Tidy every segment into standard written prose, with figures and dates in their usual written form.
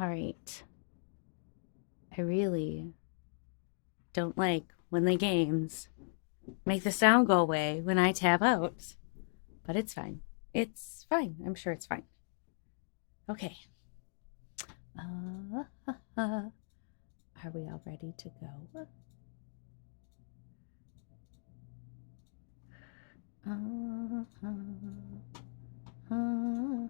All right. I really don't like when the games make the sound go away when I tab out, but it's fine. It's fine. I'm sure it's fine. Okay. Are we all ready to go? Uh, uh, uh,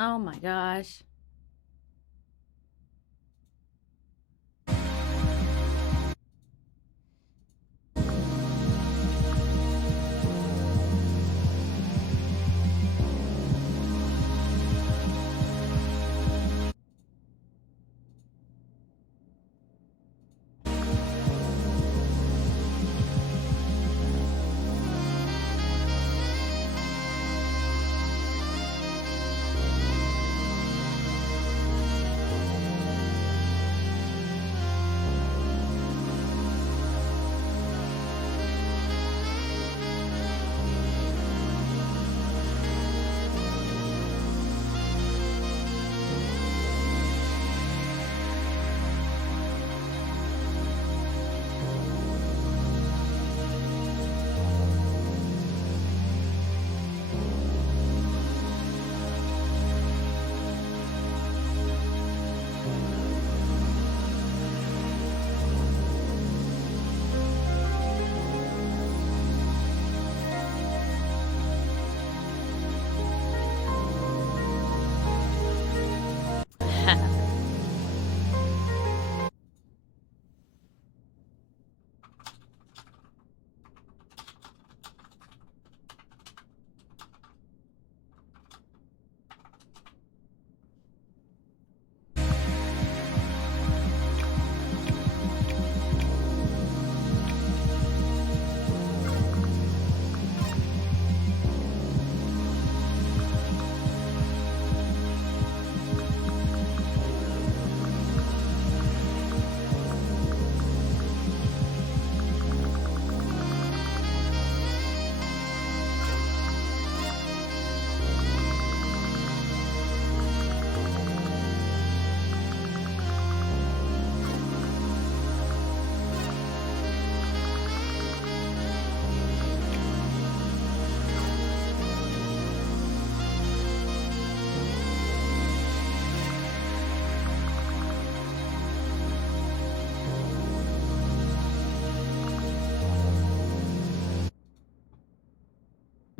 Oh my gosh.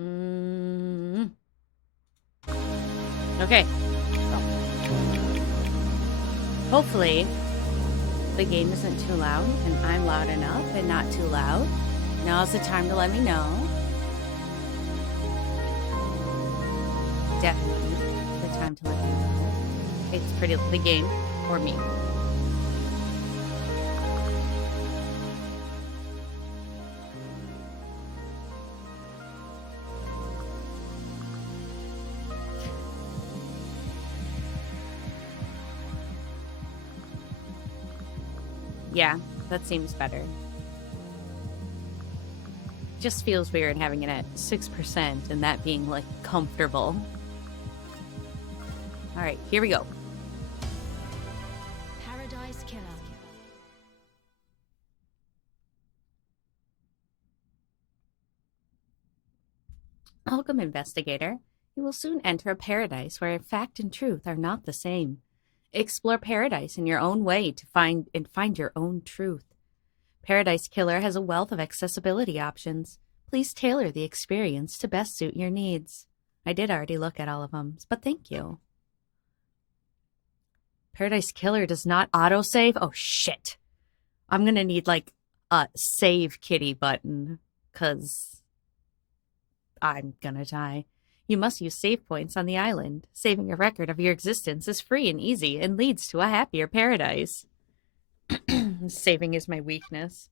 Mm. Okay. Hopefully, the game isn't too loud and I'm loud enough and not too loud. Now's the time to let me know. Definitely the time to let me know. It's pretty, the game or me. Yeah, that seems better. Just feels weird having it at 6% and that being like comfortable. All right, here we go. Paradise Killer. Welcome, investigator. You will soon enter a paradise where fact and truth are not the same. Explore paradise in your own way to find your own truth. Paradise Killer has a wealth of accessibility options. Please tailor the experience to best suit your needs. I did already look at all of them, but thank you. Paradise Killer does not autosave? Oh, shit. I'm gonna need, like, Save kitty button, cause I'm gonna die. You must use save points on the island. Saving a record of your existence is free and easy and leads to a happier paradise. Saving is my weakness.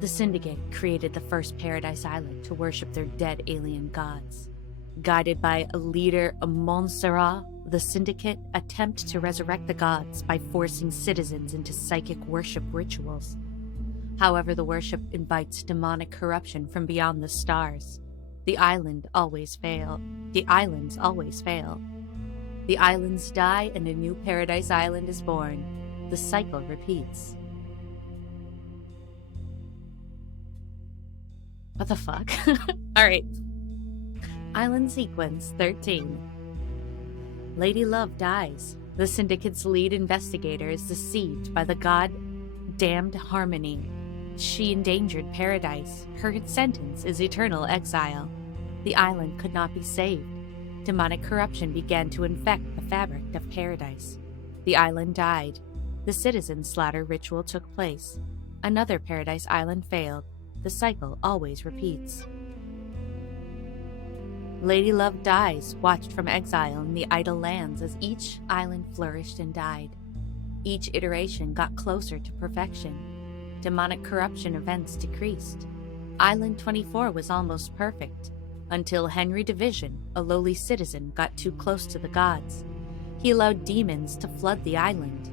The Syndicate created the first paradise island to worship their dead alien gods. Guided by a leader, Montserrat, the Syndicate attempt to resurrect the gods by forcing citizens into psychic worship rituals. However, the worship invites demonic corruption from beyond the stars. The islands always fail. The islands die and a new paradise island is born. The cycle repeats. What the fuck? Alright. Island Sequence 13. Lady Love dies. The Syndicate's lead investigator is deceived by the god-damned Harmony. She endangered paradise. Her sentence is eternal exile. The island could not be saved. Demonic corruption began to infect the fabric of paradise. The island died. The citizen slaughter ritual took place. Another paradise island failed. The cycle always repeats. Lady Love dies, watched from exile in the idle lands as each island flourished and died. Each iteration got closer to perfection. Demonic corruption events decreased. Island 24 was almost perfect, until Henry Division, a lowly citizen, got too close to the gods. He allowed demons to flood the island.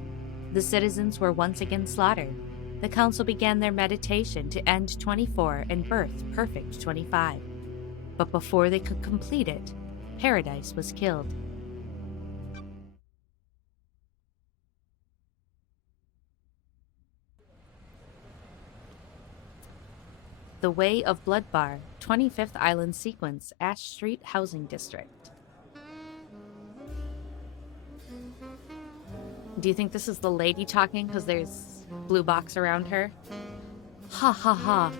The citizens were once again slaughtered. The council began their meditation to end 24 and birth perfect 25. But before they could complete it, Paradise was killed. The Way of Blood Bar, 25th Island Sequence, Ash Street Housing District. Do you think this is the lady talking because there's blue box around her? Ha ha ha.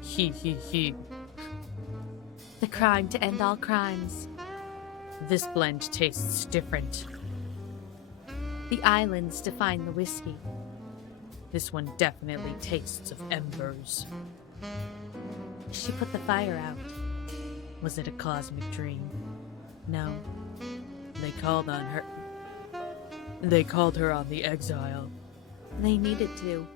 He he he. The crime to end all crimes. This blend tastes different. The islands define the whiskey. This one definitely tastes of embers. She put the fire out. Was it a cosmic dream? No. They called on her. They called her on the exile. They needed to.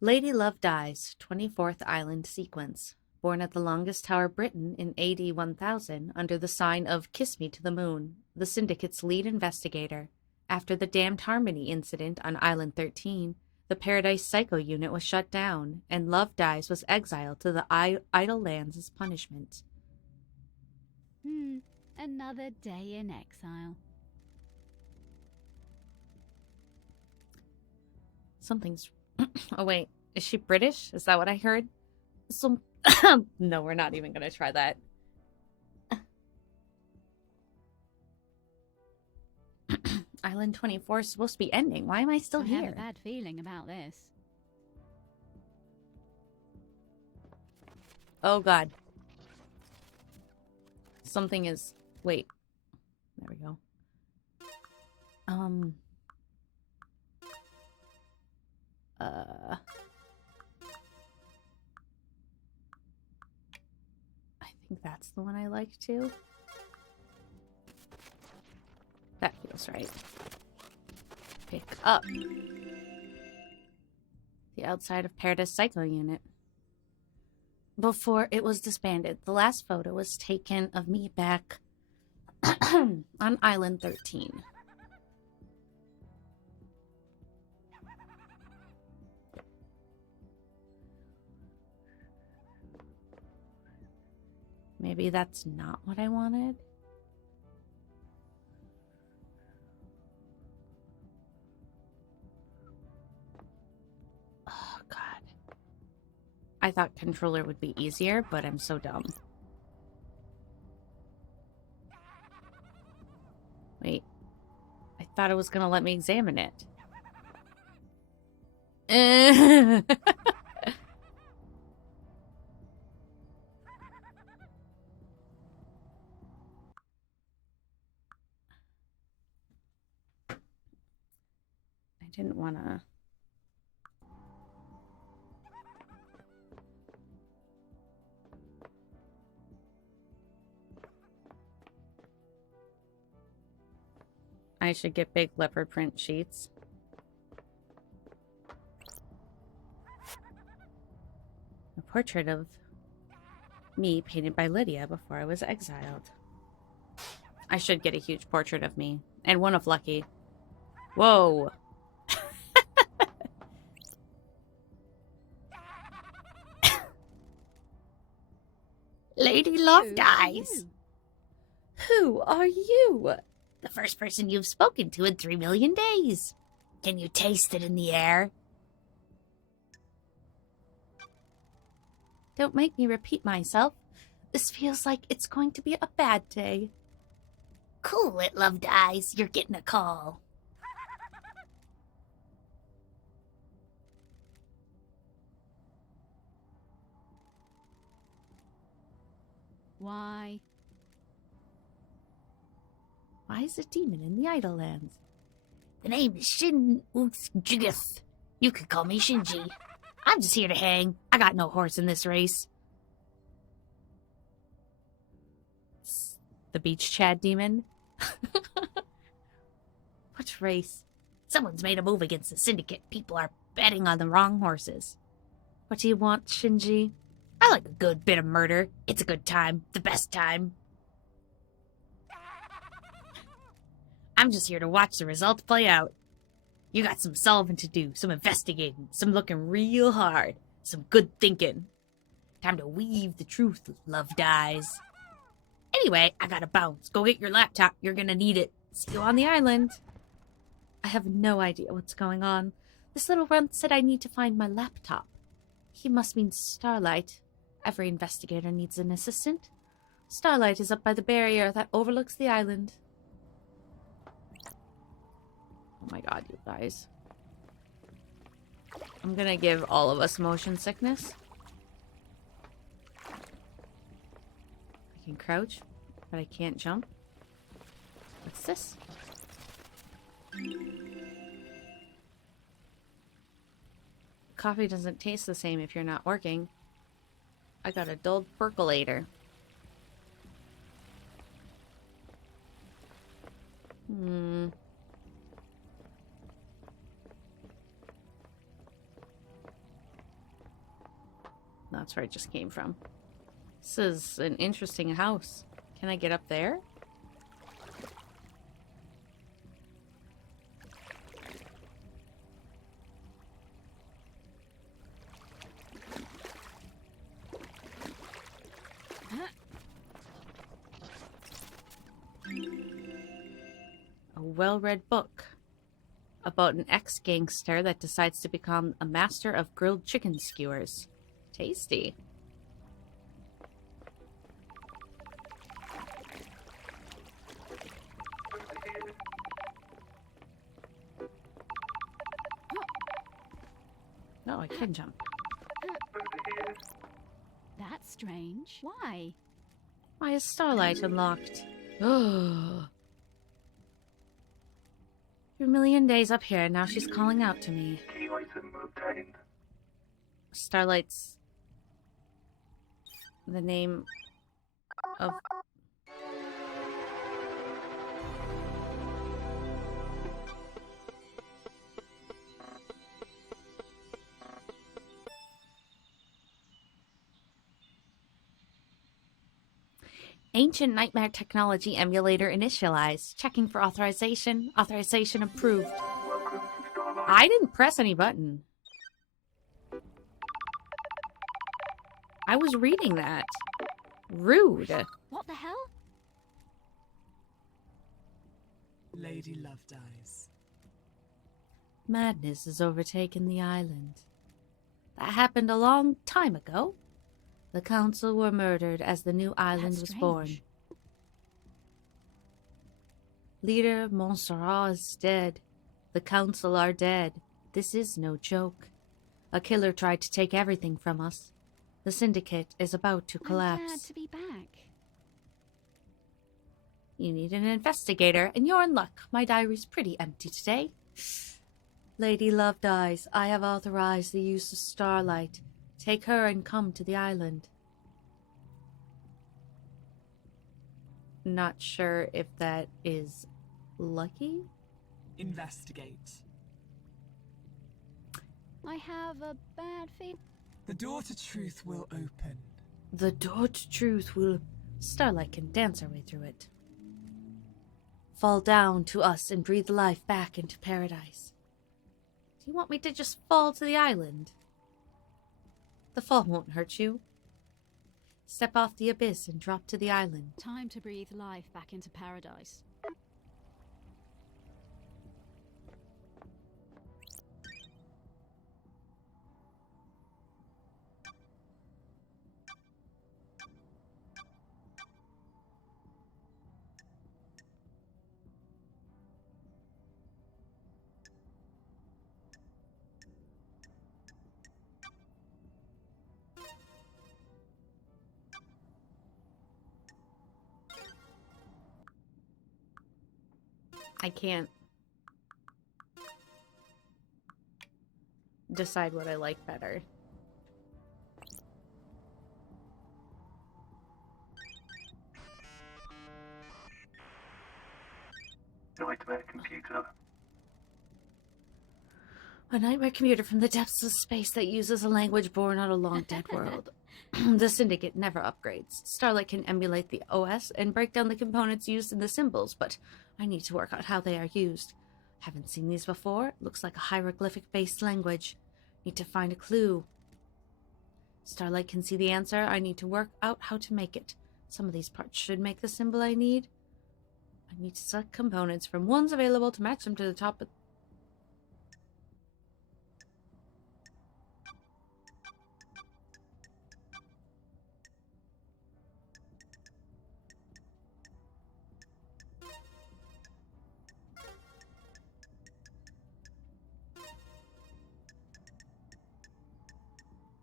Lady Love dies, 24th Island Sequence. Born at the longest tower Britain in AD 1000 under the sign of Kiss Me to the Moon, the Syndicate's lead investigator. After the damned Harmony incident on Island 13, the Paradise Psycho unit was shut down, and Love Dies was exiled to the idle lands as punishment. Another day in exile. Something's... Oh, wait. Is she British? Is that what I heard? No, we're not even going to try that. Island 24 is supposed to be ending. Why am I still here? I have a bad feeling about this. Oh, God. Something is... Wait. There we go. I think that's the one I like too. That feels right. Pick up. The outside of Paradise Psycho unit. Before it was disbanded, the last photo was taken of me back on Island 13. Maybe that's not what I wanted. Oh, God. I thought controller would be easier, but I'm so dumb. Wait. I thought it was going to let me examine it. I didn't want to. I should get big leopard print sheets. A portrait of me painted by Lydia before I was exiled. I should get a huge portrait of me. And one of Lucky. Whoa. Lady Love Dies. Who are you? The first person you've spoken to in 3 million days. Can you taste it in the air? Don't make me repeat myself. This feels like it's going to be a bad day. Cool it, Love Dies. You're getting a call. Why? Why is a demon in the Idlelands? The name is Shin Utsjigith. You could call me Shinji. I'm just here to hang. I got no horse in this race. The beach Chad demon? What race? Someone's made a move against the syndicate. People are betting on the wrong horses. What do you want, Shinji? I like a good bit of murder. It's a good time. The best time. I'm just here to watch the results play out. You got some solving to do, some investigating, some looking real hard, some good thinking. Time to weave the truth, Love Dies. Anyway, I gotta bounce. Go get your laptop. You're gonna need it. See you on the island. I have no idea what's going on. This little runt said I need to find my laptop. He must mean Starlight. Every investigator needs an assistant. Starlight is up by the barrier that overlooks the island. Oh my god, you guys. I'm gonna give all of us motion sickness. I can crouch, but I can't jump. What's this? Coffee doesn't taste the same if you're not working. I got a dull percolator. That's where it just came from. This is an interesting house. Can I get up there? A well-read book about an ex-gangster that decides to become a master of grilled chicken skewers. Tasty. No, I can jump. That's strange. Why? Why is Starlight unlocked? Oh. 2 million days up here, and now she's calling out to me. Starlight's the name of... Ancient Nightmare Technology Emulator initialized. Checking for authorization. Authorization approved. I didn't press any button. I was reading that. Rude. What the hell? Lady Love Dies. Madness has overtaken the island. That happened a long time ago. The council were murdered as the new island That's was strange. born. Leader Montserrat is dead. The council are dead. This is no joke. A killer tried to take everything from us. The Syndicate is about to I'm glad collapse. to be back. You need an investigator, and you're in luck. My diary's pretty empty today. Lady Love dies. I have authorized the use of Starlight. Take her and come to the island. Not sure if that is lucky? Investigate. I have a bad feeling. The door to truth will open. The door to truth will... Starlight can dance her way through it. Fall down to us and breathe life back into paradise. Do you want me to just fall to the island? The fall won't hurt you. Step off the abyss and drop to the island. Time to breathe life back into paradise. I can't decide what I like better. Nightmare computer. A nightmare computer from the depths of space that uses a language born out of a long-dead world. The Syndicate never upgrades. Starlight can emulate the OS and break down the components used in the symbols, but I need to work out how they are used. Haven't seen these before. Looks like a hieroglyphic-based language. Need to find a clue. Starlight can see the answer. I need to work out how to make it. Some of these parts should make the symbol I need. I need to select components from ones available to match them to the top of...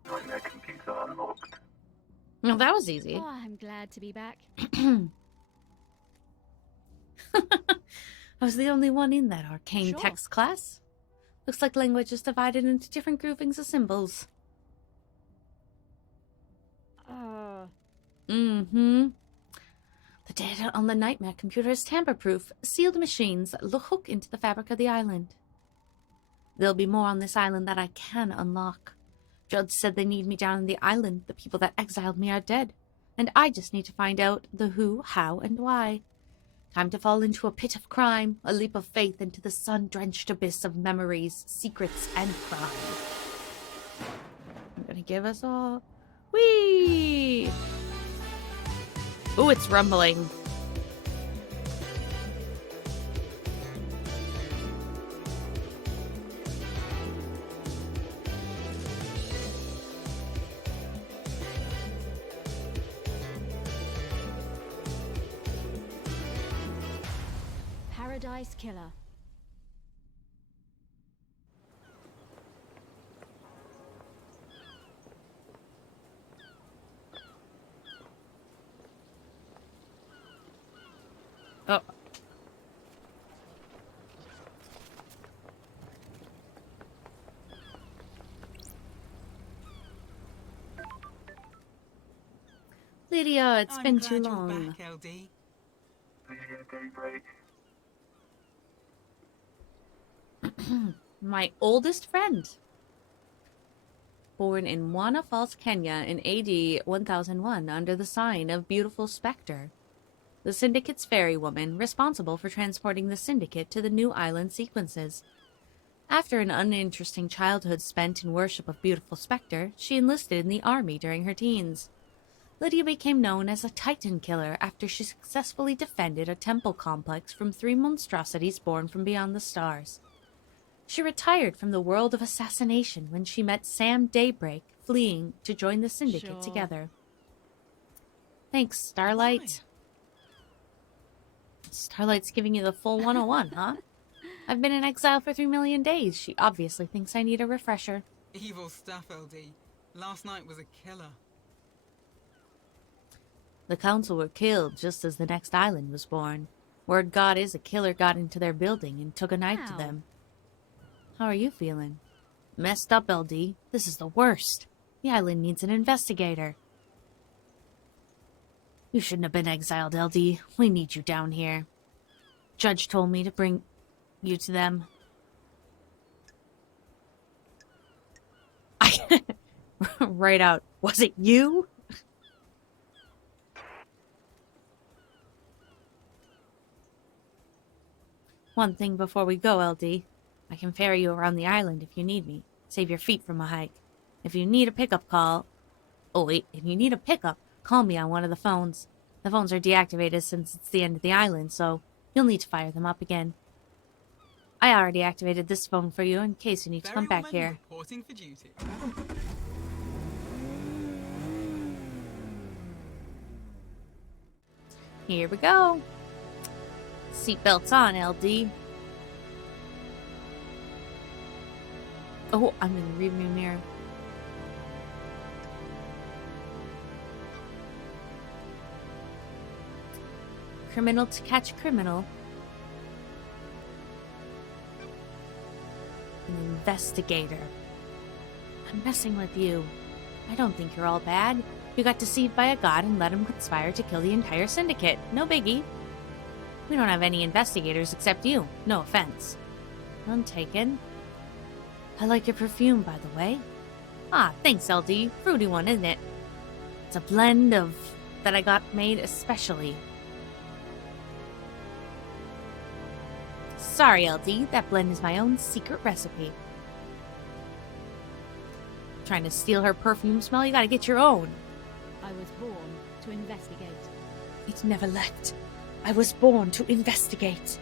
Nightmare computer unlocked. No, that was easy. Oh, I'm glad to be back. I was the only one in that arcane Sure. text class. Looks like language is divided into different groupings of symbols. Mm-hmm. The data on the nightmare computer is tamper-proof, sealed machines that hook into the fabric of the island. There'll be more on this island that I can unlock. Judge said they need me down on the island. The people that exiled me are dead. And I just need to find out the who, how, and why. Time to fall into a pit of crime, a leap of faith into the sun-drenched abyss of memories, secrets, and crime. I'm gonna give us all... Whee! Ooh, it's rumbling. Paradise Killer. Oh. Lydia, it's been too long. Back, LD. Video daybreak. My oldest friend. Born in Wana Falls, Kenya in AD 1001 under the sign of Beautiful Spectre. The Syndicate's ferry woman, responsible for transporting the Syndicate to the new island sequences. After an uninteresting childhood spent in worship of Beautiful Spectre, she enlisted in the army during her teens. Lydia became known as a Titan killer after she successfully defended a temple complex from 3 monstrosities born from beyond the stars. She retired from the world of assassination when she met Sam Daybreak, fleeing to join the Syndicate Sure. together. Thanks, Starlight. Starlight's giving you the full 101, huh? I've been in exile for 3 million days. She obviously thinks I need a refresher. Evil stuff, LD. Last night was a killer. The council were killed just as the next island was born. Word got is a killer got into their building and took a knife to Ow. them. How are you feeling? Messed up, LD. This is the worst. The island needs an investigator. You shouldn't have been exiled, LD. We need you down here. Judge told me to bring you to them. Right out. Was it you? One thing before we go, LD. I can ferry you around the island if you need me. Save your feet from a hike. If you need a pickup call... Oh, wait. If you need a pickup, call me on one of the phones. The phones are deactivated since it's the end of the island, so you'll need to fire them up again. I already activated this phone for you in case you need to come back Ferrywoman here. reporting for duty. Here we go. Seatbelts on, LD. Oh, I'm in the rearview mirror. Criminal to catch a criminal. An investigator. I'm messing with you. I don't think you're all bad. You got deceived by a god and let him conspire to kill the entire syndicate. No biggie. We don't have any investigators except you. No offense. None taken. I like your perfume, by the way. Ah, thanks, LD. Fruity one, isn't it? It's a blend of... that I got made especially. Sorry, LD. That blend is my own secret recipe. Trying to steal her perfume smell? You gotta get your own. I was born to investigate. It never left. I was born to investigate.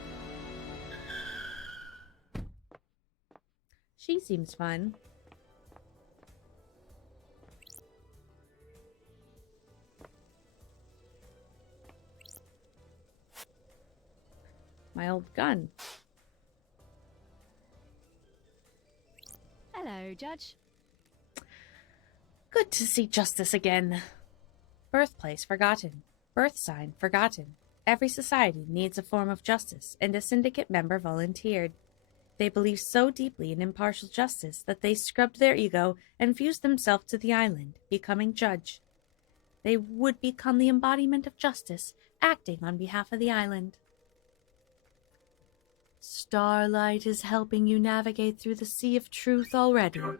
She seems fun. My old gun. Hello, Judge. Good to see justice again. Birthplace forgotten. Birth sign forgotten. Every society needs a form of justice, and a syndicate member volunteered. They believed so deeply in impartial justice that they scrubbed their ego and fused themselves to the island, becoming judge. They would become the embodiment of justice, acting on behalf of the island. Starlight is helping you navigate through the sea of truth already. Judge.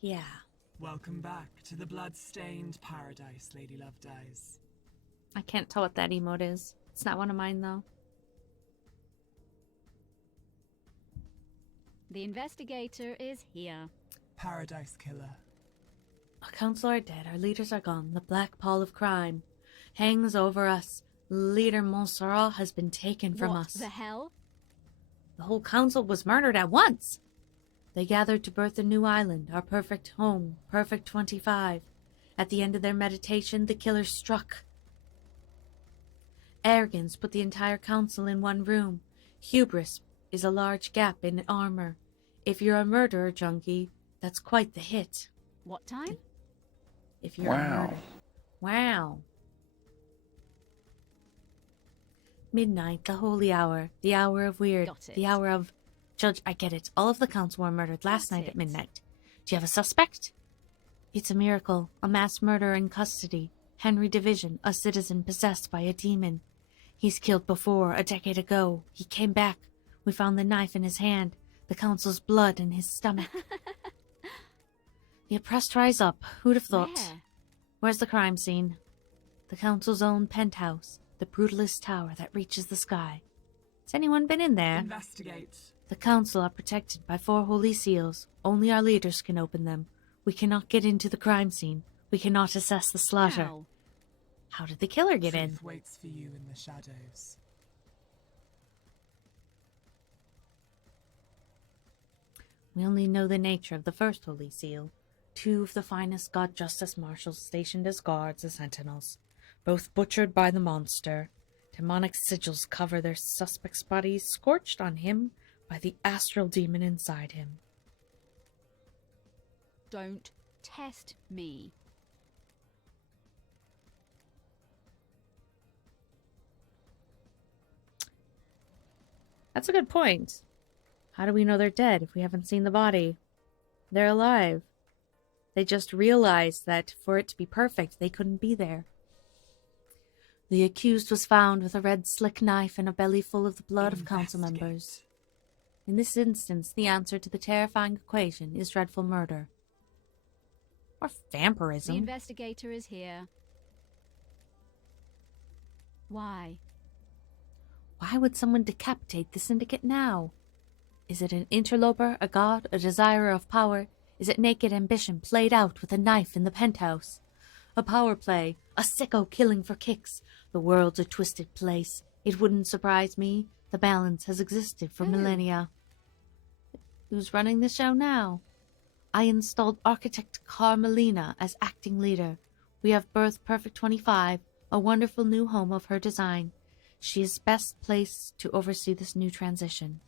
Yeah. Welcome back to the blood-stained paradise, Lady Lovedeyes. I can't tell what that emote is. It's not one of mine, though. The investigator is here. Paradise Killer. Our council are dead, our leaders are gone, the black pall of crime hangs over us. Leader Montserrat has been taken from What us. the hell? The whole council was murdered at once. They gathered to birth a new island, our perfect home, Perfect 25. At the end of their meditation, the killer struck. Arrogance put the entire council in one room. Hubris is a large gap in armor. If you're a murderer, junkie, that's quite the hit. What time? If you're a Wow. murderer. Wow. Midnight, the holy hour, the hour of weird, Got it. the hour of... Judge, I get it. All of the council were murdered last That's night it. at midnight. Do you have a suspect? It's a miracle. A mass murderer in custody. Henry Division, a citizen possessed by a demon. He's killed before, a decade ago. He came back. We found the knife in his hand, the council's blood in his stomach. The oppressed rise up. Who'd have thought? Where? Where's the crime scene? The council's own penthouse, the brutalist tower that reaches the sky. Has anyone been in there? Investigate. The council are protected by 4 holy seals. Only our leaders can open them. We cannot get into the crime scene. We cannot assess the slaughter. How? How did the killer get in? Truth waits for you in the shadows. We only know the nature of the first holy seal. 2 of the finest God Justice Marshals stationed as guards and sentinels, both butchered by the monster. Demonic sigils cover their suspect's body, scorched on him by the astral demon inside him. Don't test me. That's a good point. How do we know they're dead if we haven't seen the body? They're alive. They just realized that for it to be perfect, they couldn't be there. The accused was found with a red slick knife and a belly full of the blood of council Investigate. members. In this instance, the answer to the terrifying equation is dreadful murder. Or The vampirism. investigator is here. Why? Why would someone decapitate the syndicate now? Is it an interloper, a god, a desirer of power? Is it naked ambition played out with a knife in the penthouse? A power play, a sicko killing for kicks. The world's a twisted place. It wouldn't surprise me. The balance has existed for Who? millennia. Who's running the show now? I installed architect Carmelina as acting leader. We have birthed Perfect 25, a wonderful new home of her design. She is best placed to oversee this new transition.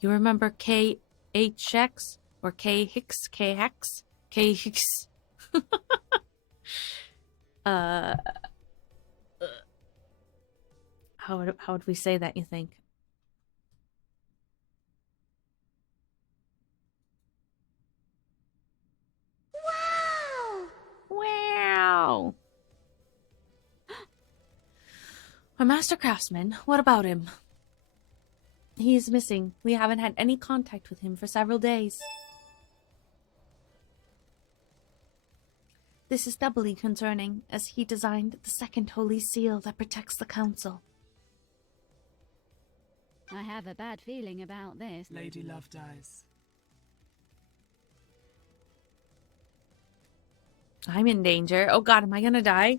You remember KHX or K Hicks? K Hex? K Hicks. How would we say that, you think? Wow! Our master craftsman, what about him? He is missing. We haven't had any contact with him for several days. This is doubly concerning, as he designed the second holy seal that protects the council. I have a bad feeling about this. Lady Lovedyes. I'm in danger. Oh god, am I gonna die?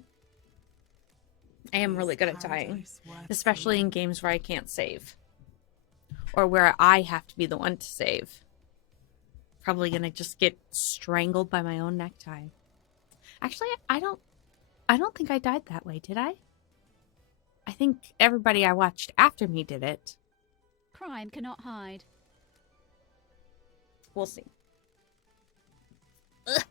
I am Is really good at dying. paradise worth Especially in saving? games where I can't save. Or where I have to be the one to save. Probably gonna just get strangled by my own necktie. Actually, I don't think I died that way, did I? I think everybody I watched after me did it. Crime cannot hide. We'll see. Ugh.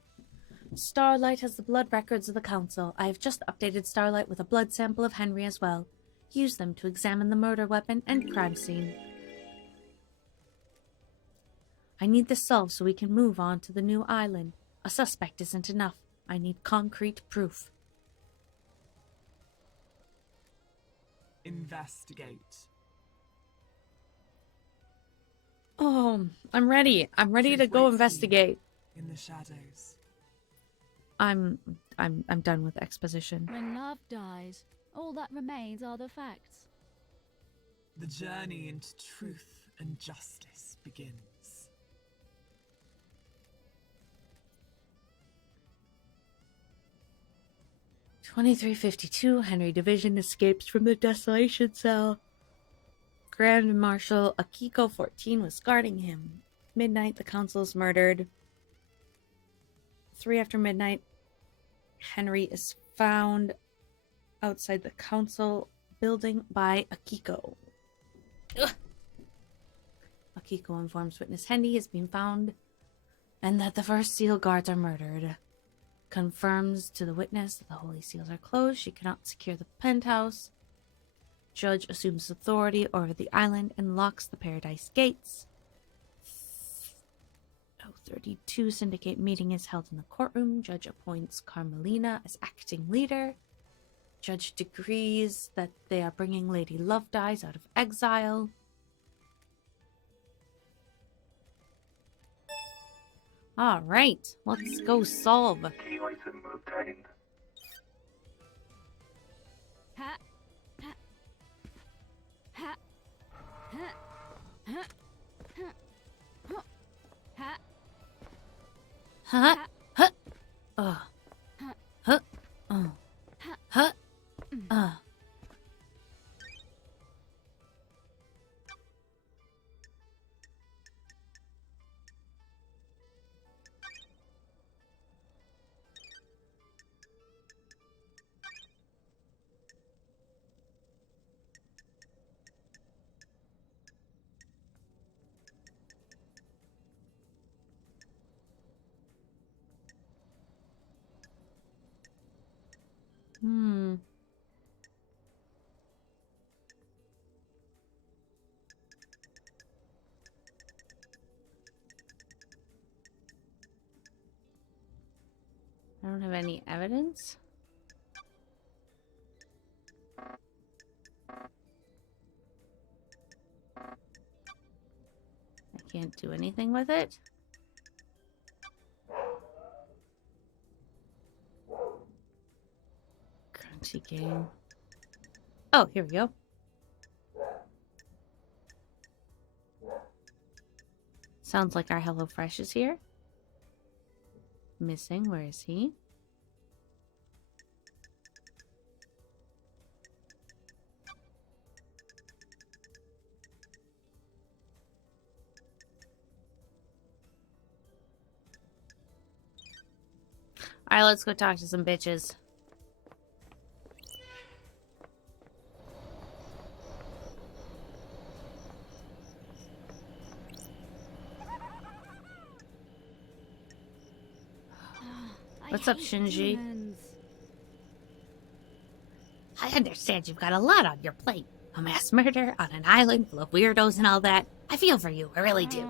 Starlight has the blood records of the council. I have just updated Starlight with a blood sample of Henry as well. Use them to examine the murder weapon and crime scene. I need this solved so we can move on to the new island. A suspect isn't enough. I need concrete proof. Investigate. Oh, I'm ready. I'm ready to Truth go waits investigate. In the shadows. I'm done with exposition. When love dies, all that remains are the facts. The journey into truth and justice begins. 2352, Henry Division escapes from the desolation cell. Grand Marshal Akiko 14 was guarding him. Midnight, the council is murdered. 3 after midnight, Henry is found outside the council building by Akiko. Ugh. Akiko informs witness Henry has been found and that the first seal guards are murdered. Confirms to the witness that the holy seals are closed. She cannot secure the penthouse. Judge assumes authority over the island and locks the paradise gates. 32 Syndicate meeting is held in the courtroom. Judge appoints Carmelina as acting leader. Judge decrees that they are bringing Lady Lovedyes out of exile. All right, let's go solve. Key item obtained. Ha! Ha! Ha! Ha! Ha! Ha! Ha! Huh? Huh? Huh? Huh? Huh? I don't have any evidence. I can't do anything with it. Crunchy game. Oh, here we go. Sounds like our HelloFresh is here. Missing, where is he? Alright, let's go talk to some bitches. What's up, Shinji? I understand you've got a lot on your plate. A mass murder on an island full of weirdos and all that. I feel for you, I really do.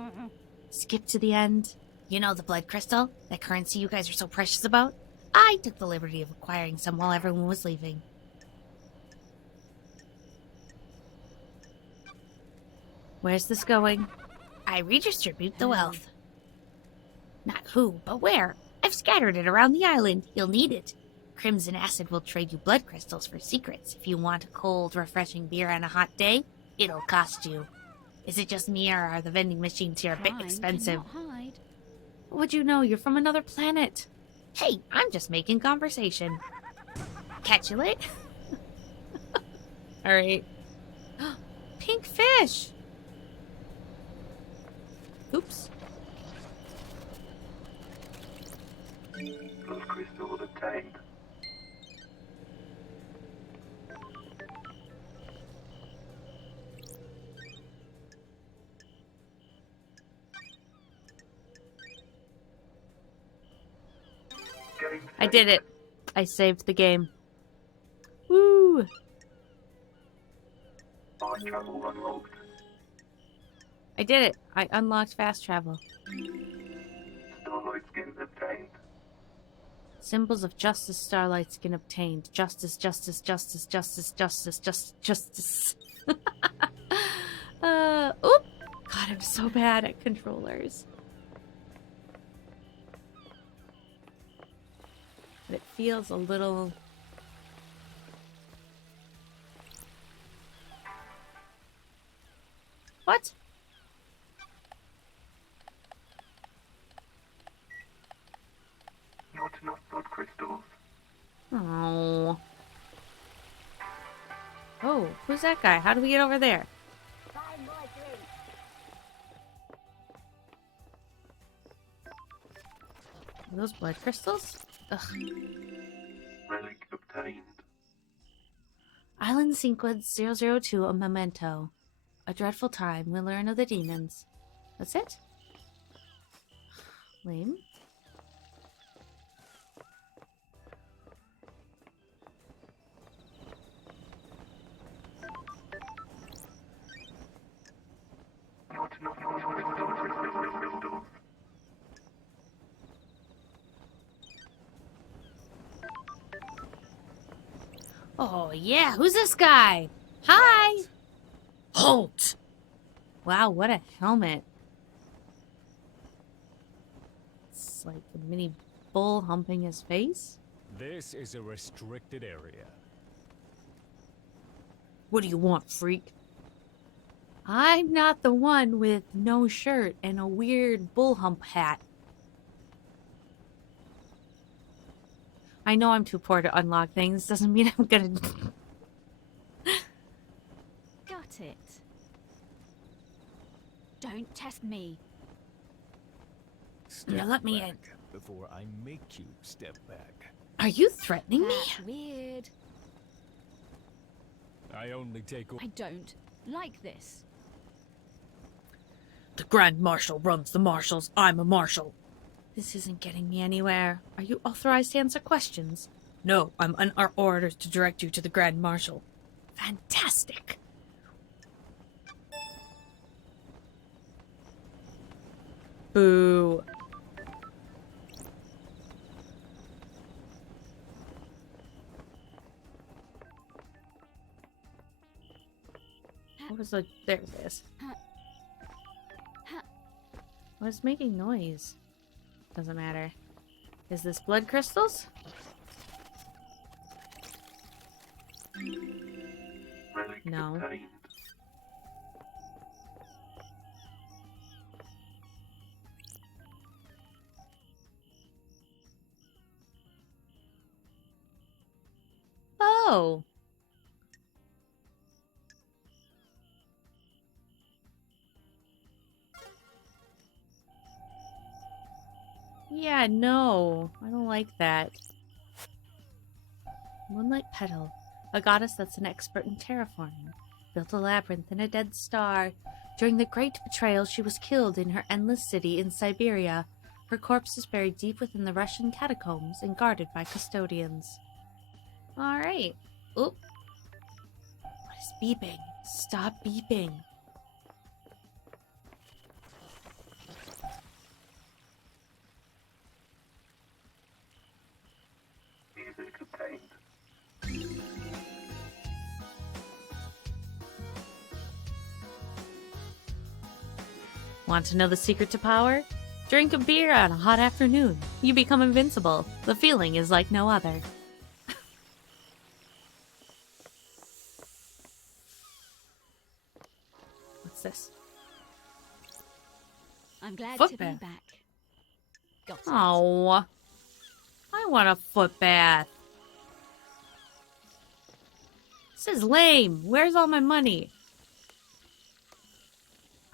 Skip to the end. You know the blood crystal? That currency you guys are so precious about? I took the liberty of acquiring some while everyone was leaving. Where's this going? I redistribute the wealth. Not who, but where. I've scattered it around the island. You'll need it. Crimson Acid will trade you blood crystals for secrets. If you want a cold, refreshing beer on a hot day, it'll cost you. Is it just me, or are the vending machines here a bit expensive? Hide. Would you know? You're from another planet. Hey, I'm just making conversation. Catch you late. All right. Pink fish. Oops. Blood crystal obtained. I did it. I saved the game. Woo! Fast travel unlocked. I did it. I unlocked fast travel. Starlight skins obtained. Symbols of justice, starlight skin obtained. Justice, justice, justice, justice, justice, justice. Oop! God, I'm so bad at controllers. But it feels a little... What? Not enough blood crystals. Oh. Oh, who's that guy? How do we get over there? Are those blood crystals? Ugh. Relic obtained. Island Sequence 002, a memento. A dreadful time. We learn of the demons. That's it? Lame. Not enough crystals. Oh, yeah. Who's this guy? Hi! Halt! Wow, what a helmet. It's like a mini bull humping his face. This is a restricted area. What do you want, freak? I'm not the one with no shirt and a weird bull hump hat. I know I'm too poor to unlock things. Doesn't mean I'm gonna... Got it. Don't test me. Step let me back in. before I make you step back. Are you threatening me? That's weird. I only take. I don't like this. The Grand Marshal runs the marshals. I'm a marshal. This isn't getting me anywhere. Are you authorized to answer questions? No, I'm under orders to direct you to the Grand Marshal. Fantastic. Boo. was the... There it is. I was making noise. Doesn't matter. Is this blood crystals? Relic No. obtained. Oh! Yeah, no. I don't like that. Moonlight Petal, a goddess that's an expert in terraforming, built a labyrinth in a dead star. During the Great Betrayal, she was killed in her endless city in Siberia. Her corpse is buried deep within the Russian catacombs and guarded by custodians. Alright. Oop. What is beeping? Stop beeping. Music obtained. Want to know the secret to power? Drink a beer on a hot afternoon. You become invincible. The feeling is like no other. What's this? I'm glad Foot to be bath. back. Got it. Oh, I want a foot bath. This is lame. Where's all my money?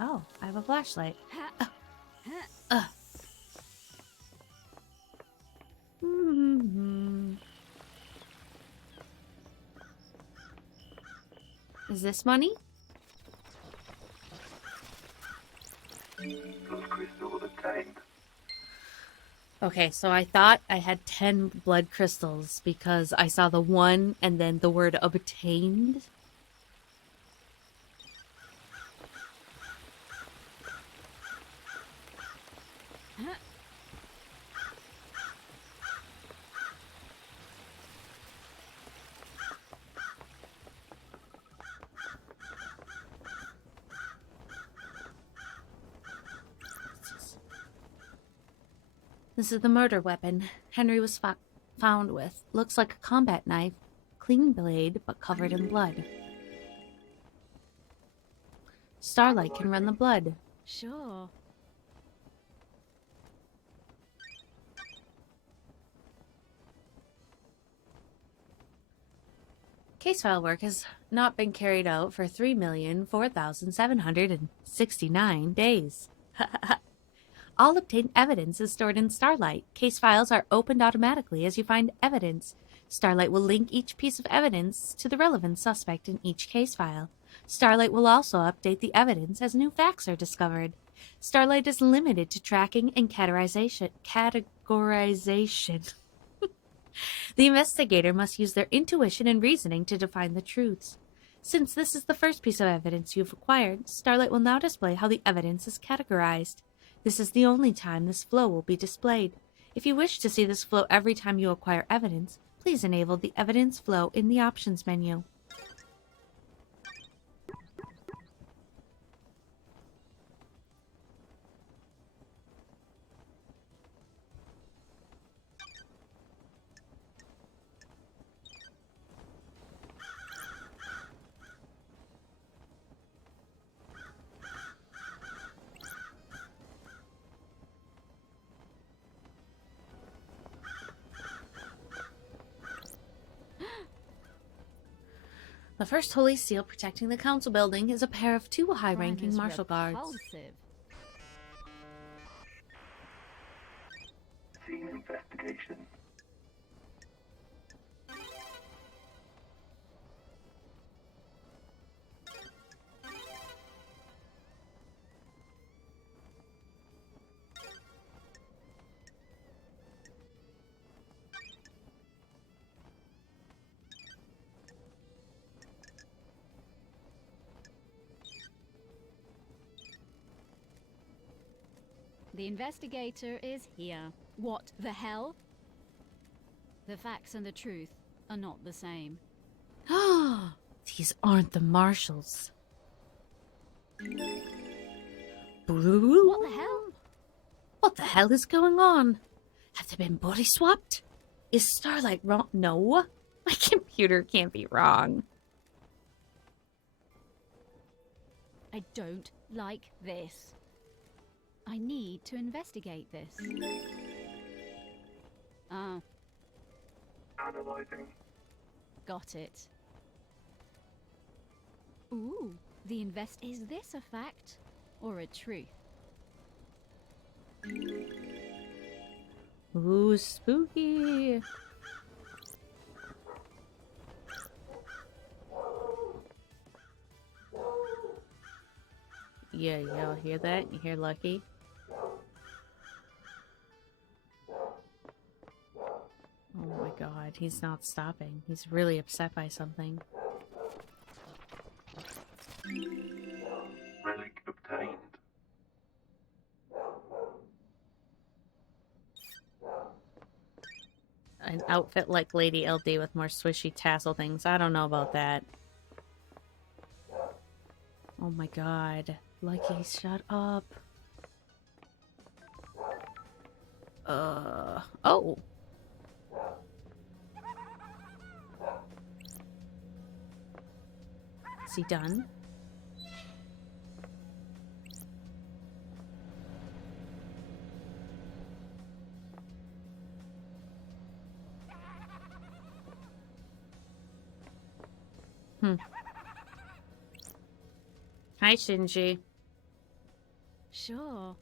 Oh, I have a flashlight. Mhm. Is this money? Blood crystal obtained. Okay, so I thought I had 10 blood crystals because I saw the one and then the word obtained. This is the murder weapon Henry was found with. Looks like a combat knife. Clean blade, but covered in blood. Starlight can run the blood. Sure. Case file work has not been carried out for 3,004,769 days. All obtained evidence is stored in Starlight. Case files are opened automatically as you find evidence. Starlight will link each piece of evidence to the relevant suspect in each case file. Starlight will also update the evidence as new facts are discovered. Starlight is limited to tracking and categorization. The investigator must use their intuition and reasoning to define the truths. Since this is the first piece of evidence you've acquired, Starlight will now display how the evidence is categorized. This is the only time this flow will be displayed. If you wish to see this flow every time you acquire evidence, please enable the evidence flow in the options menu. The first holy seal protecting the council building is a pair of two high-ranking Crime is martial guards. repulsive. Scene investigation. The investigator is here. What the hell? The facts and the truth are not the same. These aren't the marshals. Blue? What the hell? What the hell is going on? Have they been body swapped? Is Starlight wrong? No. My computer can't be wrong. I don't like this. I need to investigate this. Ah, Analyzing. got it. Ooh, is this a fact or a truth? Ooh, spooky. Yeah, y'all hear that? You hear Lucky? Oh my god, he's not stopping. He's really upset by something. Relic obtained. An outfit like Lady LD with more swishy tassel things. I don't know about that. Oh my god. Lucky, shut up. Oh. Is he done? Hi, Shinji. Sure.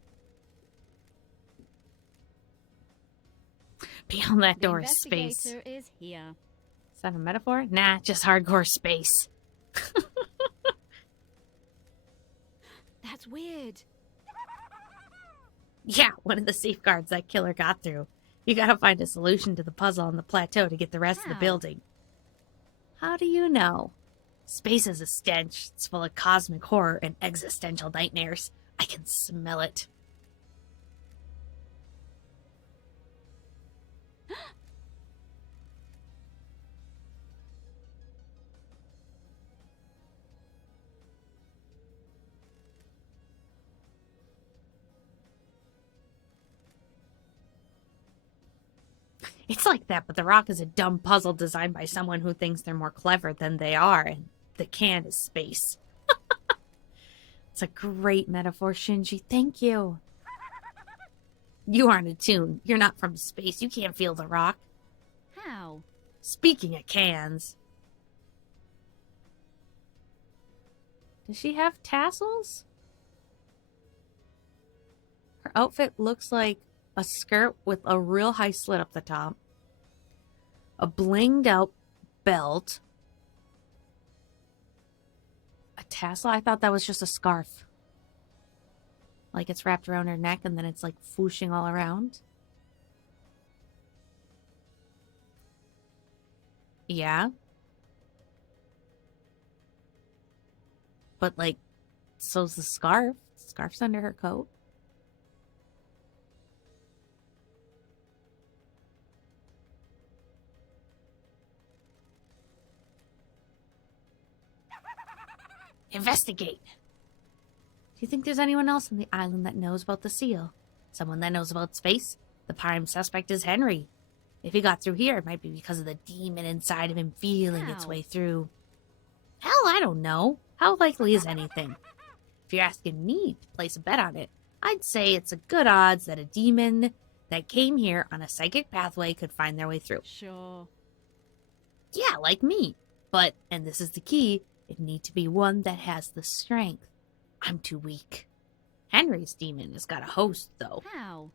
Beyond that The door is space. investigator is here. Is that a metaphor? Nah, just hardcore space. That's weird. Yeah, one of the safeguards that killer got through. You gotta find a solution to the puzzle on the plateau to get the rest of the How? building. How do you know? Space is a stench. It's full of cosmic horror and existential nightmares. I can smell it. It's like that, but the rock is a dumb puzzle designed by someone who thinks they're more clever than they are, and the can is space. It's a great metaphor, Shinji. Thank you. You aren't attuned. You're not from space. You can't feel the rock. How? Speaking of cans. Does she have tassels? Her outfit looks like a skirt with a real high slit up the top, a blinged out belt, a tassel. I thought that was just a scarf. Like it's wrapped around her neck and then it's like fooshing all around. Yeah. But like, so's the scarf. The scarf's under her coat. Investigate. Do you think there's anyone else on the island that knows about the seal? Someone that knows about space? The prime suspect is Henry. If he got through here, it might be because of the demon inside of him feeling its How? way through. Hell, I don't know. How likely is anything? If you're asking me to place a bet on it, I'd say it's a good odds that a demon that came here on a psychic pathway could find their way through. Sure. Yeah, like me. But, and this is the key, it need to be one that has the strength. I'm too weak. Henry's demon has got a host, though. How?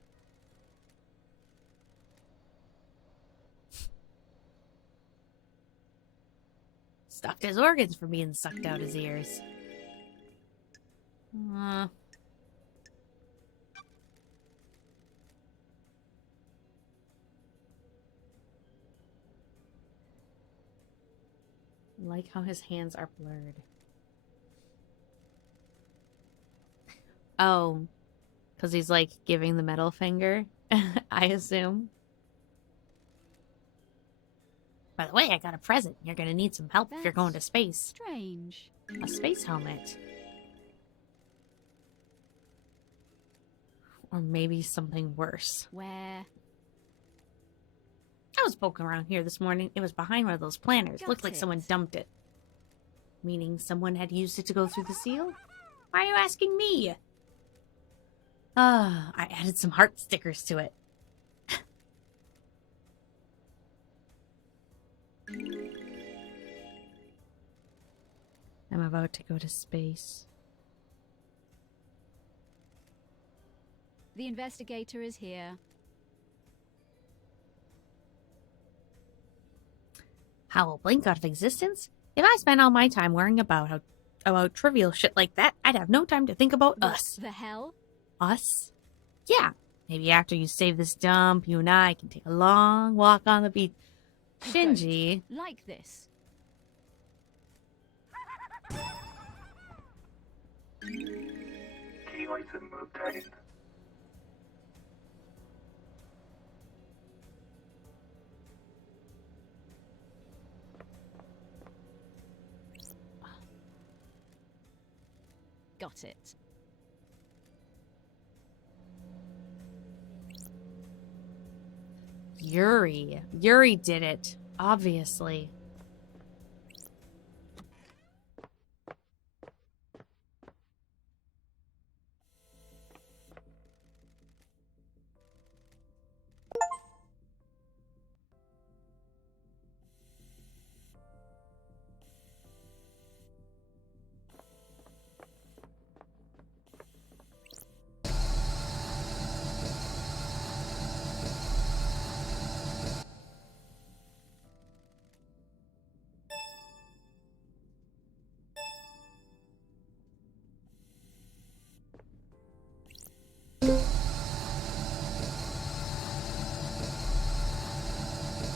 Stuffed his organs for being sucked out his ears. Like how his hands are blurred. Oh, because he's like giving the middle finger, I assume. By the way, I got a present. You're gonna need some help if you're going to space. Strange. A space helmet. Or maybe something worse. Where? I was poking around here this morning. It was behind one of those planners. Got Looked like it. someone dumped it. Meaning someone had used it to go through the seal? Why are you asking me? I added some heart stickers to it. I'm about to go to space. The investigator is here. How will blink out of existence? If I spent all my time worrying about trivial shit like that, I'd have no time to think about What us. the hell? Us? Yeah. Maybe after you save this dump, you and I can take a long walk on the beach. I don't Shinji. like this. Key item obtained. Got it. Yuri. Yuri did it. Obviously.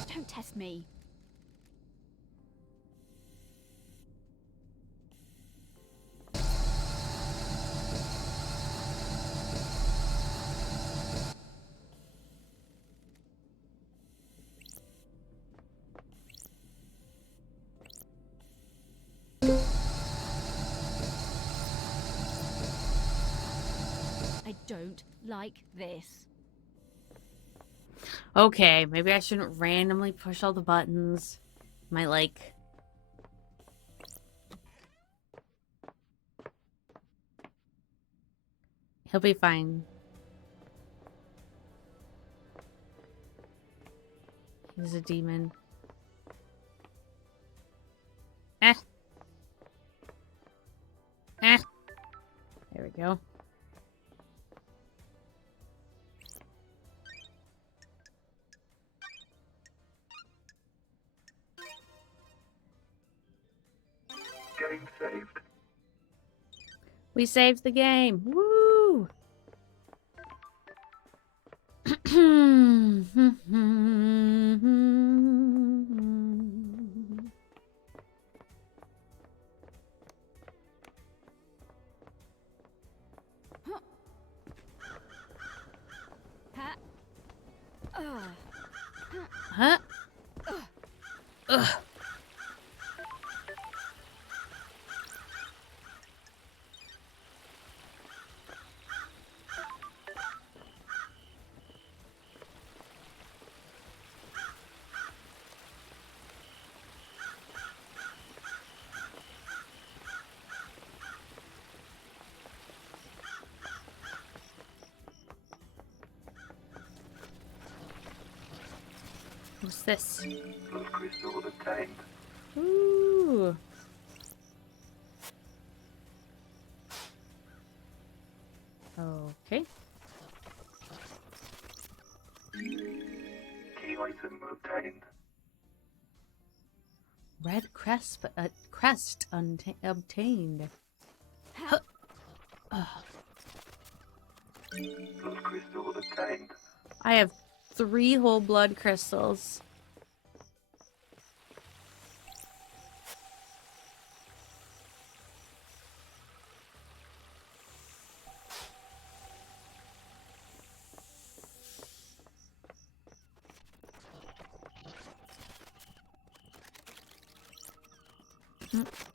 Don't test me. I don't like this. Okay, maybe I shouldn't randomly push all the buttons. Might like... He'll be fine. He's a demon. Eh. Eh. There we go. Game saved. We saved the game. Woo! Ha. Huh? Ugh. What's this? Blood crystal obtained. Ooh. Okay. Key item obtained. Red crest, obtained. Huh. Ugh. Blood crystal obtained. I have 3 whole blood crystals.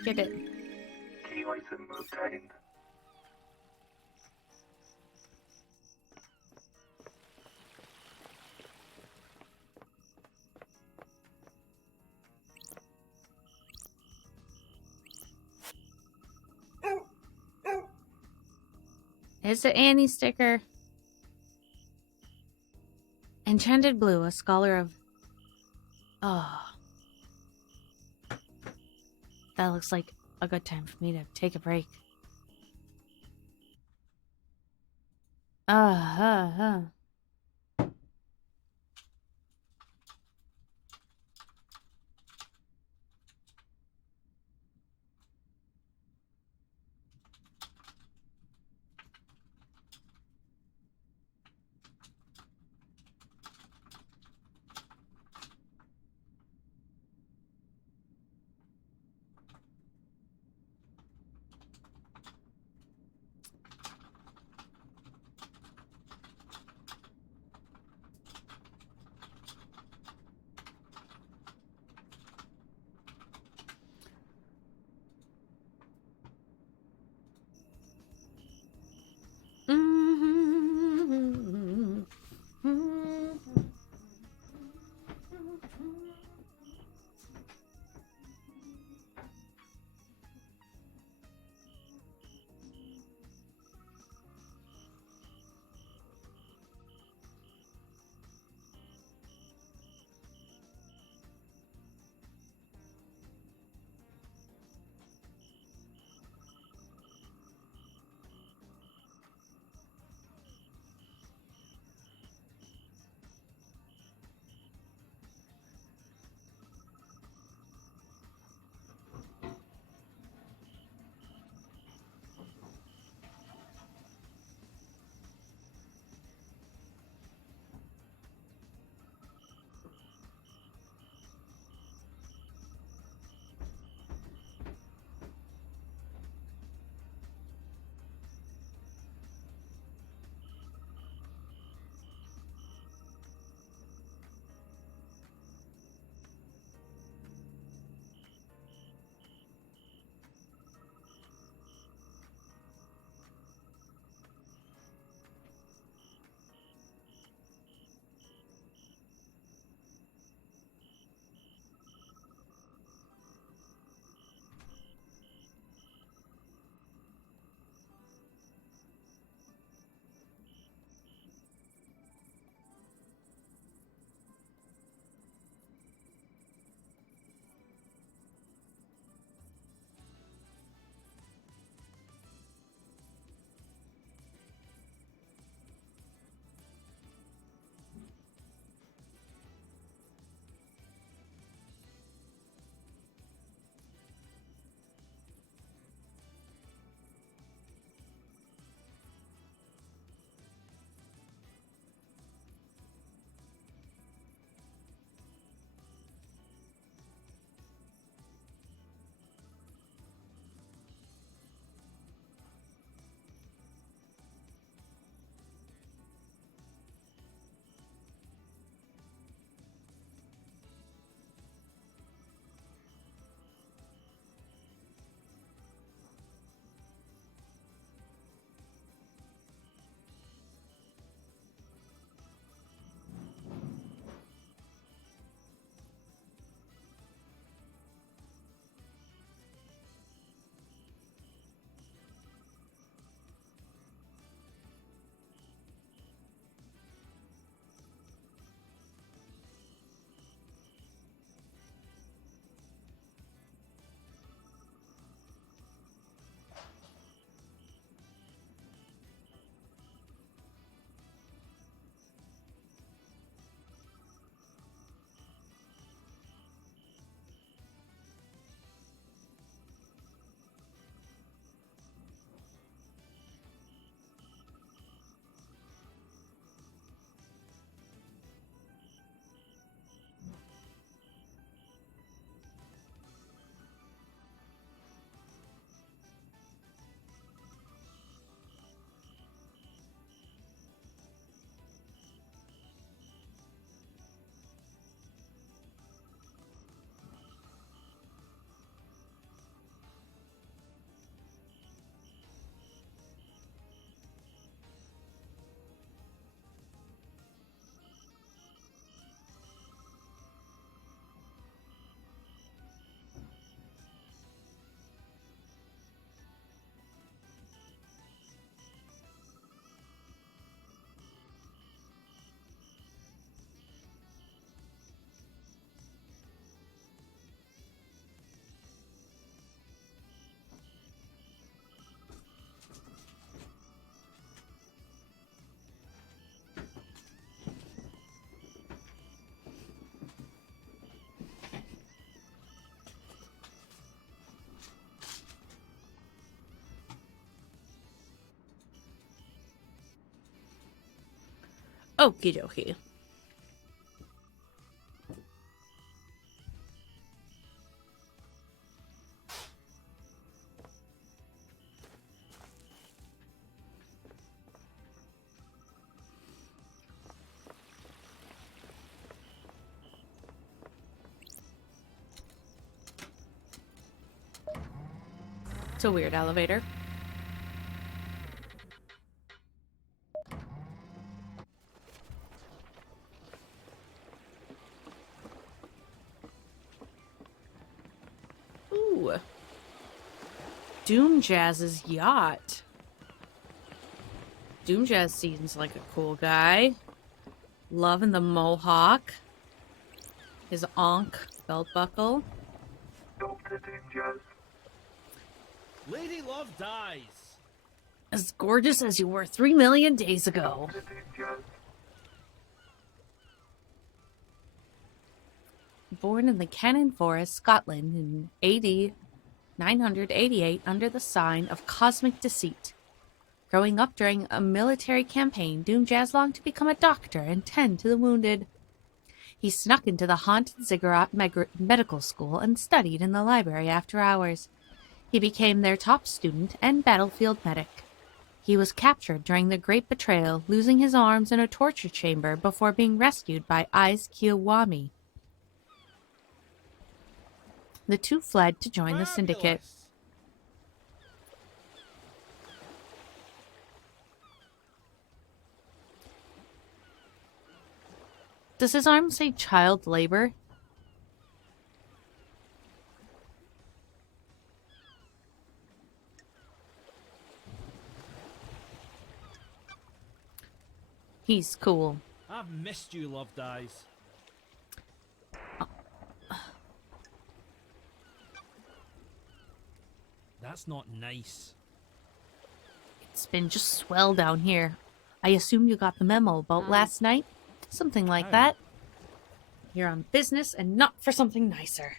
Get it. Key item obtained. It's an Annie sticker. Enchanted Blue, a scholar of... Oh. That looks like a good time for me to take a break. Uh-huh. Okie dokie. It's a weird elevator. Ooh. Doom Jazz's yacht. Doom Jazz seems like a cool guy. Loving the mohawk. His Ankh belt buckle. Dr. Doomjazz. Lady Love dies. As gorgeous as you were 3 million days ago. Dr. Doomjazz. Born in the Cannon Forest, Scotland in AD 988 under the sign of Cosmic Deceit. Growing up during a military campaign, Doomjazz longed to become a doctor and tend to the wounded. He snuck into the haunted Ziggurat Medical School and studied in the library after hours. He became their top student and battlefield medic. He was captured during the Great Betrayal, losing his arms in a torture chamber before being rescued by Aiz Kiwami. The two fled to join the Syndicate. Fabulous. Does his arm say child labor? He's cool. I've missed you, Love Dies. That's not nice. It's been just swell down here. I assume you got the memo about last night? Something like Oh. that. You're on business and not for something nicer.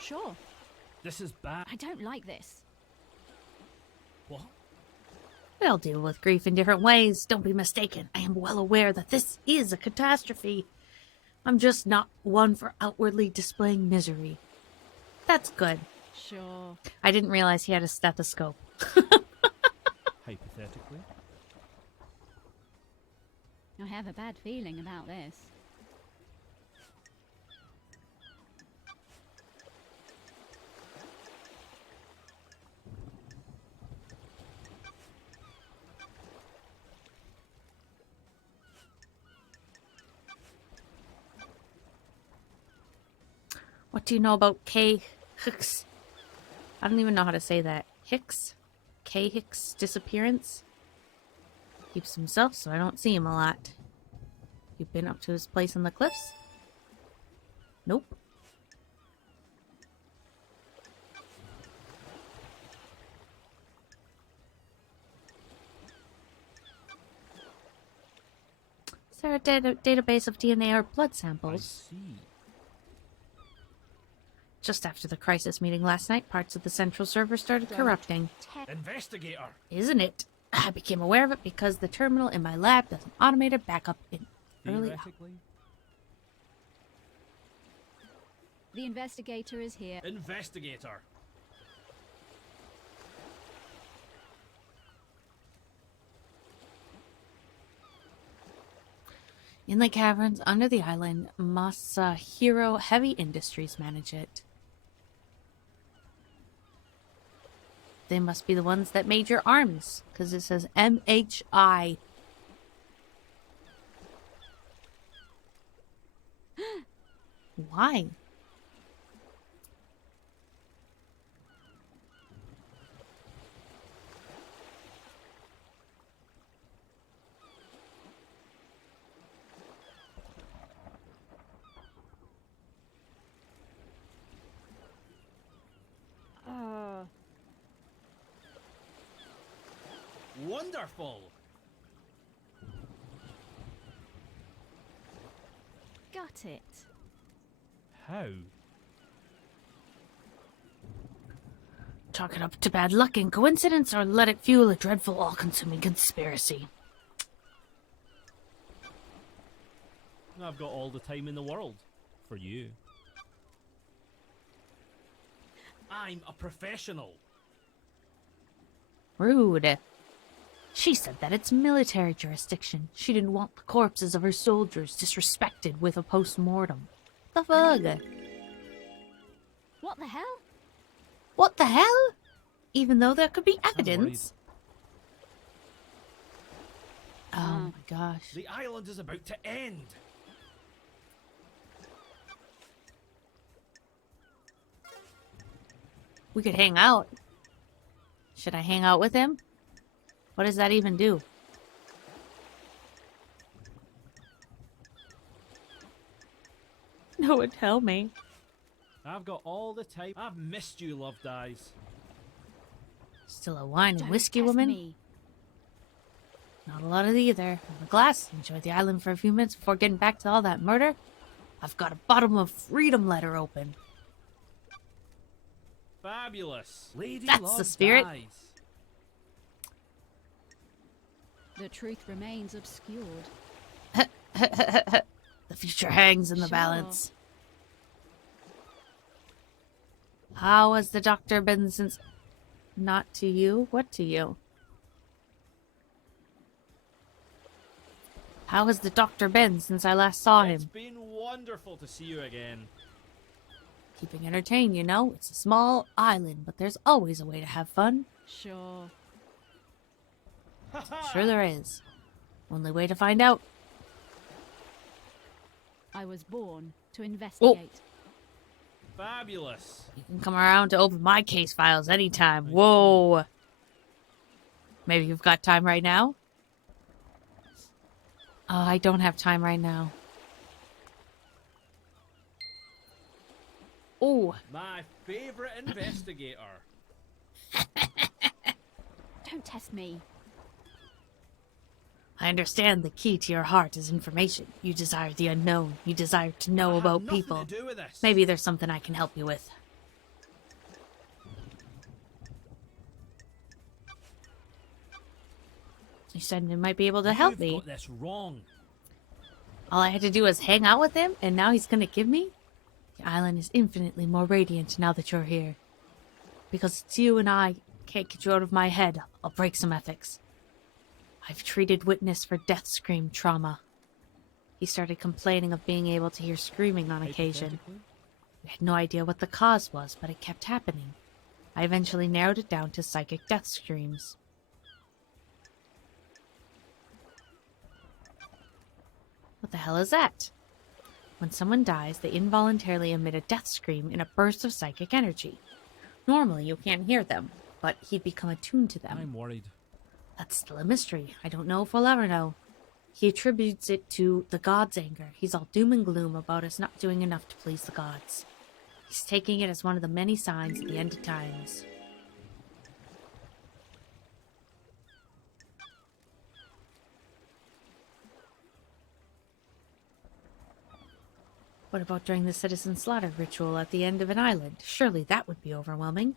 Sure. This is bad. I don't like this. What? We all deal with grief in different ways. Don't be mistaken. I am well aware that this is a catastrophe. I'm just not one for outwardly displaying misery. That's good. Sure. I didn't realize he had a stethoscope. Hypothetically. I have a bad feeling about this. What do you know about K. Hicks? I don't even know how to say that. Hicks? K. Hicks' disappearance? Keeps himself, so I don't see him a lot. You've been up to his place on the cliffs? Nope. Is there a database of DNA or blood I samples? see. Just after the crisis meeting last night, parts of the central server started corrupting. Investigator. Isn't it? I became aware of it because the terminal in my lab does an automated backup in early hours. Theoretically. The investigator is here. Investigator. In the caverns under the island, Masahiro Heavy Industries manage it. They must be the ones that made your arms, because it says MHI. Why? Wonderful. Got it. How? Chalk it up to bad luck and coincidence, or let it fuel a dreadful, all-consuming conspiracy. I've got all the time in the world. For you. I'm a professional. Rude. She said that it's military jurisdiction. She didn't want the corpses of her soldiers disrespected with a post-mortem. The fuck? What the hell? What the hell? Even though there could be I'm worried. evidence. Oh my gosh. The island is about to end. We could hang out. Should I hang out with him? What does that even do? No one tell me. I've got all the time. I've missed you, Love Dies. Still a wine and Don't whiskey test woman? me. Not a lot of either. Have a glass, enjoy the island for a few minutes before getting back to all that murder. I've got a bottom of freedom letter open. Fabulous. Lady That's Love the spirit. Dies. The truth remains obscured. The future hangs in the Sure. balance. How has the doctor been since... Not to you? What to you? How has the doctor been since I last saw It's him? been wonderful to see you again. Keeping entertained, you know? It's a small island, but there's always a way to have fun. Sure. Sure there is. Only way to find out. I was born to investigate. Fabulous. You can come around to open my case files anytime. Whoa. Maybe you've got time right now? Oh, I don't have time right now. Oh, My favorite investigator. Don't test me. I understand the key to your heart is information. You desire the unknown. You desire to know I have about nothing people. to do with this. Maybe there's something I can help you with. You said you might be able to help You've me. got this wrong. All I had to do was hang out with him, and now he's gonna give me? The island is infinitely more radiant now that you're here. Because it's you and I can't get you out of my head, I'll break some ethics. I've treated witness for death scream trauma. He started complaining of being able to hear screaming on occasion. Hypothetically? We had no idea what the cause was, but it kept happening. I eventually narrowed it down to psychic death screams. What the hell is that? When someone dies, they involuntarily emit a death scream in a burst of psychic energy. Normally, you can't hear them, but he'd become attuned to them. I'm worried. That's still a mystery. I don't know if we'll ever know. He attributes it to the gods' anger. He's all doom and gloom about us not doing enough to please the gods. He's taking it as one of the many signs of the end of times. What about during the citizen slaughter ritual at the end of an island? Surely that would be overwhelming.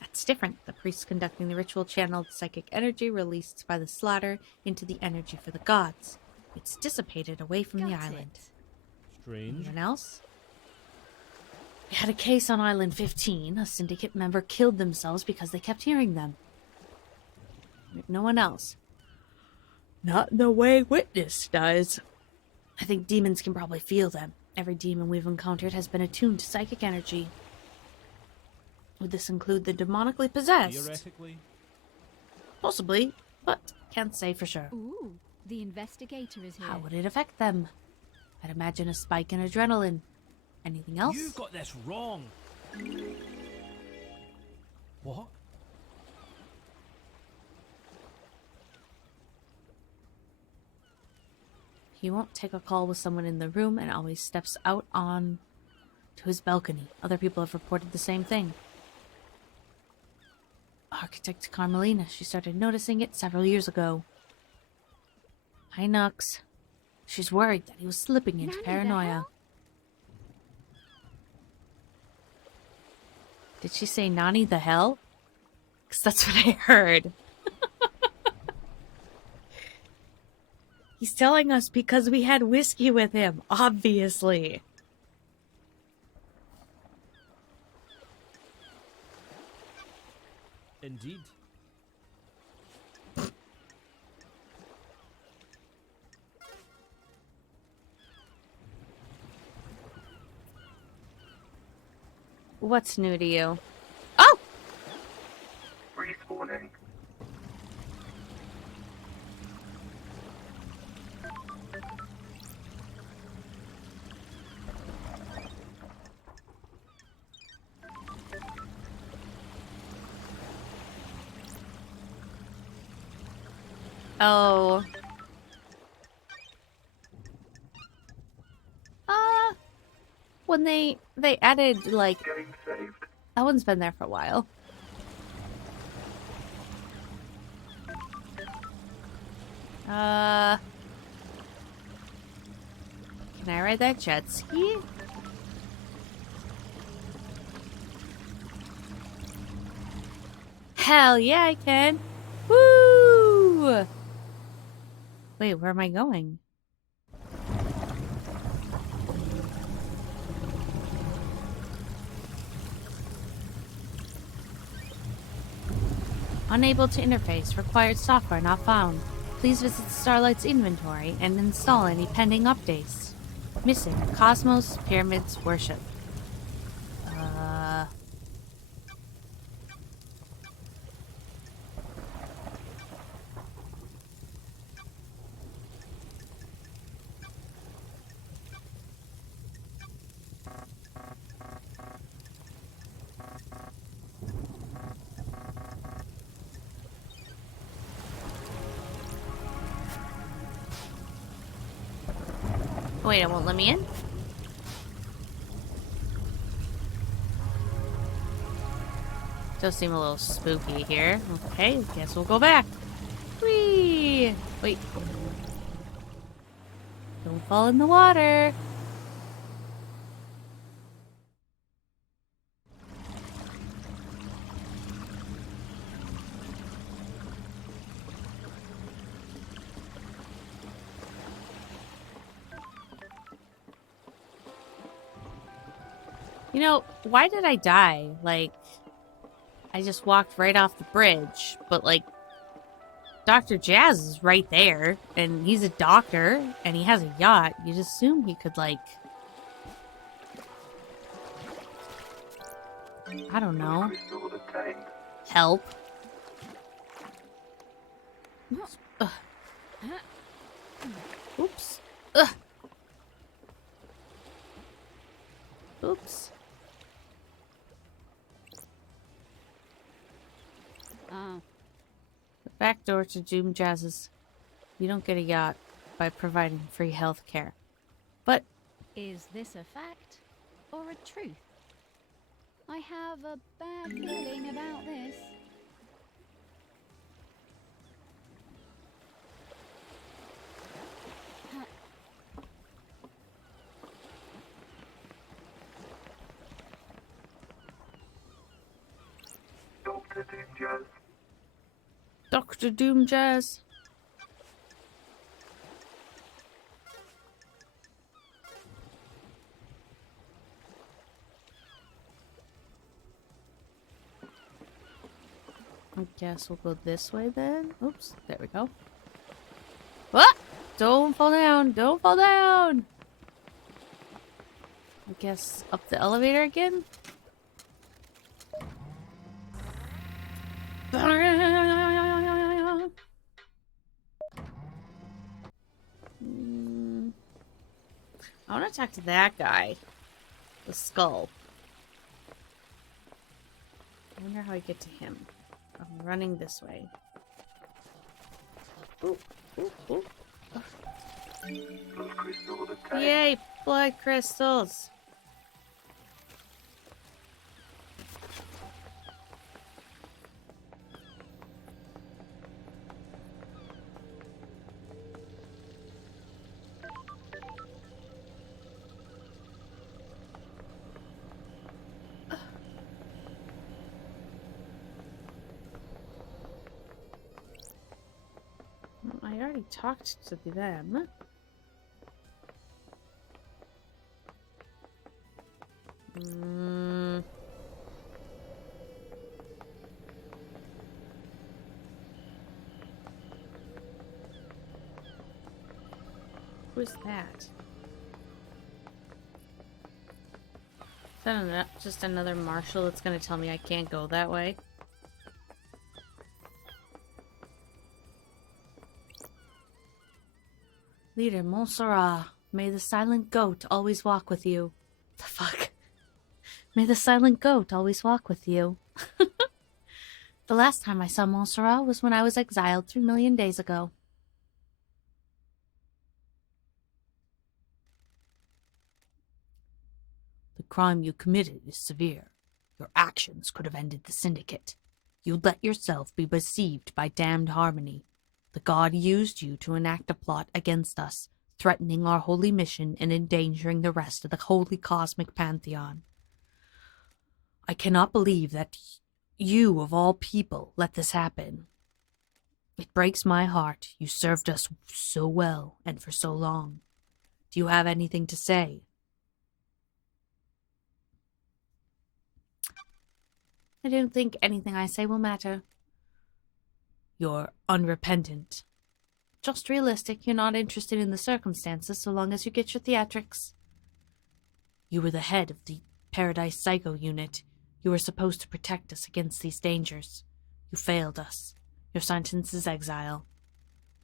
That's different. The priest conducting the ritual channeled psychic energy released by the slaughter into the energy for the gods. It's dissipated away from the Got island. it. Strange. Anyone else? We had a case on Island 15. A syndicate member killed themselves because they kept hearing them. No one else. Not in the way Witness does. I think demons can probably feel them. Every demon we've encountered has been attuned to psychic energy. Would this include the demonically possessed? Theoretically. Possibly, but can't say for sure. Ooh, the investigator is here. How would it affect them? I'd imagine a spike in adrenaline. Anything else? You've got this wrong. What? He won't take a call with someone in the room and always steps out on to his balcony. Other people have reported the same thing. Architect Carmelina, she started noticing it several years ago. Hi, Nux. She's worried that he was slipping into Nanny, the paranoia. hell? Did she say Nani the hell? Because that's what I heard. He's telling us because we had whiskey with him, obviously. Indeed. What's new to you? Oh! Respawning. Oh. When they added, like, Game saved. that one's been there for a while. Can I ride that jet ski? Hell yeah, I can. Woo! Wait, where am I going? Unable to interface. Required software not found. Please visit Starlight's inventory and install any pending updates. Missing Cosmos Pyramids Worship. Wait, it won't let me in? Does seem a little spooky here. Okay, guess we'll go back. Whee! Wait. Don't fall in the water. You know, why did I die? Like, I just walked right off the bridge, but like, Dr. Jazz is right there, and he's a doctor, and he has a yacht. You'd assume he could, like, I don't know, Crystal obtained. help. Ugh. Oops. Ugh. Oops. Ah, The back door to Doom Jazz's. You don't get a yacht by providing free health care. But is this a fact or a truth? I have a bad feeling about this. Dr. Doom Jazz. Dr. Doom Jazz. I guess we'll go this way then. Oops, there we go. What? Don't fall down! Don't fall down! I guess up the elevator again? I want to talk to that guy. The skull. I wonder how I get to him. I'm running this way. Ooh, ooh, ooh. Blood crystal obtained. Yay, blood crystals. I already talked to them. Who's that? Is that just another marshal that's gonna tell me I can't go that way? Leader Montserrat, may the silent goat always walk with you. The fuck? May the silent goat always walk with you. The last time I saw Montserrat was when I was exiled 3 million days ago. The crime you committed is severe. Your actions could have ended the Syndicate. You let yourself be deceived by damned harmony. The god used you to enact a plot against us, threatening our holy mission and endangering the rest of the holy cosmic pantheon. I cannot believe that you, of all people, let this happen. It breaks my heart. You served us so well and for so long. Do you have anything to say? I don't think anything I say will matter. You're unrepentant. Just realistic. You're not interested in the circumstances so long as you get your theatrics. You were the head of the Paradise Psycho unit. You were supposed to protect us against these dangers. You failed us. Your sentence is exile.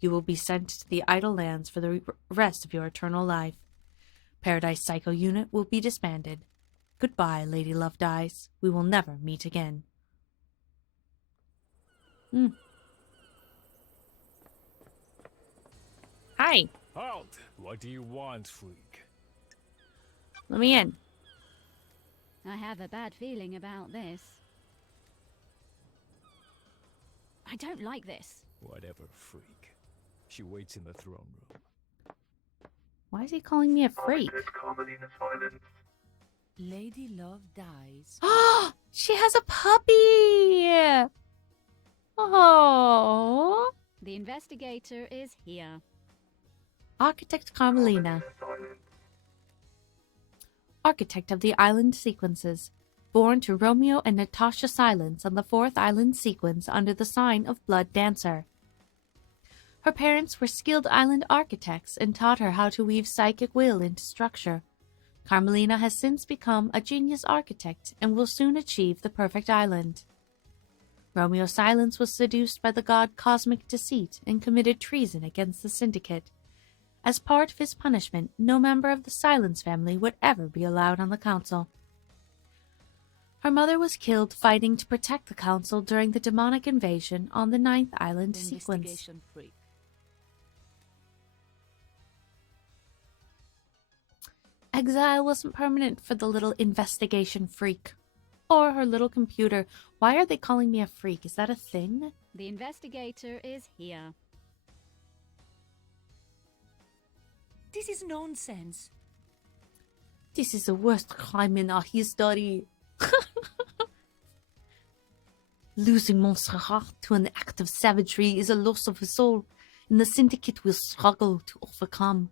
You will be sent to the Idle Lands for the rest of your eternal life. Paradise Psycho unit will be disbanded. Goodbye, Lady Love Dies. We will never meet again. Hi. Halt! What do you want, freak? Let me in. I have a bad feeling about this. I don't like this. Whatever, freak. She waits in the throne room. Why is he calling me a freak? Miss Carmelina Silence. Lady Love Dies. Oh, she has a puppy. Oh. The investigator is here. Architect Carmelina. Silence. Architect of the island sequences. Born to Romeo and Natasha Silence on the 4th island sequence under the sign of Blood Dancer. Her parents were skilled island architects and taught her how to weave psychic will into structure. Carmelina has since become a genius architect and will soon achieve the perfect island. Romeo Silence was seduced by the god Cosmic Deceit and committed treason against the Syndicate. As part of his punishment, no member of the Silence family would ever be allowed on the council. Her mother was killed fighting to protect the council during the demonic invasion on the 9th island sequence. Investigation freak. Exile wasn't permanent for the little investigation freak. Or her little computer. Why are they calling me a freak? Is that a thing? The investigator is here. This is nonsense. This is the worst crime in our history. Losing Montserrat to an act of savagery is a loss of a soul, and the Syndicate will struggle to overcome.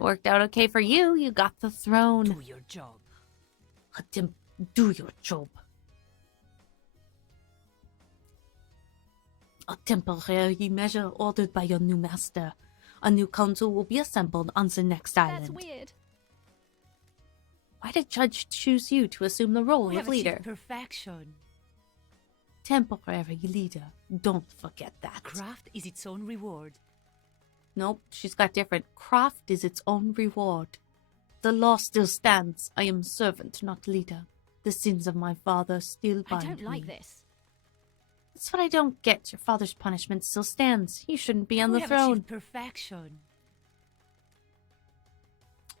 Worked out okay for you. You got the throne. Do your job. Let them do your job. A temporary measure ordered by your new master. A new council will be assembled on the next island. That's weird. Why did Judge choose you to assume the role We of have leader? achieved perfection. Temporary leader. Don't forget that. Craft is its own reward. Nope, she's got different. Craft is its own reward. The law still stands. I am servant, not leader. The sins of my father still I bind don't like me. this. That's what I don't get. Your father's punishment still stands. You shouldn't be on We the have throne. achieved perfection.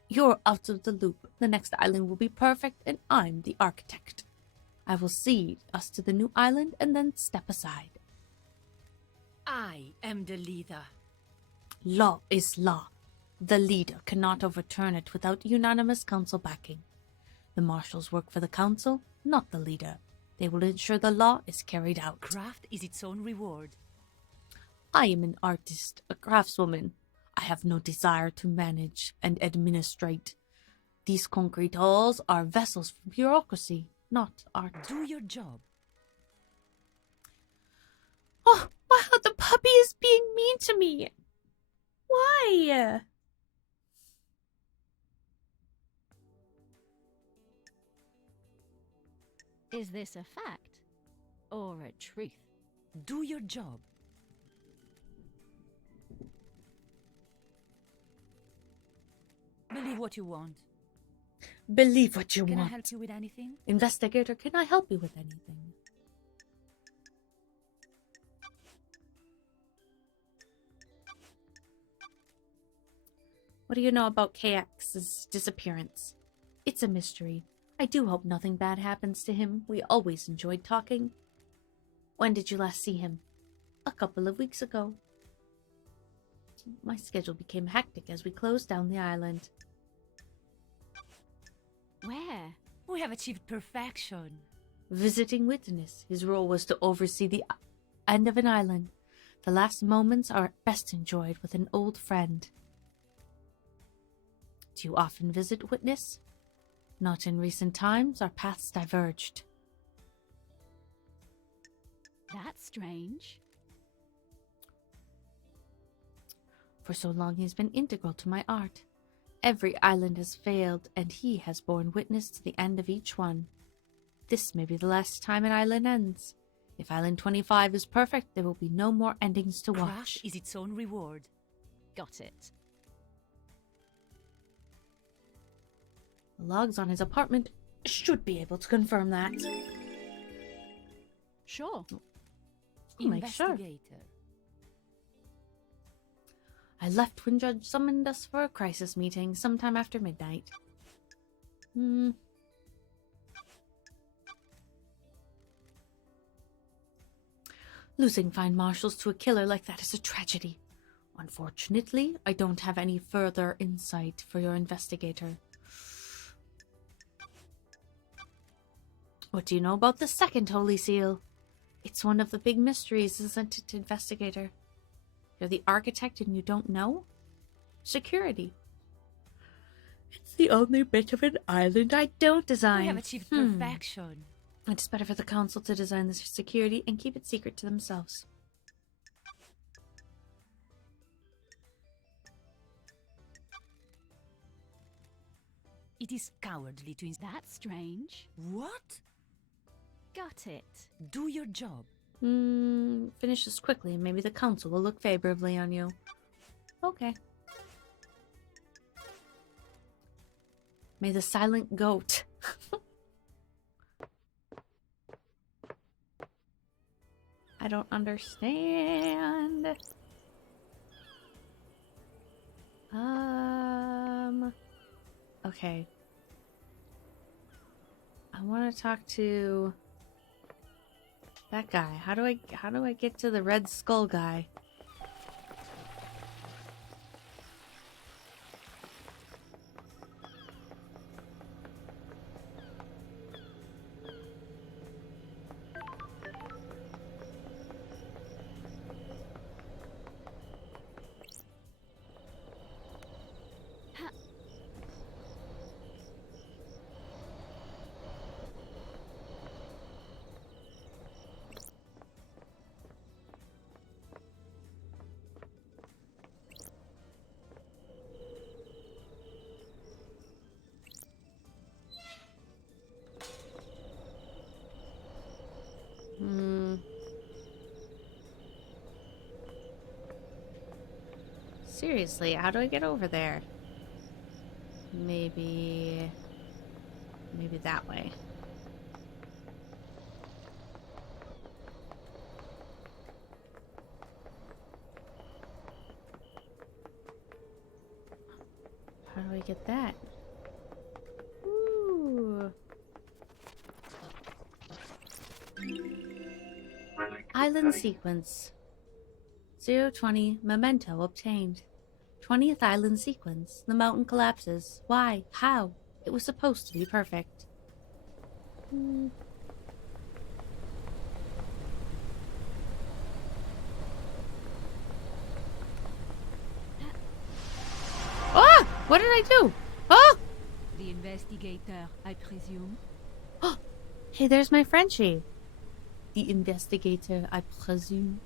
You're out of the loop. The next island will be perfect, and I'm the architect. I will see us to the new island and then step aside. I am the leader. Law is law. The leader cannot overturn it without unanimous council backing. The marshals work for the council, not the leader. They will ensure the law is carried out. Craft is its own reward. I am an artist, a craftswoman. I have no desire to manage and administrate. These concrete halls are vessels for bureaucracy, not art. Do your job. Oh, wow, the puppy is being mean to me. Why? Is this a fact or a truth? Do your job. Believe what you want. Believe what you Can I want. help you with anything? Investigator, can I help you with anything? What do you know about KX's disappearance? It's a mystery. I do hope nothing bad happens to him. We always enjoyed talking. When did you last see him? A couple of weeks ago. My schedule became hectic as we closed down the island. Where? We have achieved perfection. Visiting witness. His role was to oversee the end of an island. The last moments are best enjoyed with an old friend. Do you often visit witness? Not in recent times. Our paths diverged. That's strange. For so long he has been integral to my art. Every island has failed, and he has borne witness to the end of each one. This may be the last time an island ends. If Island 25 is perfect, there will be no more endings to Craft watch. is its own reward. Got it. The logs on his apartment should be able to confirm that. Sure. I'll make sure. Investigator. I left when Judge summoned us for a crisis meeting sometime after midnight. Losing fine marshals to a killer like that is a tragedy. Unfortunately, I don't have any further insight for your investigator. What do you know about the second Holy Seal? It's one of the big mysteries, isn't it, investigator? You're the architect and you don't know? Security. It's the only bit of an island I don't design. We have achieved perfection. It's better for the council to design the security and keep it secret to themselves. It is cowardly to... That's strange. What? Got it. Do your job. Finish this quickly and maybe the council will look favorably on you. Okay. May the silent goat. I don't understand. Okay. I want to talk to that guy. How do I get to the Red Skull guy? Seriously, how do I get over there? Maybe that way. How do I get that? Ooh. Island sequence. 020 memento obtained. 20th island sequence. The mountain collapses. Why? How? It was supposed to be perfect. What did I do? Oh! The investigator, I presume. Hey, there's my Frenchie. The investigator, I presume.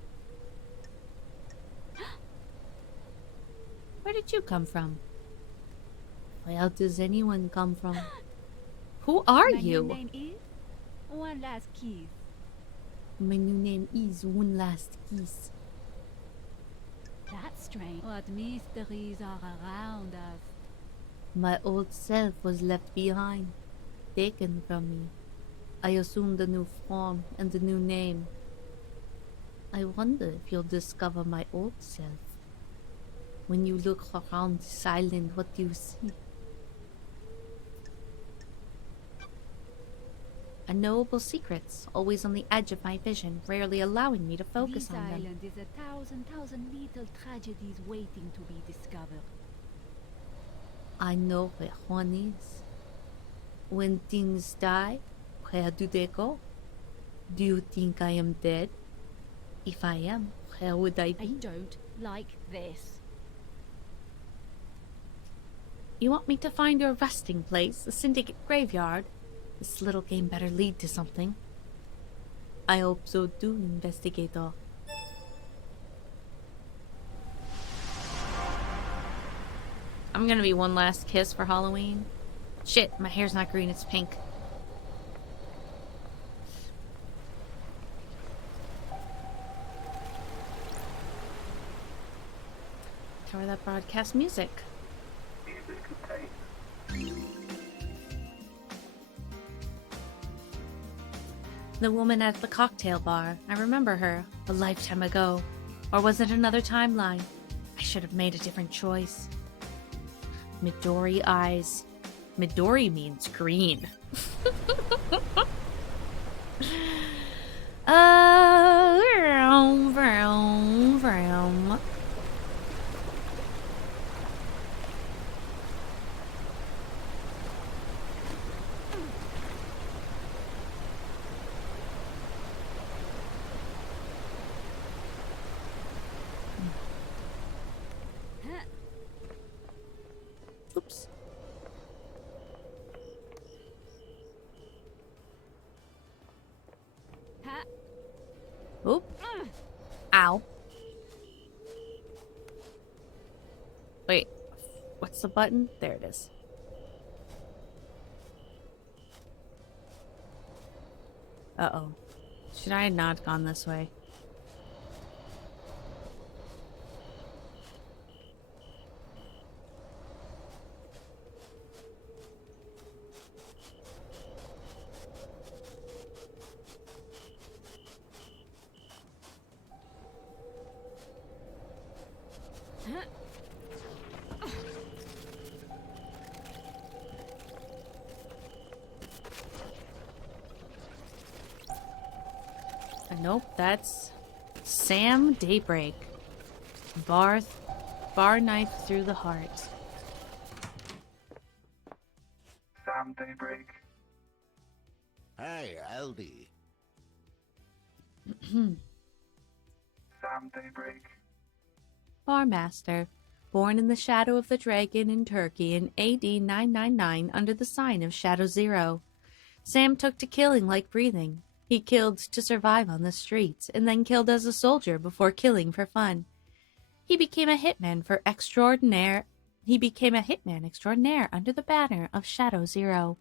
Where did you come from? Where does anyone come from? Who are My new you? name is One Last Kiss. My new name is One Last Kiss. That's strange. What mysteries are around us? My old self was left behind, taken from me. I assumed a new form and a new name. I wonder if you'll discover my old self. When you look around this island, what do you see? Unknowable secrets, always on the edge of my vision, rarely allowing me to focus This on them. island is a thousand little tragedies waiting to be discovered. I know where one is. When things die, where do they go? Do you think I am dead? If I am, where would I I be? don't like this. You want me to find your resting place, the Syndicate graveyard? This little game better lead to something. I hope so too, investigator. I'm gonna be One Last Kiss for Halloween. Shit, my hair's not green, it's pink. Cover that broadcast music. Music obtained. The woman at the cocktail bar. I remember her. A lifetime ago. Or was it another timeline? I should have made a different choice. Midori eyes. Midori means green. Vroom, vroom. Oops. Ha! Oop. Ow. Wait. What's the button? There it is. Uh-oh. Should I have not gone this way? Nope, that's Sam Daybreak. Bar knife through the heart. Sam Daybreak. Hey, Aldi. Sam Daybreak. Barmaster, born in the shadow of the dragon in Turkey in AD 999 under the sign of Shadow Zero. Sam took to killing like breathing. He killed to survive on the streets, and then killed as a soldier before killing for fun. He became a hitman extraordinaire under the banner of Shadow Zero.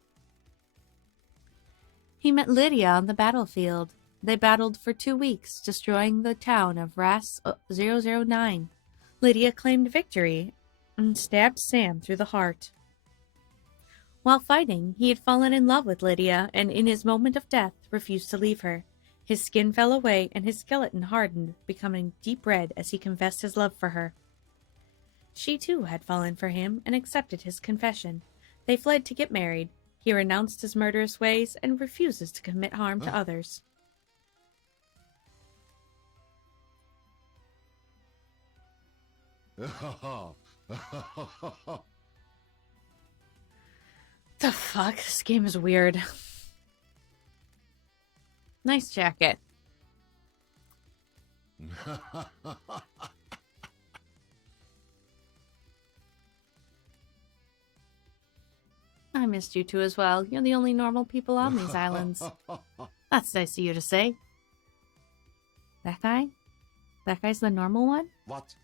He met Lydia on the battlefield. They battled for 2 weeks, destroying the town of Ras 009. Lydia claimed victory and stabbed Sam through the heart. While fighting, he had fallen in love with Lydia, and in his moment of death, refused to leave her. His skin fell away, and his skeleton hardened, becoming deep red as he confessed his love for her. She too had fallen for him, and accepted his confession. They fled to get married. He renounced his murderous ways, and refuses to commit harm to others. The fuck? This game is weird. Nice jacket. I missed you too as well. You're the only normal people on these islands. That's nice of you to say. That guy? That guy's the normal one? What?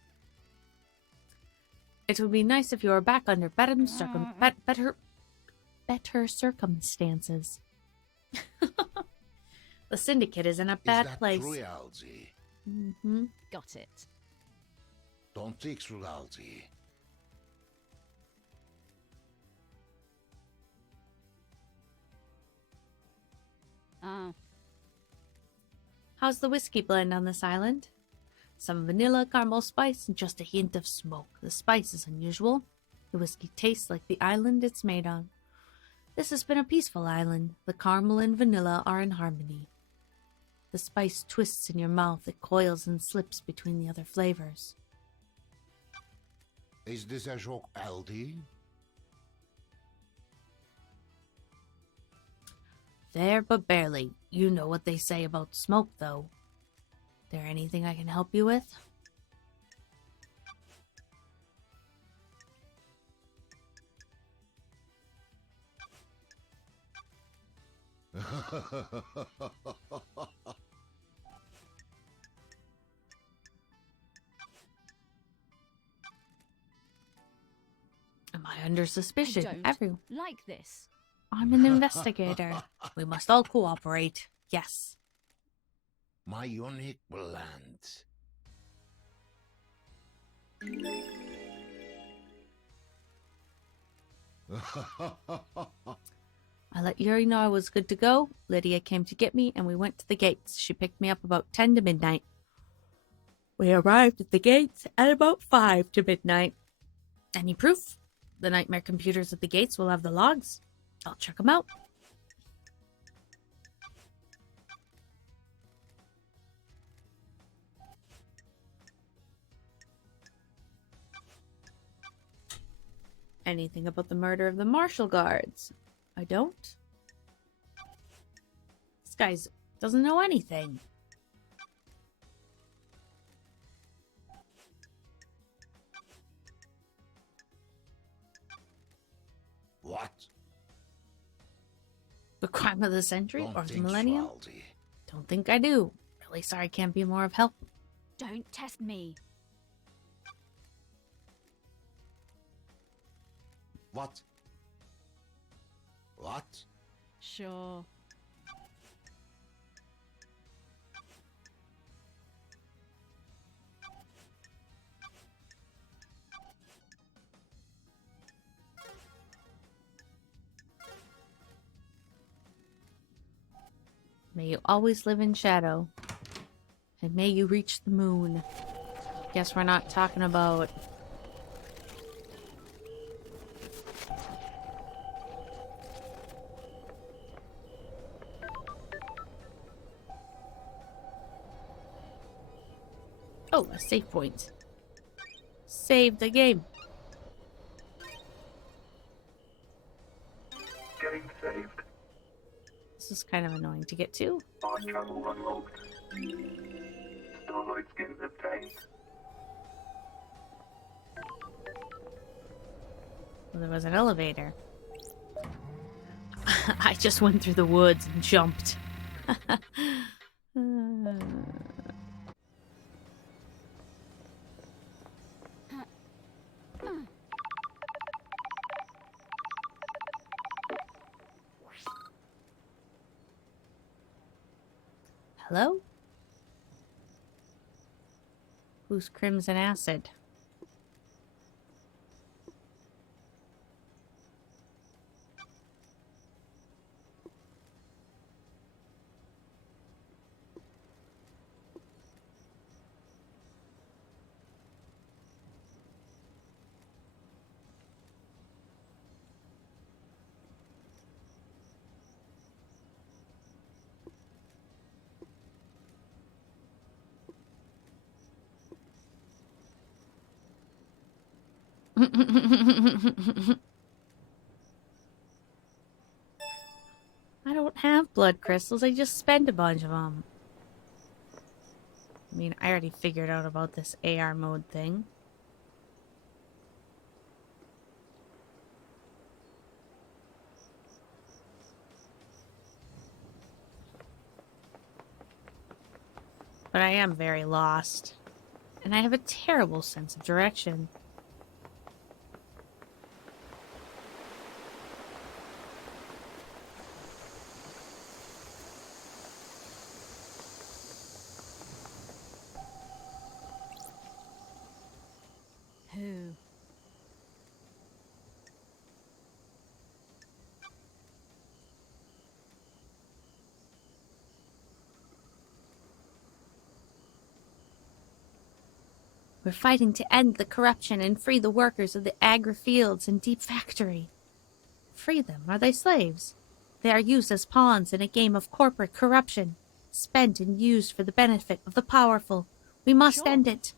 It would be nice if you were back under better circumstances. The Syndicate is in a bad Is that place. true, Alzi? Mm-hmm. Got it. Don't think through, Alzi. Ah, How's the whiskey blend on this island? Some vanilla, caramel spice, and just a hint of smoke. The spice is unusual. The whiskey tastes like the island it's made on. This has been a peaceful island. The caramel and vanilla are in harmony. The spice twists in your mouth. It coils and slips between the other flavors. Is this a joke, Aldi? There, but barely. You know what they say about smoke, though. There anything I can help you with? Am I under suspicion? I don't Everyone. like this. I'm an investigator. We must all cooperate. Yes. My unique blend. I let Yuri know I was good to go. Lydia came to get me, and we went to the gates. She picked me up about 10 to midnight. We arrived at the gates at about 5 to midnight. Any proof? The nightmare computers at the gates will have the logs. I'll check them out. Anything about the murder of the martial guards? I don't. This guy doesn't know anything. What? The crime of the century Don't or the think so, millennium? Aldi. Don't think I do. Really sorry I can't be more of help. Don't test me. What? What? Sure. May you always live in shadow. And may you reach the moon. Guess we're not talking about... Oh, a save point. Save the game. Game saved. This is kind of annoying to get to. Fast travel unlocked. Starlight skins obtained. Well, there was an elevator. I just went through the woods and jumped. Hello? Who's Crimson Acid? I don't have blood crystals. I just spent a bunch of them. I mean, I already figured out about this AR mode thing. but I am very lost. And I have a terrible sense of direction. Who? We're fighting to end the corruption and free the workers of the Agra fields and Deep Factory. Free them? Are they slaves? They are used as pawns in a game of corporate corruption, spent and used for the benefit of the powerful. We must end it.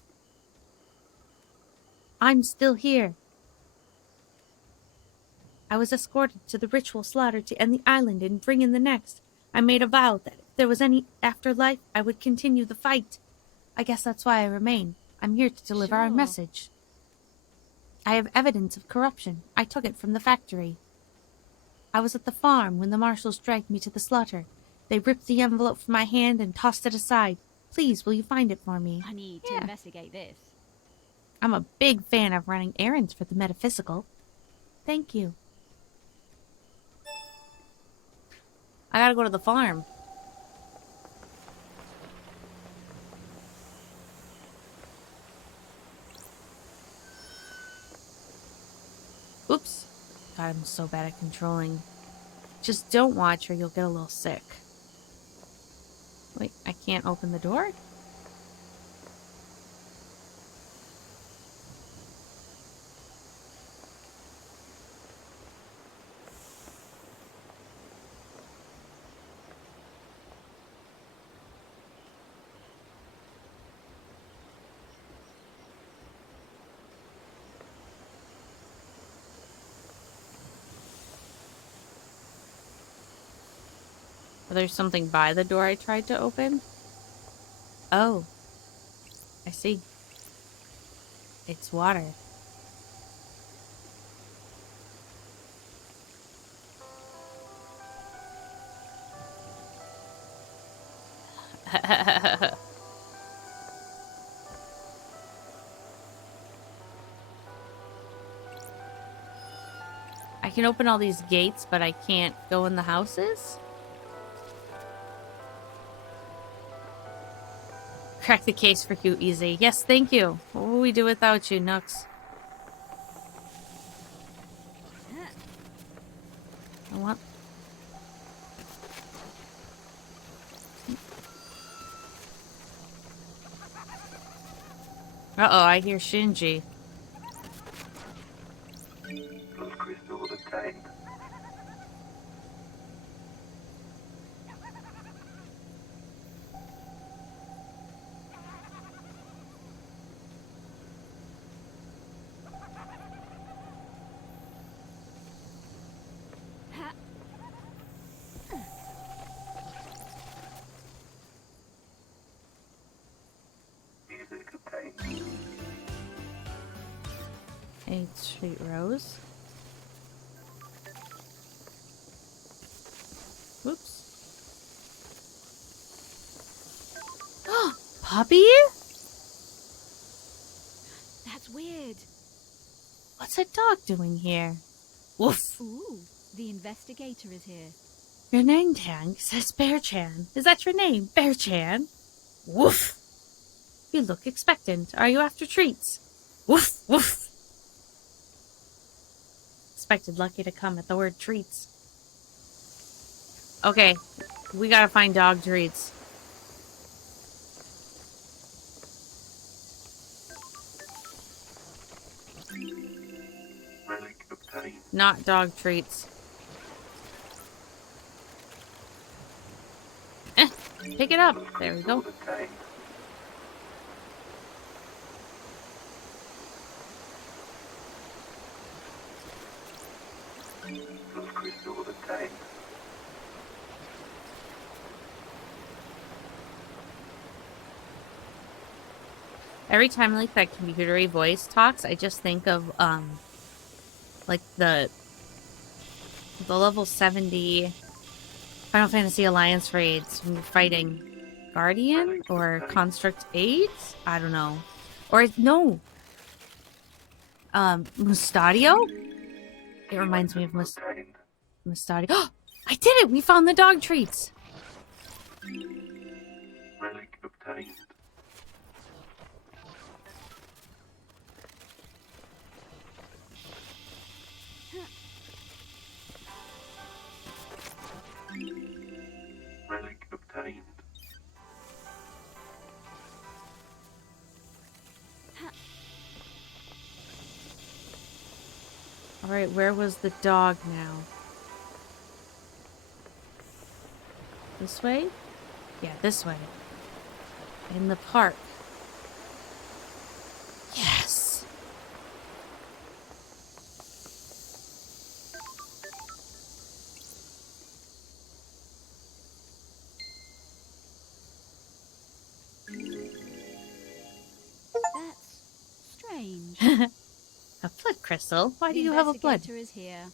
I'm still here. I was escorted to the ritual slaughter to end the island and bring in the next. I made a vow that if there was any afterlife, I would continue the fight. I guess that's why I remain. I'm here to deliver our Sure. message. I have evidence of corruption. I took it from the factory. I was at the farm when the marshals dragged me to the slaughter. They ripped the envelope from my hand and tossed it aside. Please, will you find it for me? I need to investigate this. I'm a big fan of running errands for the metaphysical. Thank you. I gotta go to the farm. Oops. God, I'm so bad at controlling. Just don't watch or you'll get a little sick. Wait, I can't open the door? There's something by the door I tried to open? Oh. I see. It's water. I can open all these gates, but I can't go in the houses? Crack the case for you, Easy. Yes, thank you. What would we do without you, Nux? I want... Uh-oh, I hear Shinji. Blood crystal obtained. Music obtained. 8th Street Rose. Whoops. Puppy? That's weird. What's a dog doing here? Woof. Ooh, the investigator is here. Your name tag says Bear-chan. Is that your name, Bear-chan? Woof. You look expectant. Are you after treats? Woof, woof. Expected Lucky to come at the word treats. Okay, we gotta find dog treats. Relic obtained. Not dog treats. Pick it up. There we go. Obtained. Blood crystal obtained. Every time like that computery voice talks, I just think of like the level 70 Final Fantasy Alliance raids when you're fighting Guardian or Construct 8? I don't know. Or no. Mustadio? It reminds me of Obtained. Mustadio. I did it! We found the dog treats! Relic obtained. Relic obtained. Alright, where was the dog now? This way? Yeah, this way. In the park. Yes! That's strange. A blood crystal? Why do The you have a blood? investigator is here.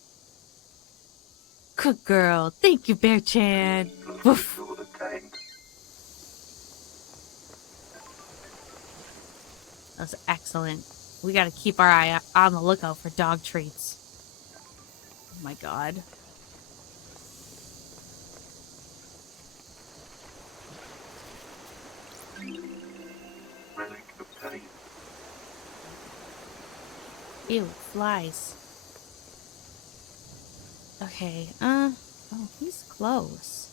Good girl. Thank you, Bear Chan. Blood Woof. crystal obtained. That was excellent. We gotta keep our eye on the lookout for dog treats. Oh my god. Relic obtained. Ew, flies. Okay, oh, he's close.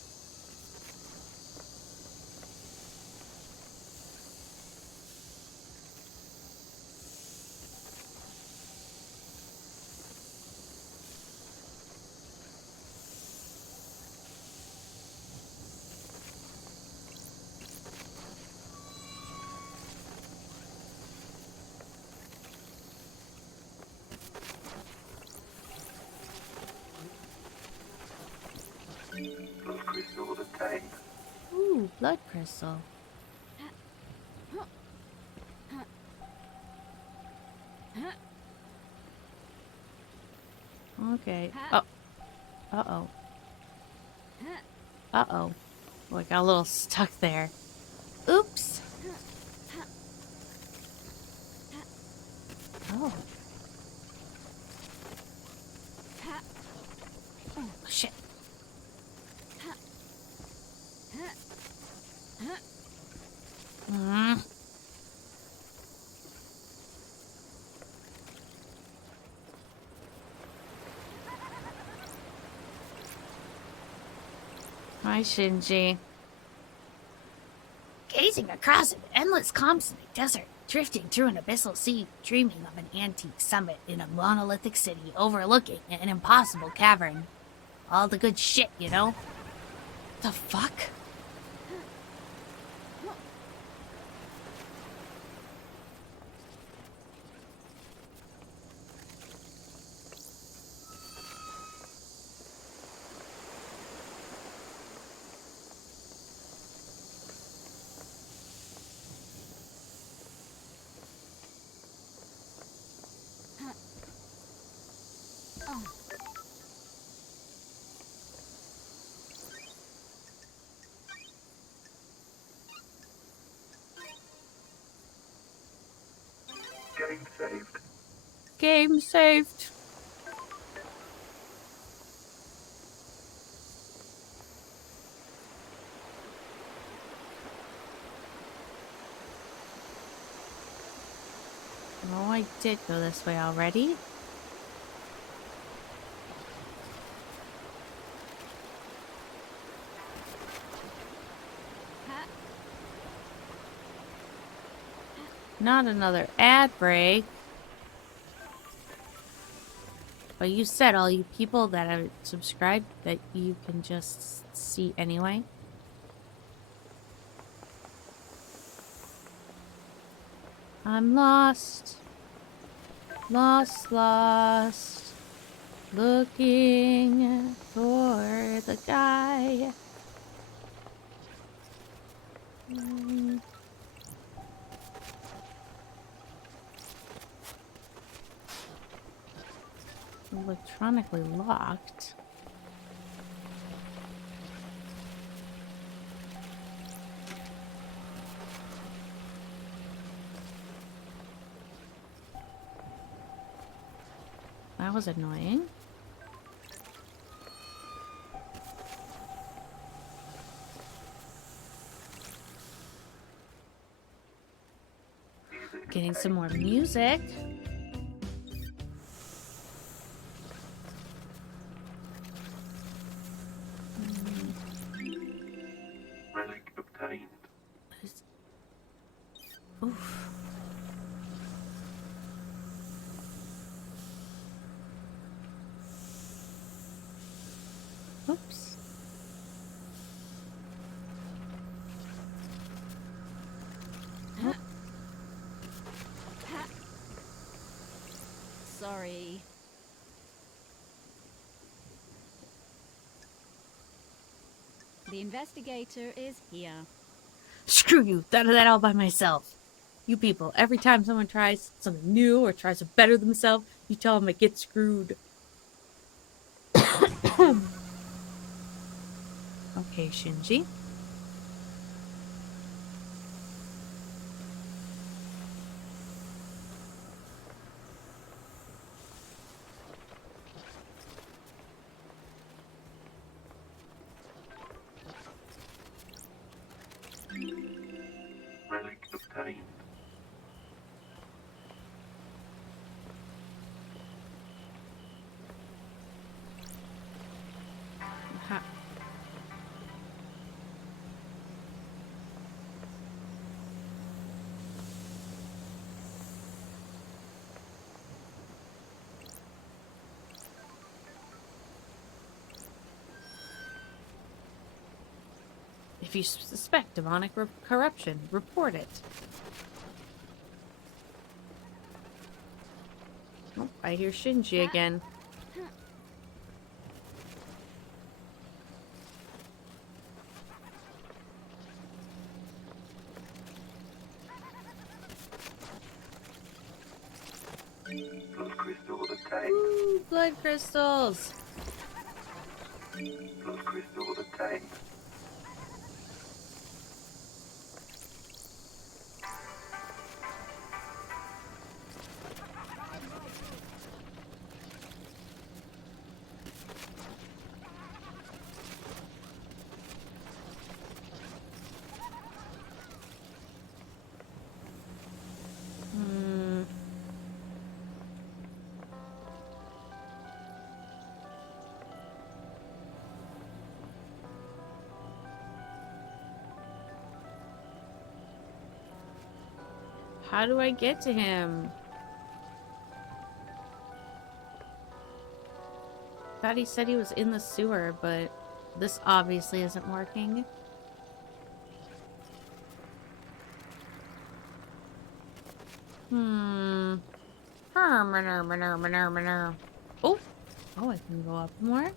Blood crystal obtained. Ooh, blood crystal. Okay. Oh. Uh-oh. Uh-oh. Oh, I got a little stuck there. Oops. Oh. Oh, shit. Mm. Hi, Shinji. Gazing across an endless continent desert, drifting through an abyssal sea, dreaming of an antique summit in a monolithic city overlooking an impossible cavern. All the good shit, you know? The fuck? Game saved. Game saved. Oh, I did go this way already. Not another ad break. But you said all you people that are subscribed that you can just see anyway. I'm lost. Lost. Looking for the guy. Electronically locked. that was annoying. Getting some more music. Relic obtained. Oof. Oops. Sorry. The investigator is here. Screw you. Thought of that all by myself. You people, every time someone tries something new or tries to better themselves, you tell them it gets screwed. Okay, Shinji. Relic obtained. Ha. If you suspect demonic corruption, report it. Oh, I hear Shinji again. Blood crystal obtained. Ooh, blood crystals! Blood crystal obtained. Hmm. How do I get to him? Thought he said he was in the sewer, but this obviously isn't working. Hmm. Oh! Oh, I can go up more.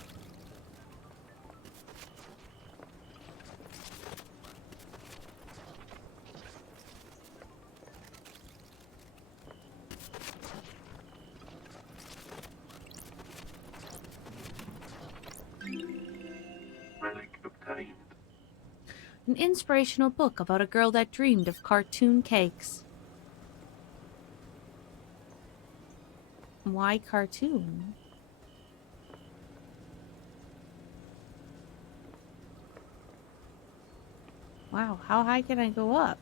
Relic obtained. An inspirational book about a girl that dreamed of cartoon cakes. Why cartoon? Wow, how high can I go up?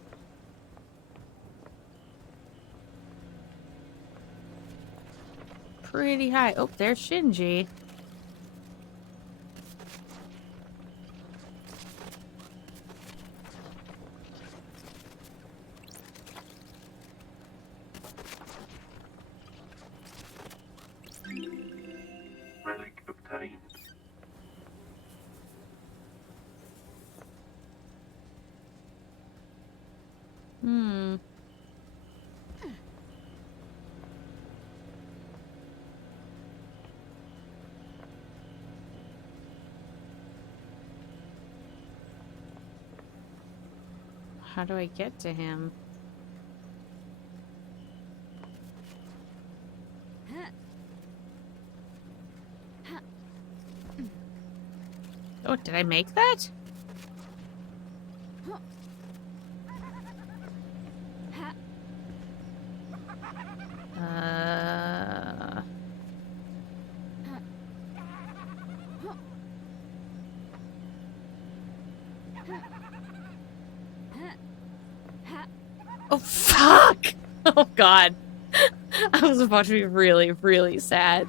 Pretty high. Oh, there's Shinji. Relic obtained. Hmm. How do I get to him? Oh, did I make that? Oh, fuck! Oh, God. I was about to be really, really sad.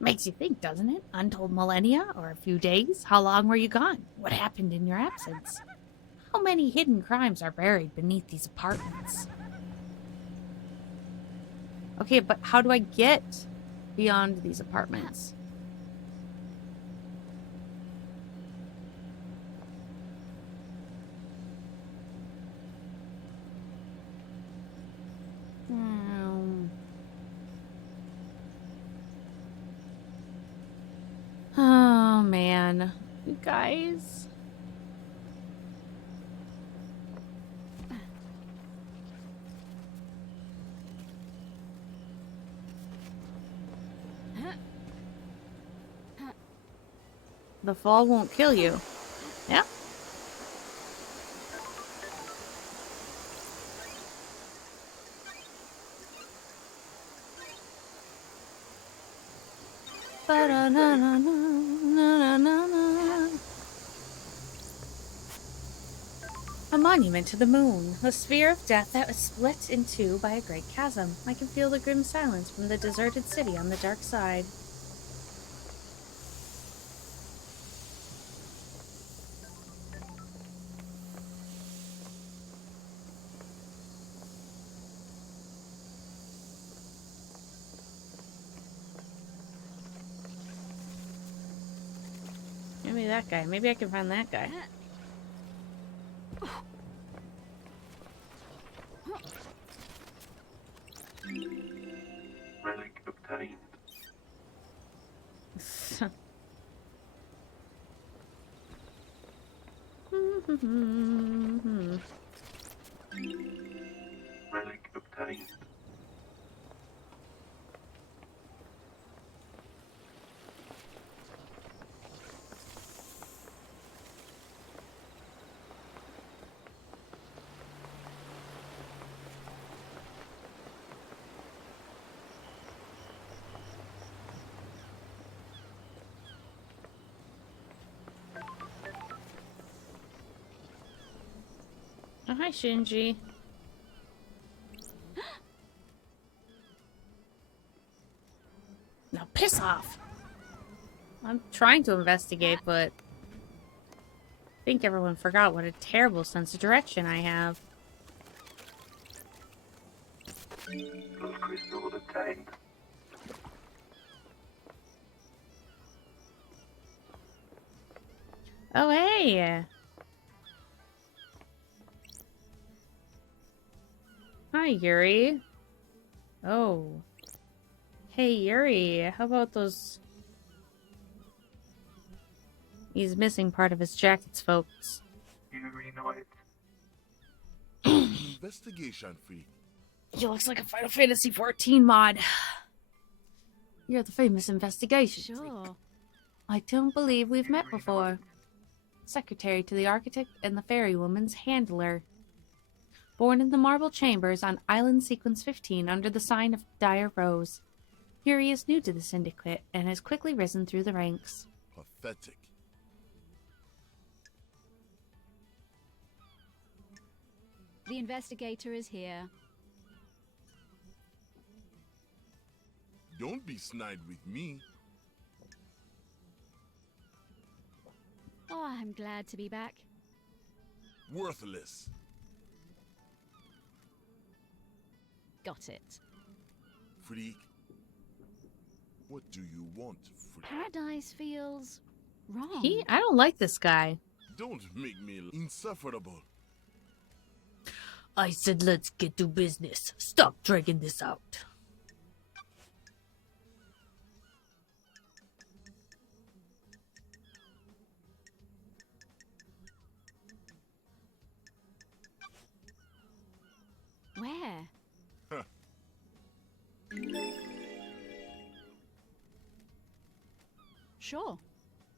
Makes you think, doesn't it? Untold millennia or a few days? How long were you gone? What happened in your absence? How many hidden crimes are buried beneath these apartments? Okay, but how do I get beyond these apartments? Oh, man. You guys. The fall won't kill you. Yeah. A monument to the moon, a sphere of death that was split in two by a great chasm. I can feel the grim silence from the deserted city on the dark side. Maybe that guy. Maybe I can find that guy. Relic obtained. Relic obtained. Oh, hi, Shinji. Now piss off. I'm trying to investigate, but I think everyone forgot what a terrible sense of direction I have. Blood crystal obtained. Oh, hey! Hi, Yuri. Oh. Hey, Yuri, how about those... He's missing part of his jackets, folks. Yuri Knight. Investigation fee. He looks like a Final Fantasy XIV mod. You're the famous investigation. Sure. I don't believe we've met before. Secretary to the architect and the fairy woman's handler. Born in the marble chambers on Island Sequence 15 under the sign of Dire Rose. Yuri is new to the Syndicate and has quickly risen through the ranks. Pathetic. The investigator is here. Don't be snide with me. Oh, I'm glad to be back. Worthless. Got it. Freak. What do you want, freak? Paradise feels wrong. I don't like this guy. Don't make me insufferable. I said let's get to business. Stop dragging this out. Where? Huh. Sure.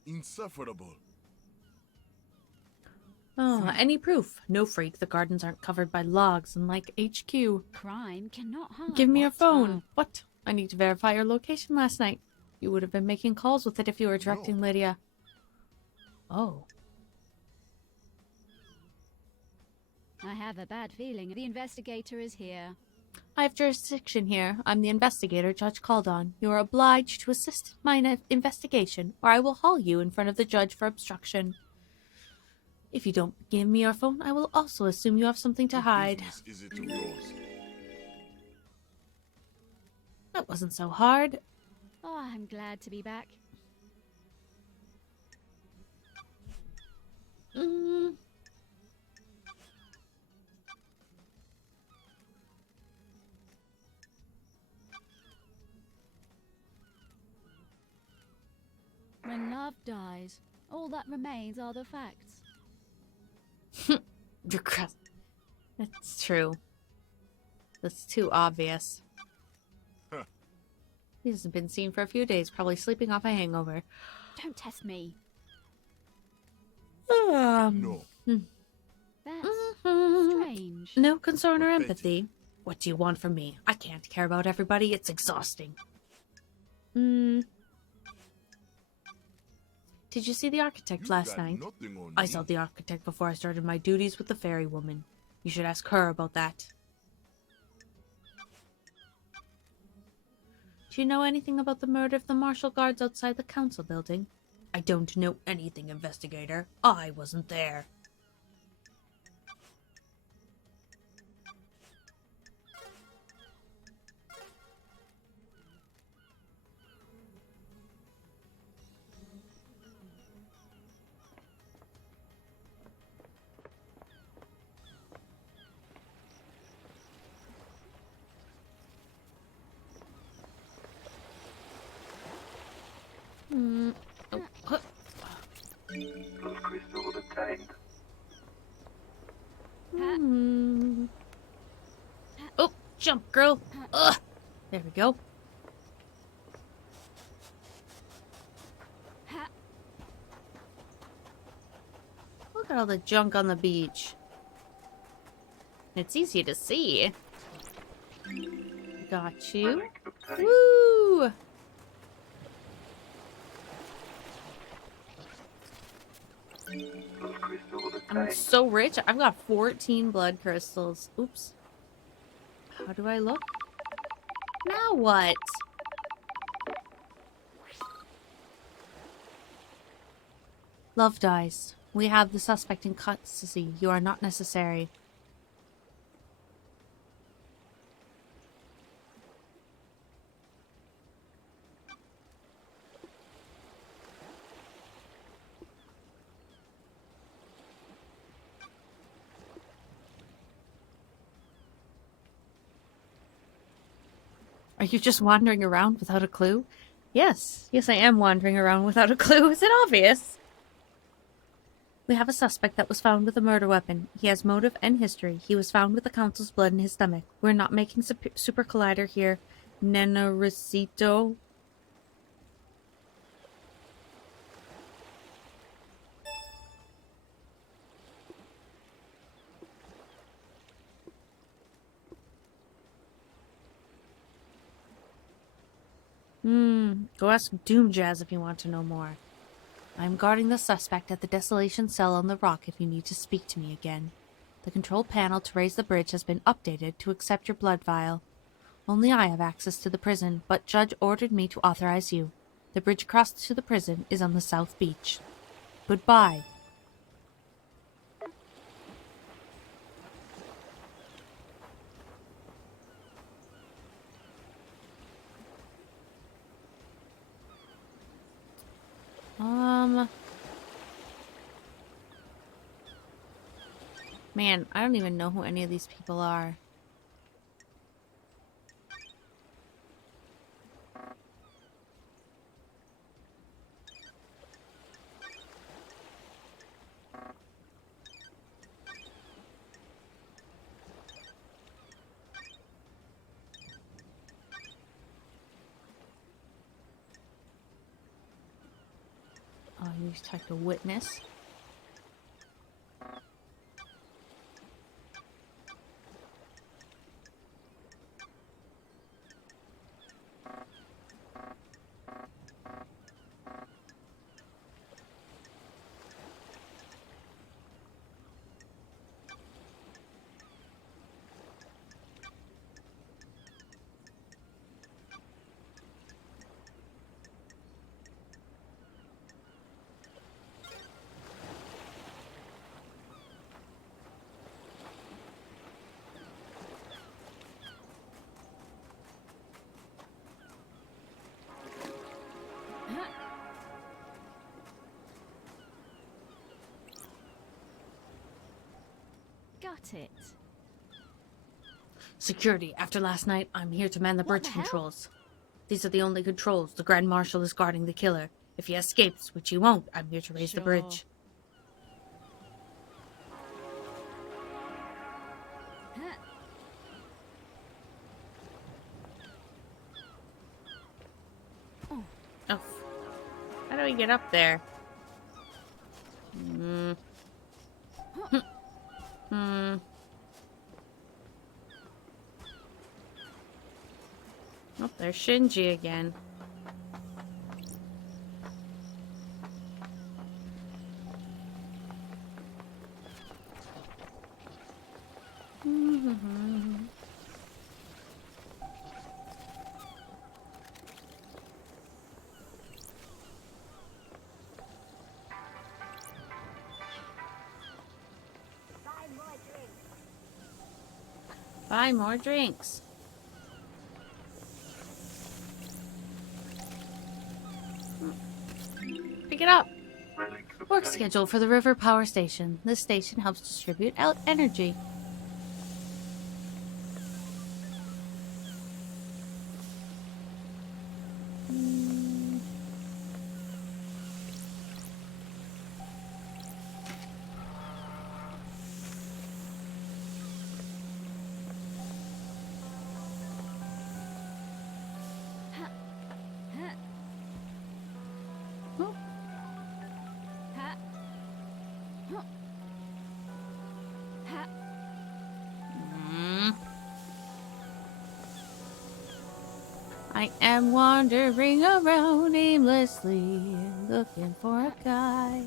Insufferable. Oh, any proof? No, freak. The gardens aren't covered by logs, unlike HQ. Crime cannot hide. Give me your what's phone. up. What? I need to verify your location last night. You would have been making calls with it if you were directing Lydia. Oh. I have a bad feeling the investigator is here. I have jurisdiction here. I'm the investigator Judge called on. You are obliged to assist my investigation, or I will haul you in front of the judge for obstruction. If you don't give me your phone, I will also assume you have something to What hide. business is it of yours? That wasn't so hard. Oh, I'm glad to be back. When love dies, all that remains are the facts. That's true. That's too obvious. Huh. He hasn't been seen for a few days, probably sleeping off a hangover. Don't test me. No. That's strange. No concern or Pathetic. empathy. What do you want from me? I can't care about everybody. It's exhausting. Did you see the architect You last got night? nothing on I me. saw the architect before I started my duties with the fairy woman. You should ask her about that. Do you know anything about the murder of the martial guards outside the council building? I don't know anything, investigator. I wasn't there. Blood crystal obtained. Oh, jump, girl. Ugh. There we go. Look at all the junk on the beach. It's easy to see. Got you. Relic obtained. Woo! Blood crystal I'm obtained. so rich. I've got 14 blood crystals. Oops. How do I look? Now what? Love dies. We have the suspect in custody. You are not necessary. Are you just wandering around without a clue? Yes. Yes, I am wandering around without a clue. Is it obvious? We have a suspect that was found with a murder weapon. He has motive and history. He was found with the council's blood in his stomach. We're not making super collider here. Nenoricito. Go ask Doom Jazz if you want to know more. I'm guarding the suspect at the Desolation Cell on the rock if you need to speak to me again. The control panel to raise the bridge has been updated to accept your blood vial. Only I have access to the prison, but Judge ordered me to authorize you. The bridge across to the prison is on the south beach. Goodbye. Man, I don't even know who any of these people are. Oh, you just talked to witness. cut it. Security, after last night, I'm here to man the What bridge the hell? controls. These are the only controls. The Grand Marshal is guarding the killer. If he escapes, which he won't, I'm here to raise the Sure. bridge. Huh. Oh. How do we get up there? Hmm. Hmm. Oh, there's Shinji again. Buy more drinks. Pick it up. Relic Work obtained. schedule for the River Power Station. This station helps distribute out energy. I am wandering around aimlessly, looking for a guy.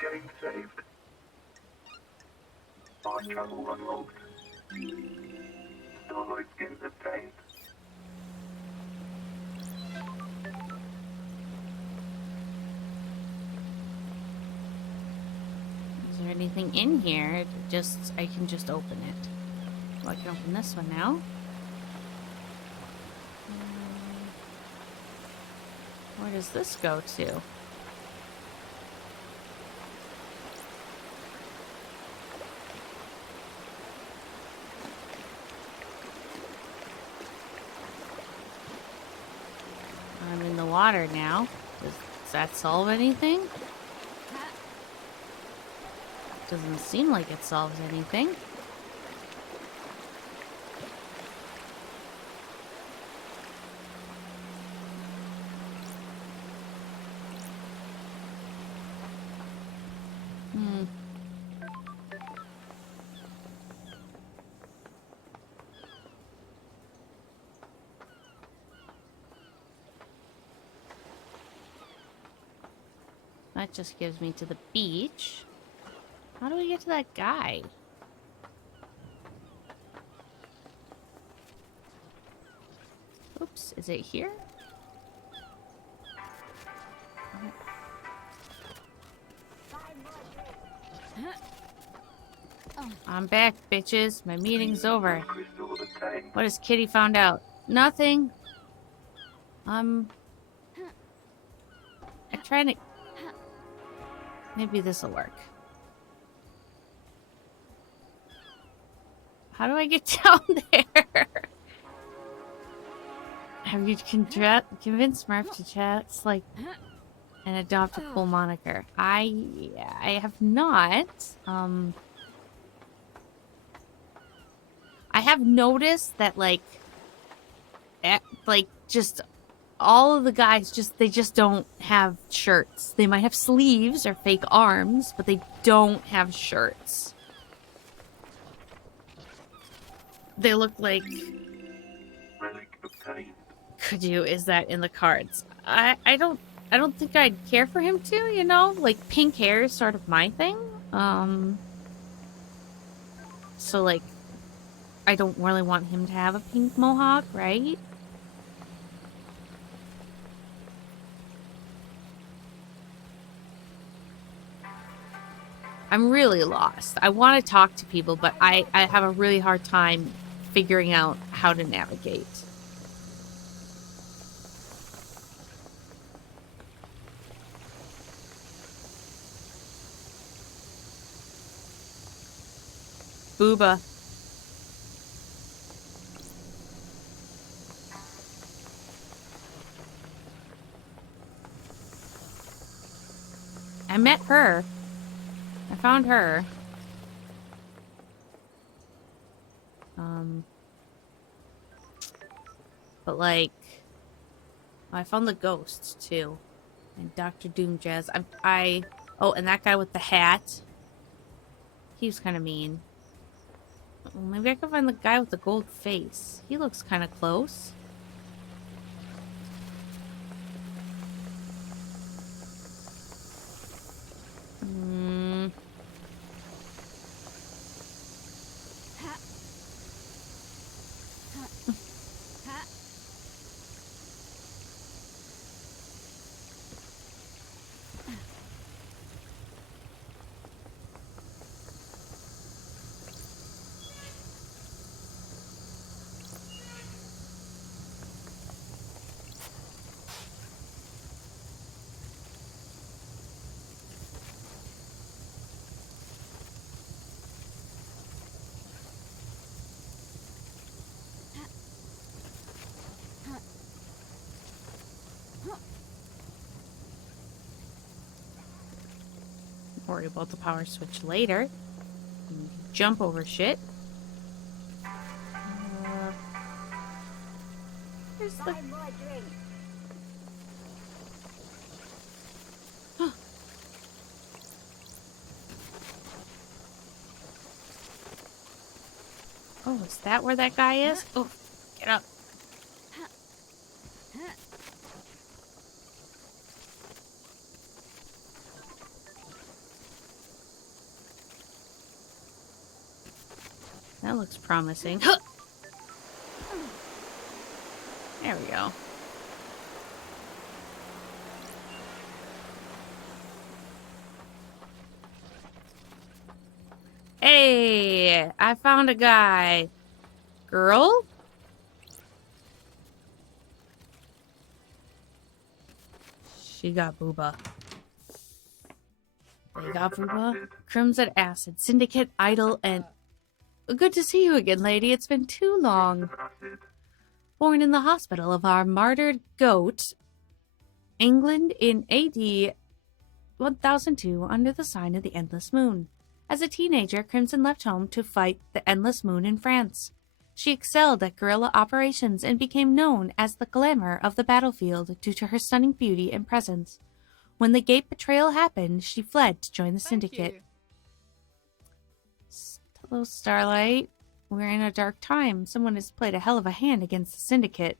Game saved. Fast travel unlocked. Starlight skins obtained. Is there anything in here? I can just open it. Well, I can open this one now. Where does this go to? I'm in the water now. Does that solve anything? Doesn't seem like it solves anything. That just gives me to the beach. How do we get to that guy? Oops, is it here? I'm back, bitches. My meeting's over. Crystal obtained. What has Kitty found out? Nothing. I'm trying to... Maybe this'll work. How do I get down there? Have you convinced Murph to chat like and adopt a cool moniker? I have not. I have noticed that just all of the guys they just don't have shirts. They might have sleeves or fake arms, but they don't have shirts. They look like... Relic obtained. Could you? Is that in the cards? I don't think I'd care for him to, you know? Like, pink hair is sort of my thing. So, like, I don't really want him to have a pink mohawk, right? I'm really lost. I want to talk to people, but I have a really hard time figuring out how to navigate. Booba. I met her. I found her. But like, I found the ghosts too, and Dr. Doom Jazz. Oh, and that guy with the hat. He was kind of mean. Well, maybe I can find the guy with the gold face. He looks kind of close. Worry about the power switch later. Jump over shit. Here's the... Oh, is that where that guy is? Oh, get up. That looks promising. There we go. Hey, I found a guy. Girl? She got Booba. They got Booba. Crimson Acid, Syndicate, Idol, and... Good to see you again, lady. It's been too long. Born in the hospital of our martyred goat, England in AD 1002 under the sign of the Endless Moon. As a teenager, Crimson left home to fight the Endless Moon in France. She excelled at guerrilla operations and became known as the glamour of the battlefield due to her stunning beauty and presence. When the Gate betrayal happened, she fled to join the Syndicate. Hello, Starlight. We're in a dark time. Someone has played a hell of a hand against the Syndicate.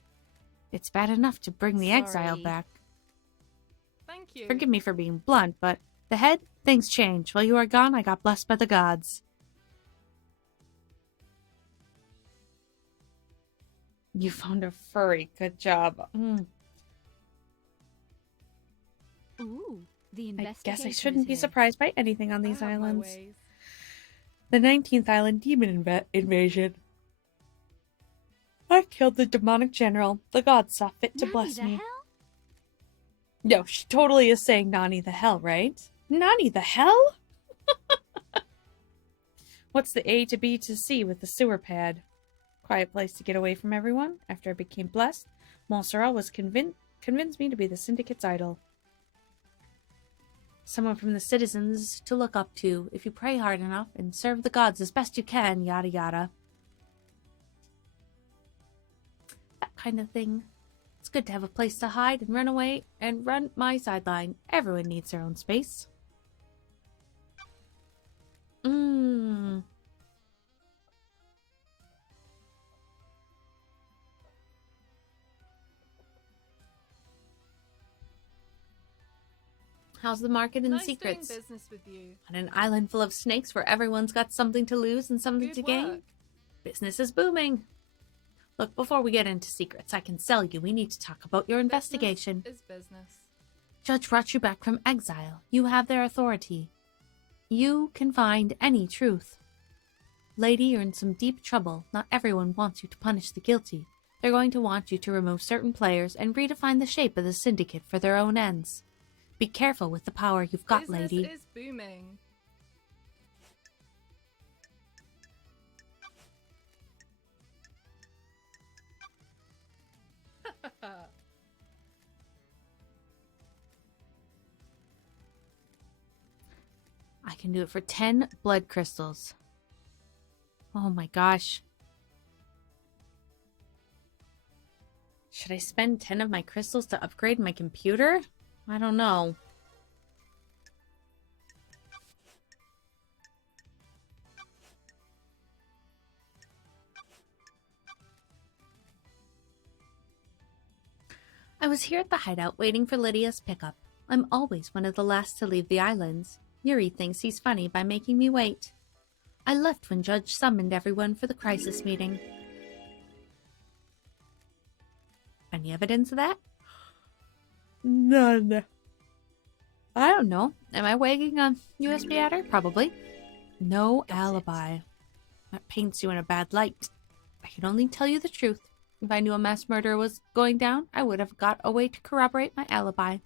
It's bad enough to bring the exile back. Thank you. Forgive me for being blunt, but the head, things change. While you are gone, I got blessed by the gods. You found a furry. Good job. Ooh, the I guess I investigator shouldn't is be here. surprised by anything on these I have my islands. ways. The 19th island demon invasion. I killed the demonic general. The gods saw fit to Nanny bless the me. hell? No, she totally is saying Nani the hell, right? Nani the hell? What's the A to B to C with the sewer pad? Quiet place to get away from everyone. After I became blessed, Montserrat was convinced me to be the Syndicate's idol. Someone from the citizens to look up to if you pray hard enough and serve the gods as best you can, yada yada. That kind of thing. It's good to have a place to hide and run away and run my sideline. Everyone needs their own space. How's the market in Nice secrets? doing business with you. On an island full of snakes where everyone's got something to lose and something Good to gain? work. Business is booming. Look, before we get into secrets I can sell you, we need to talk about your investigation. Business is business. Judge brought you back from exile. You have their authority. You can find any truth. Lady, you're in some deep trouble. Not everyone wants you to punish the guilty. They're going to want you to remove certain players and redefine the shape of the Syndicate for their own ends. Be careful with the power you've got, Business lady. is booming. I can do it for 10 blood crystals. Oh my gosh. Should I spend 10 of my crystals to upgrade my computer? I don't know. I was here at the hideout waiting for Lydia's pickup. I'm always one of the last to leave the islands. Yuri thinks he's funny by making me wait. I left when Judge summoned everyone for the crisis meeting. Any evidence of that? None. I don't know. Am I wagging a USB adder? Probably. No alibi. That paints you in a bad light. I can only tell you the truth. If I knew a mass murder was going down, I would have got a way to corroborate my alibi.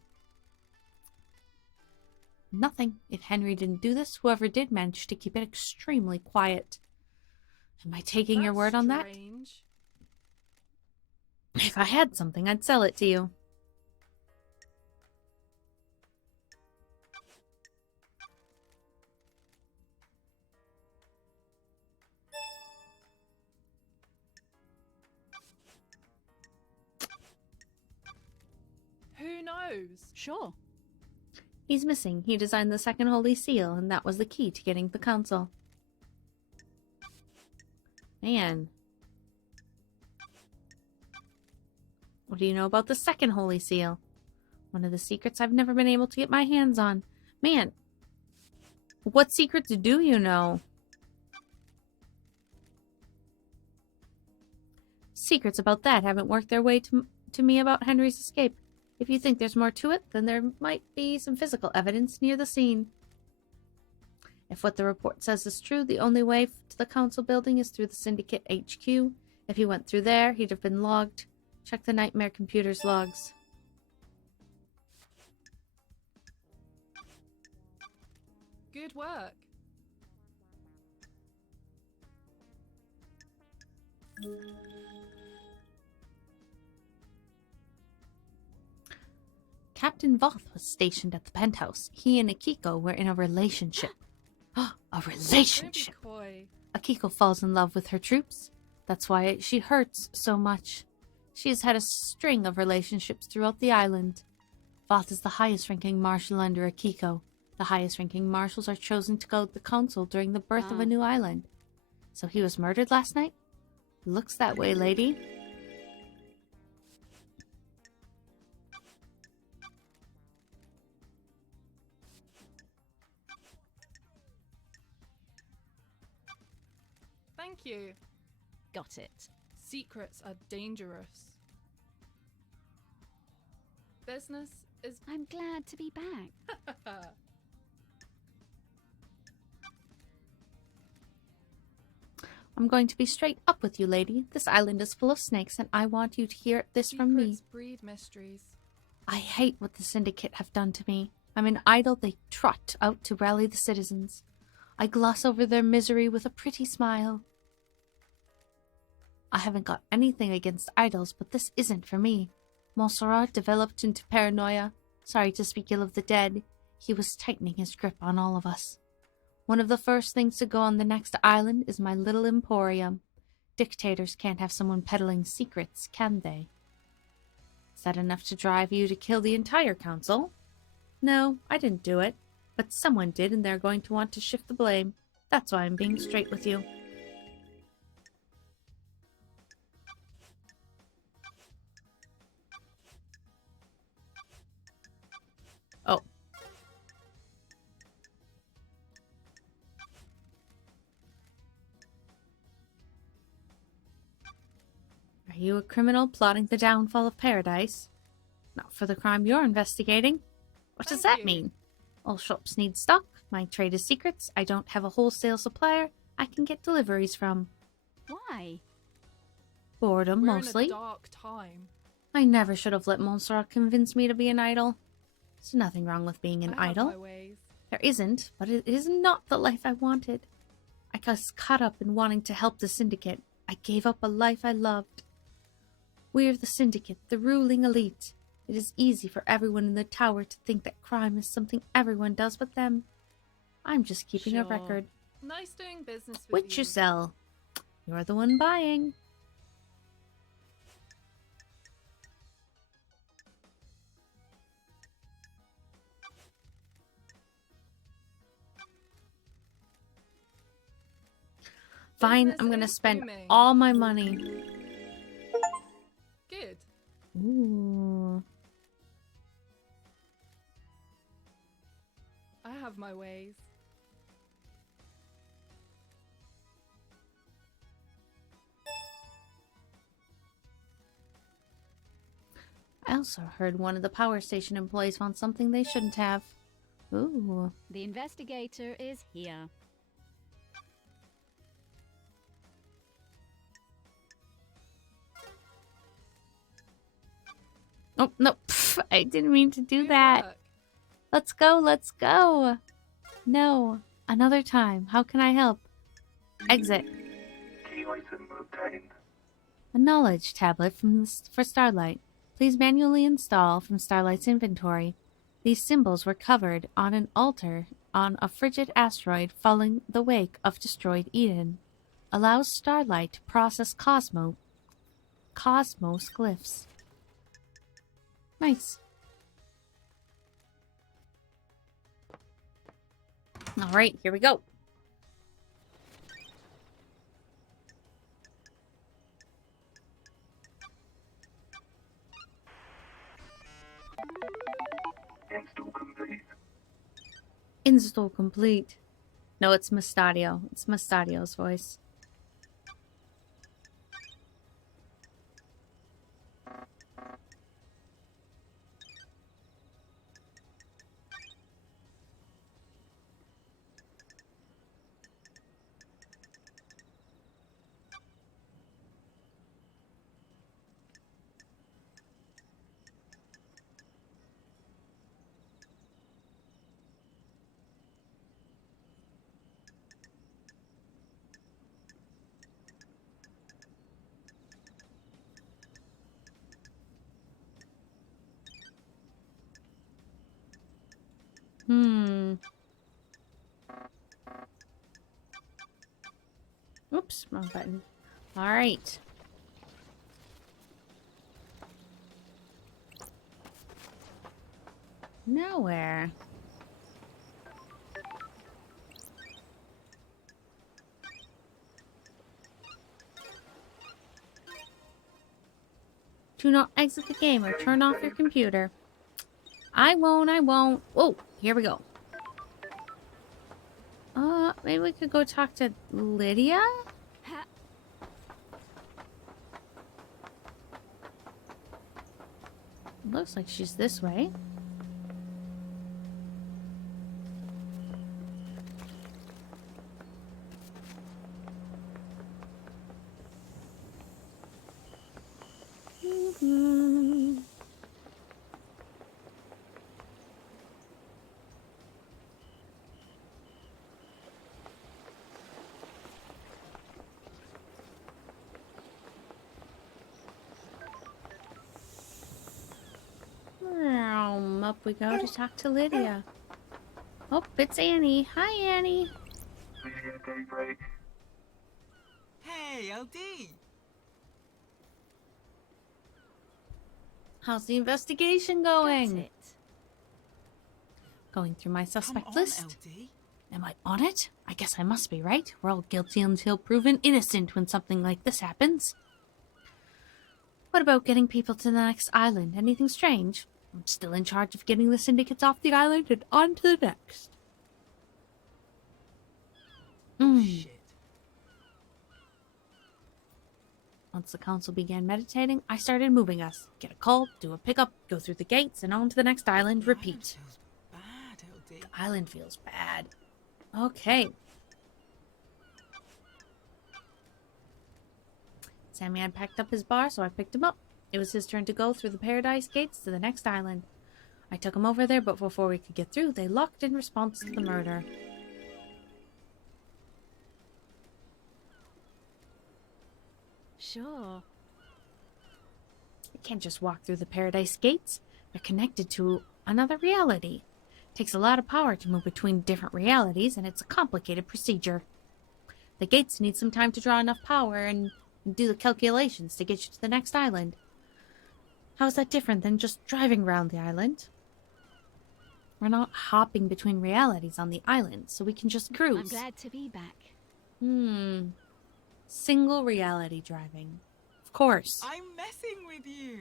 Nothing. If Henry didn't do this, whoever did managed to keep it extremely quiet. Am I taking your word on that? Strange. If I had something, I'd sell it to you. Who knows? Sure. He's missing. He designed the second Holy Seal, and that was the key to getting the council. Man. What do you know about the second Holy Seal? One of the secrets I've never been able to get my hands on. Man. What secrets do you know? Secrets about that haven't worked their way to me about Henry's escape. If you think there's more to it, then there might be some physical evidence near the scene. If what the report says is true, the only way to the council building is through the Syndicate HQ. If he went through there, he'd have been logged. Check the Nightmare Computer's logs. Good work. Captain Voth was stationed at the penthouse. He and Akiko were in a relationship. A relationship! Don't be coy. Akiko falls in love with her troops. That's why she hurts so much. She has had a string of relationships throughout the island. Voth is the highest-ranking marshal under Akiko. The highest-ranking marshals are chosen to go to the council during the birth of a new island. So he was murdered last night? Looks that way, lady. Thank you. Got it. Secrets are dangerous. Business is... I'm glad to be back. I'm going to be straight up with you, lady. This island is full of snakes, and I want you to hear this from me. Secrets breed mysteries. I hate what the Syndicate have done to me. I'm an idol they trot out to rally the citizens. I gloss over their misery with a pretty smile. I haven't got anything against idols, but this isn't for me. Montserrat developed into paranoia. Sorry to speak ill of the dead. He was tightening his grip on all of us. One of the first things to go on the next island is my little emporium. Dictators can't have someone peddling secrets, can they? Is that enough to drive you to kill the entire council? No, I didn't do it. But someone did, and they're going to want to shift the blame. That's why I'm being straight with you. Oh. Are you a criminal plotting the downfall of paradise? Not for the crime you're investigating. What does Thank that you. mean? All shops need stock. My trade is secrets. I don't have a wholesale supplier I can get deliveries from. Why? Boredom, We're mostly. in a dark time. I never should have let Montserrat convince me to be an idol. There's nothing wrong with being an I have idol. my ways. There isn't, but it is not the life I wanted. I got caught up in wanting to help the Syndicate. I gave up a life I loved. We're the Syndicate, the ruling elite. It is easy for everyone in the tower to think that crime is something everyone does but them. I'm just keeping a Sure. record. Nice doing business with Which you. you sell. You're the one buying. Fine, Business I'm gonna is spend booming. all my money. Good. Ooh. I have my ways. I also heard one of the power station employees found something they shouldn't have. Ooh. The investigator is here. Oh, no. Pff, I didn't mean to do Good that. work. Let's go, let's go. No. Another time. How can I help? Exit. Key item obtained. A knowledge tablet for Starlight. Please manually install from Starlight's inventory. These symbols were covered on an altar on a frigid asteroid following the wake of destroyed Eden. Allows Starlight to process cosmos glyphs. Nice. Alright, here we go. Install complete. Install complete. No, it's Mustadio. It's Mustadio's voice. Oops, wrong button. Alright. Nowhere. Do not exit the game or turn off your computer. I won't. Oh, here we go. Maybe we could go talk to Lydia? Looks like she's this way. Up we go to talk to Lydia. Oh, it's Annie. Hi, Annie. See you at daybreak. Hey, LD! How's the investigation Got going? it. Going through my Come suspect on, list. LD. Am I on it? I guess I must be, right? We're all guilty until proven innocent when something like this happens. What about getting people to the next island? Anything strange? I'm still in charge of getting the syndicates off the island and on to the next. Shit. Once the council began meditating, I started moving us. Get a call, do a pickup, go through the gates, and on to the next island, repeat. Feels bad, LD. The island feels bad. Okay. Sammy had packed up his bar, so I picked him up. It was his turn to go through the paradise gates to the next island. I took him over there, but before we could get through, they locked in response to the murder. Sure. I can't just walk through the paradise gates. They're connected to another reality. Takes a lot of power to move between different realities, and it's a complicated procedure. The gates need some time to draw enough power and do the calculations to get you to the next island. How is that different than just driving around the island? We're not hopping between realities on the island, so we can just cruise. I'm glad to be back. Single reality driving. Of course. I'm messing with you.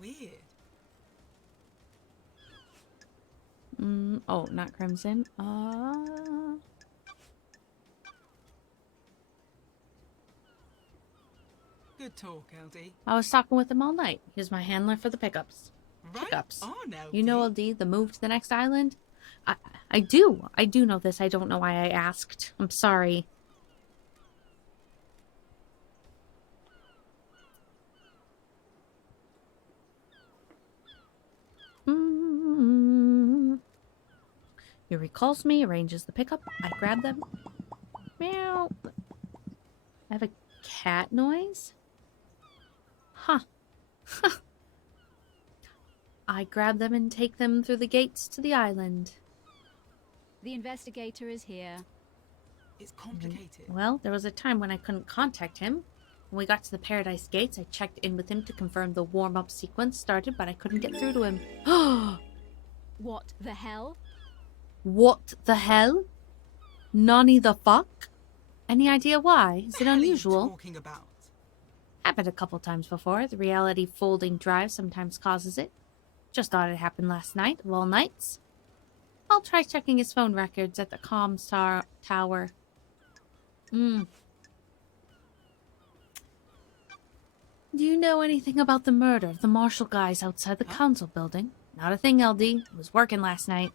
Weird. Oh, not Crimson. Good talk, LD. I was talking with him all night. He's my handler for the pickups. Right Pickups. on, LD. You know, LD, the move to the next island? I do. I do know this. I don't know why I asked. I'm sorry. He recalls me, arranges the pickup. I grab them. Meow. I have a cat noise? Huh. I grab them and take them through the gates to the island. The investigator is here. It's complicated. Well, there was a time when I couldn't contact him. When we got to the Paradise Gates, I checked in with him to confirm the warm-up sequence started, but I couldn't get through to him. What the hell? What the hell? Nani the fuck? Any idea why? Is it What are you unusual? talking about? Happened a couple times before. The reality folding drive sometimes causes it. Just thought it happened last night, of all nights. I'll try checking his phone records at the comms tower. Do you know anything about the murder of the marshal guys outside the council building? Not a thing, LD. It was working last night.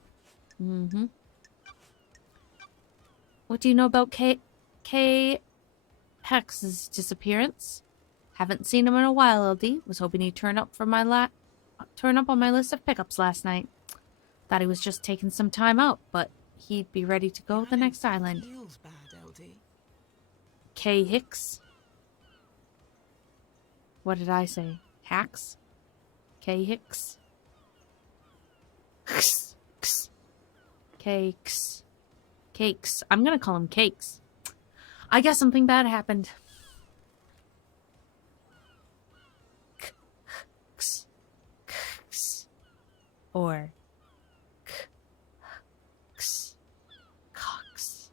What do you know about K. Hex's disappearance? Haven't seen him in a while, LD. Was hoping he'd turn up on my list of pickups last night. Thought he was just taking some time out, but he'd be ready to go to the next island. Feels bad, LD. K. Hicks? What did I say? Hacks? K. Hicks? Cakes. Cakes. I'm gonna call him Cakes. I guess something bad happened. Or Cox.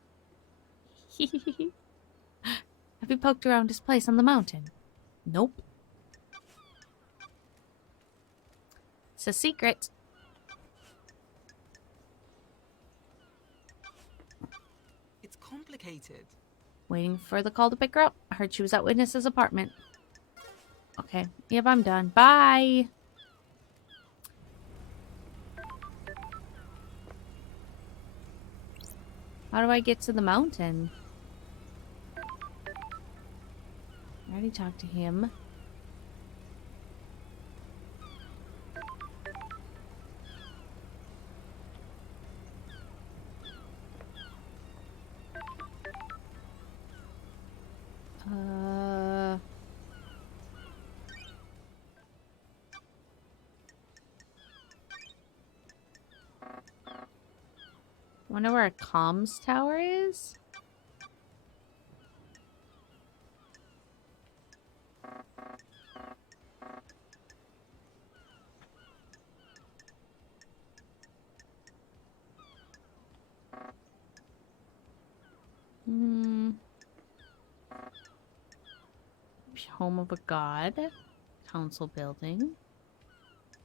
Have you poked around his place on the mountain? Nope. It's a secret. It's complicated. Waiting for the call to pick her up. I heard she was at Witness's apartment. Okay. Yep, I'm done. Bye. How do I get to the mountain? I already talked to him. Wonder where a comms tower is? Home of a god. Council building.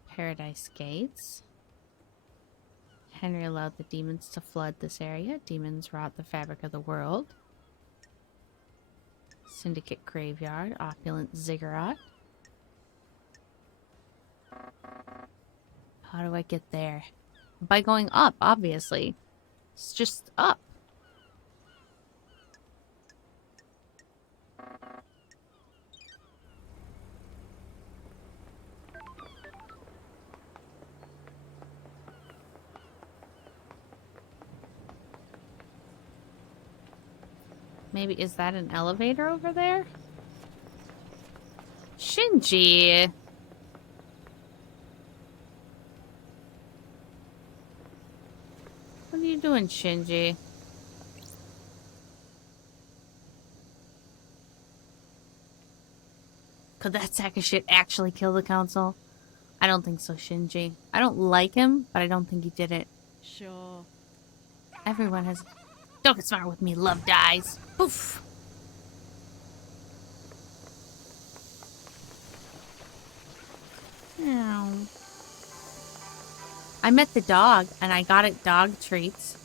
Paradise Gates. Henry allowed the demons to flood this area. Demons rot the fabric of the world. Syndicate Graveyard. Opulent Ziggurat. How do I get there? By going up, obviously. It's just up. Maybe, is that an elevator over there? Shinji! What are you doing, Shinji? Could that sack of shit actually kill the council? I don't think so, Shinji. I don't like him, but I don't think he did it. Sure. Everyone has... Don't get smart with me, love dies. Poof! Ow. I met the dog, and I got it dog treats.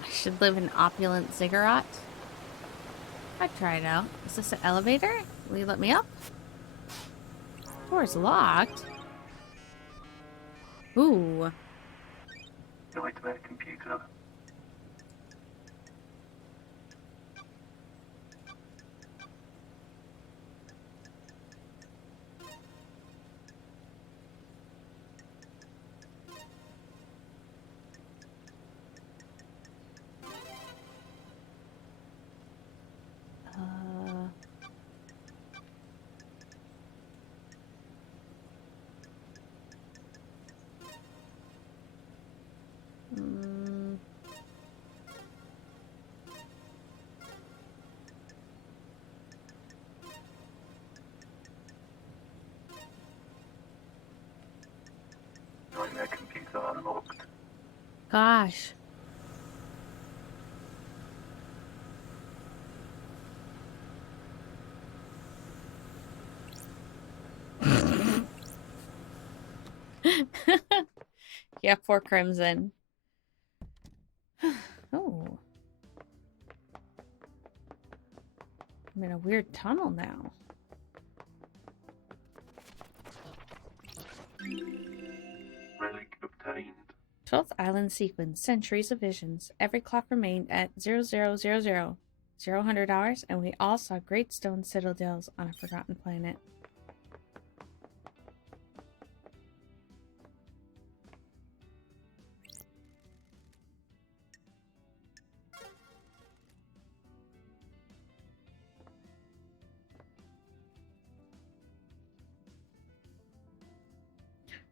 I should live in opulent ziggurat. I'd try it out. Is this an elevator? Will you let me up? Door's locked. Ooh. Nightmare computer. Nightmare computer unlocked. Gosh. Yeah, 4 crimson. Oh. I'm in a weird tunnel now. Relic obtained. 12th island sequence, centuries of visions. Every clock remained at 0000, 0 hours, and we all saw great stone citadels on a forgotten planet.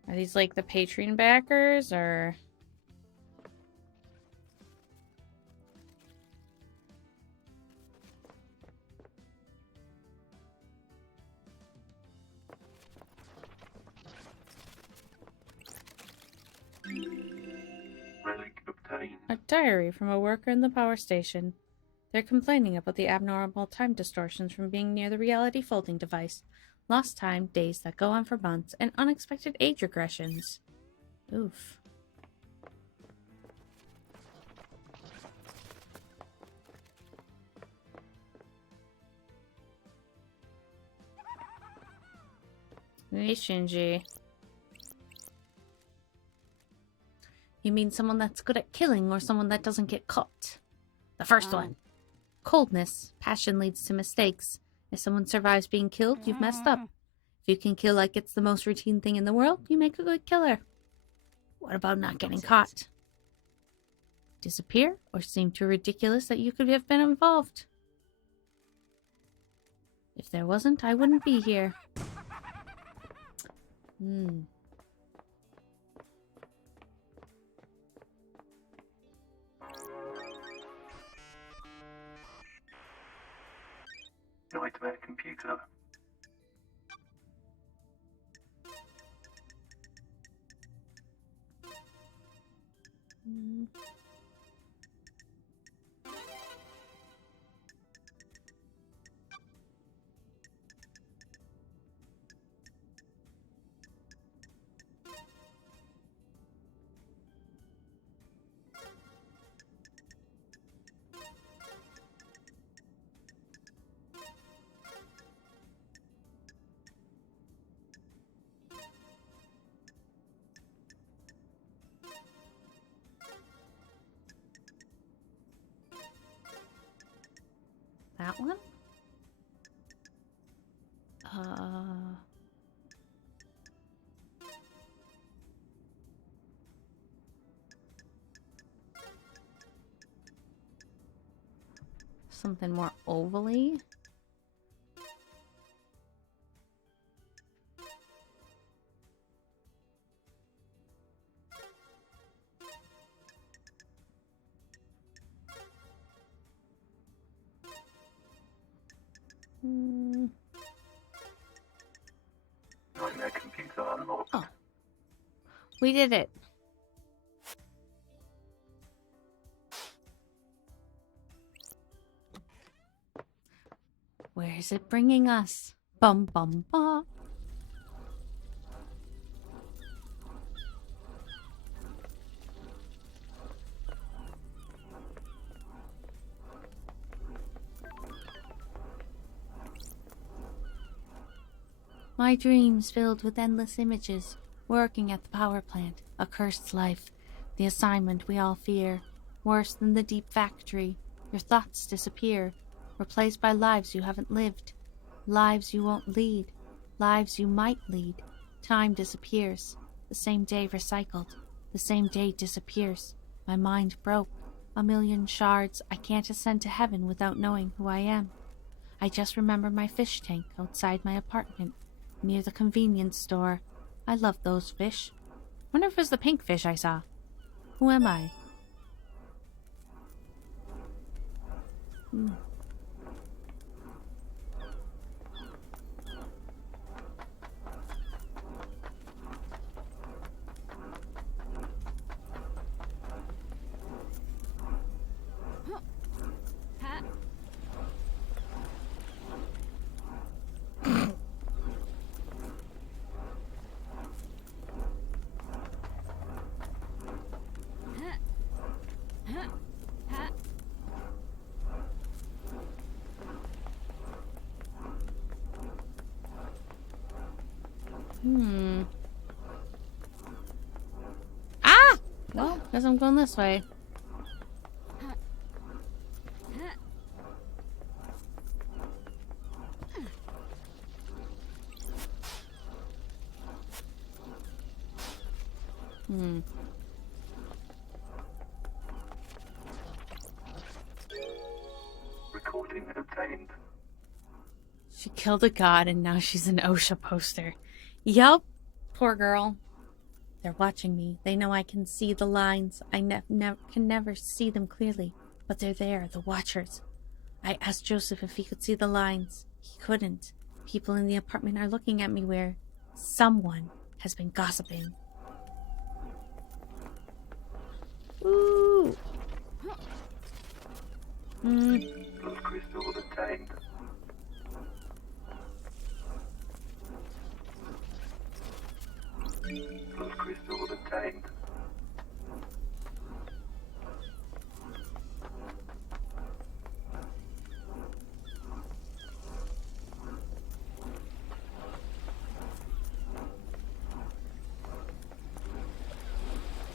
Are these like the Patreon backers, or... Relic obtained. A diary from a worker in the power station. They're complaining about the abnormal time distortions from being near the reality folding device. Lost time, days that go on for months, and unexpected age regressions. Oof. Hey, Shinji. You mean someone that's good at killing or someone that doesn't get caught? The first one. Coldness. Passion leads to mistakes. If someone survives being killed, you've messed up. If you can kill like it's the most routine thing in the world, you make a good killer. What about not getting caught? Disappear or seem too ridiculous that you could have been involved? If there wasn't, I wouldn't be here. Nightmare computer. that one. Something more ovally. Nightmare computer unlocked. Oh. We did it. Where is it bringing us? Bum bum ba. My dreams filled with endless images, working at the power plant, a cursed life, the assignment we all fear, worse than the deep factory. Your thoughts disappear, replaced by lives you haven't lived, lives you won't lead, lives you might lead. Time disappears, the same day recycled, the same day disappears. My mind broke, a million shards. I can't ascend to heaven without knowing who I am. I just remember my fish tank outside my apartment, near the convenience store. I love those fish. Wonder if it was the pink fish I saw. Who am I? Ha. Ah! Well, guess I'm going this way. Recording obtained. She killed a god and now she's an OSHA poster. Yup. Poor girl. They're watching me. They know I can see the lines. I can never see them clearly. But they're there, the watchers. I asked Joseph if he could see the lines. He couldn't. People in the apartment are looking at me where someone has been gossiping. Ooh. Blood crystal obtained. Blood crystal obtained.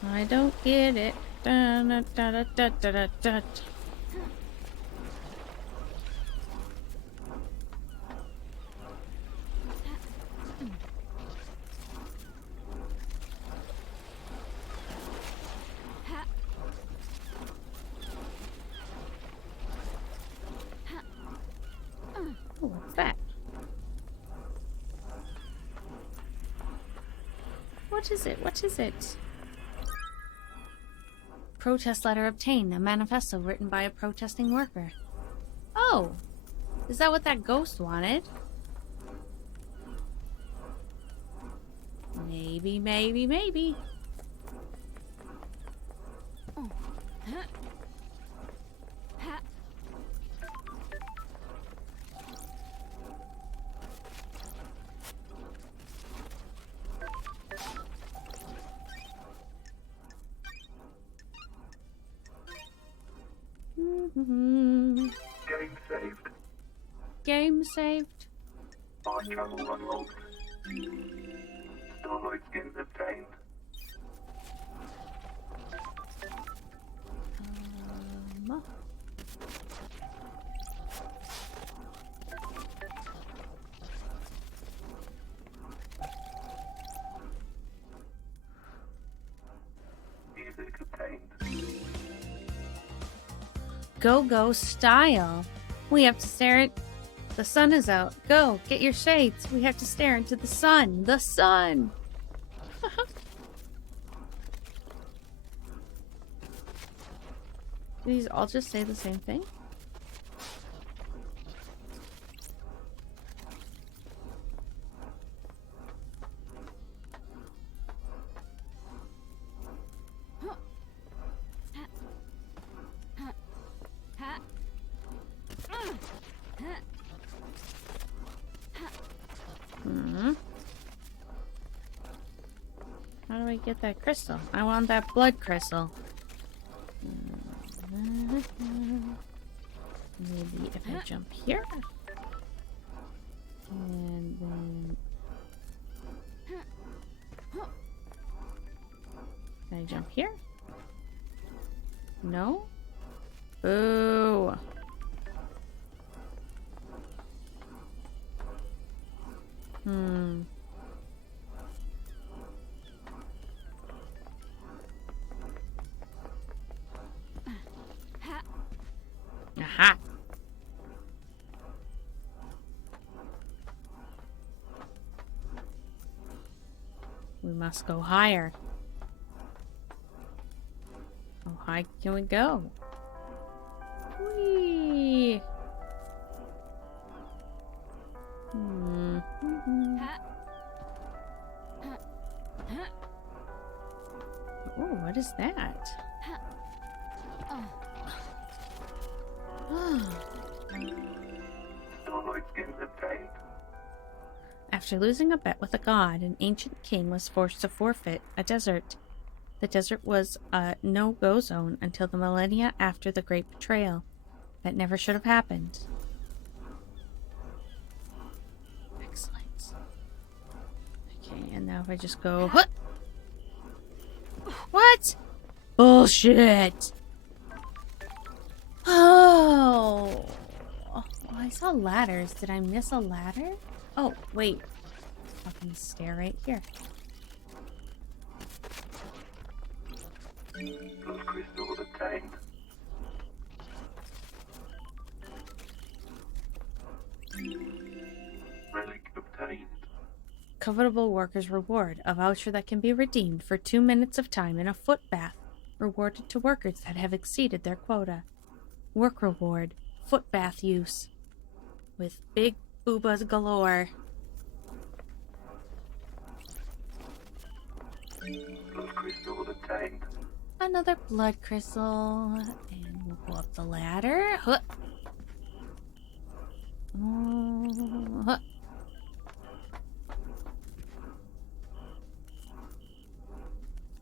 I don't get it. Da, da, da, da, da, da, da. Oh, what's that? What is it? What is it? Protest letter obtained. A manifesto written by a protesting worker. Oh! Is that what that ghost wanted? Maybe, maybe, maybe. Game saved. Game saved. Mind travel unlocked. Starlight skins obtained. go-go style. We have to stare at... The sun is out. Go, get your shades. We have to stare into the sun. The sun! These all just say the same thing? How do I get that crystal? I want that blood crystal. Maybe if I jump here. And then... Can I jump here? No? Boo! Aha! We must go higher. How high can we go? Whee! Oh, what is that? Starlight skins obtained. After losing a bet with a god, an ancient king was forced to forfeit a desert. The desert was a no-go zone until the millennia after the Great Betrayal. That never should have happened. Excellent. Okay, and now if I just go... What? Bullshit! Oh! I saw ladders. Did I miss a ladder? Oh, wait. Fucking stair right here. Blood crystal obtained. Relic obtained. Covetable worker's reward. A voucher that can be redeemed for 2 minutes of time in a foot bath. Rewarded to workers that have exceeded their quota. Work reward. Foot bath use. With big boobas galore. Blood crystal obtained. Another blood crystal. And we'll go up the ladder. Huh. Huh.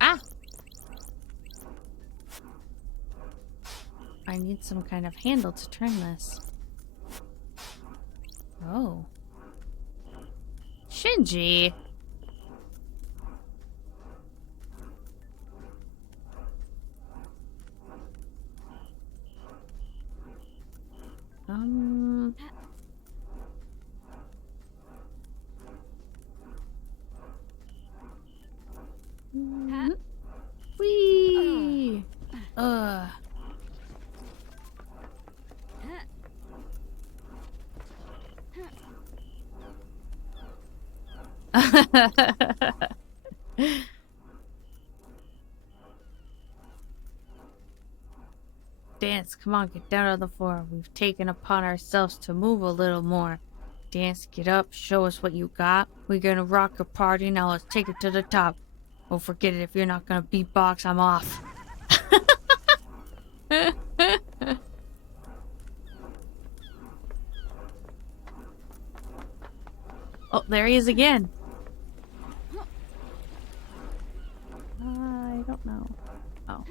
Ah! I need some kind of handle to turn this. Oh. Shinji! Whee! Dance, come on, get down on the floor. We've taken upon ourselves to move a little more. Dance, get up, show us what you got. We're gonna rock a party, now let's take it to the top. Oh, forget it, if you're not gonna beatbox, I'm off. Oh, there he is again. I don't know. Oh.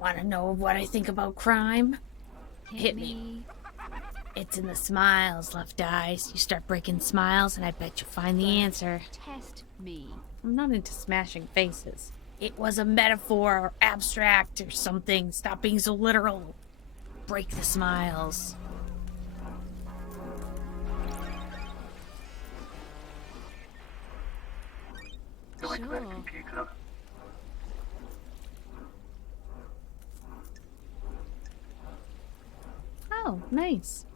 Want to know what I think about crime? Hit me. It's in the smiles, Left Eyes. You start breaking smiles and I bet you'll find the answer. Test me. I'm not into smashing faces. It was a metaphor or abstract or something. Stop being so literal. Break the smiles. Join that Sure. computer. Oh, nice.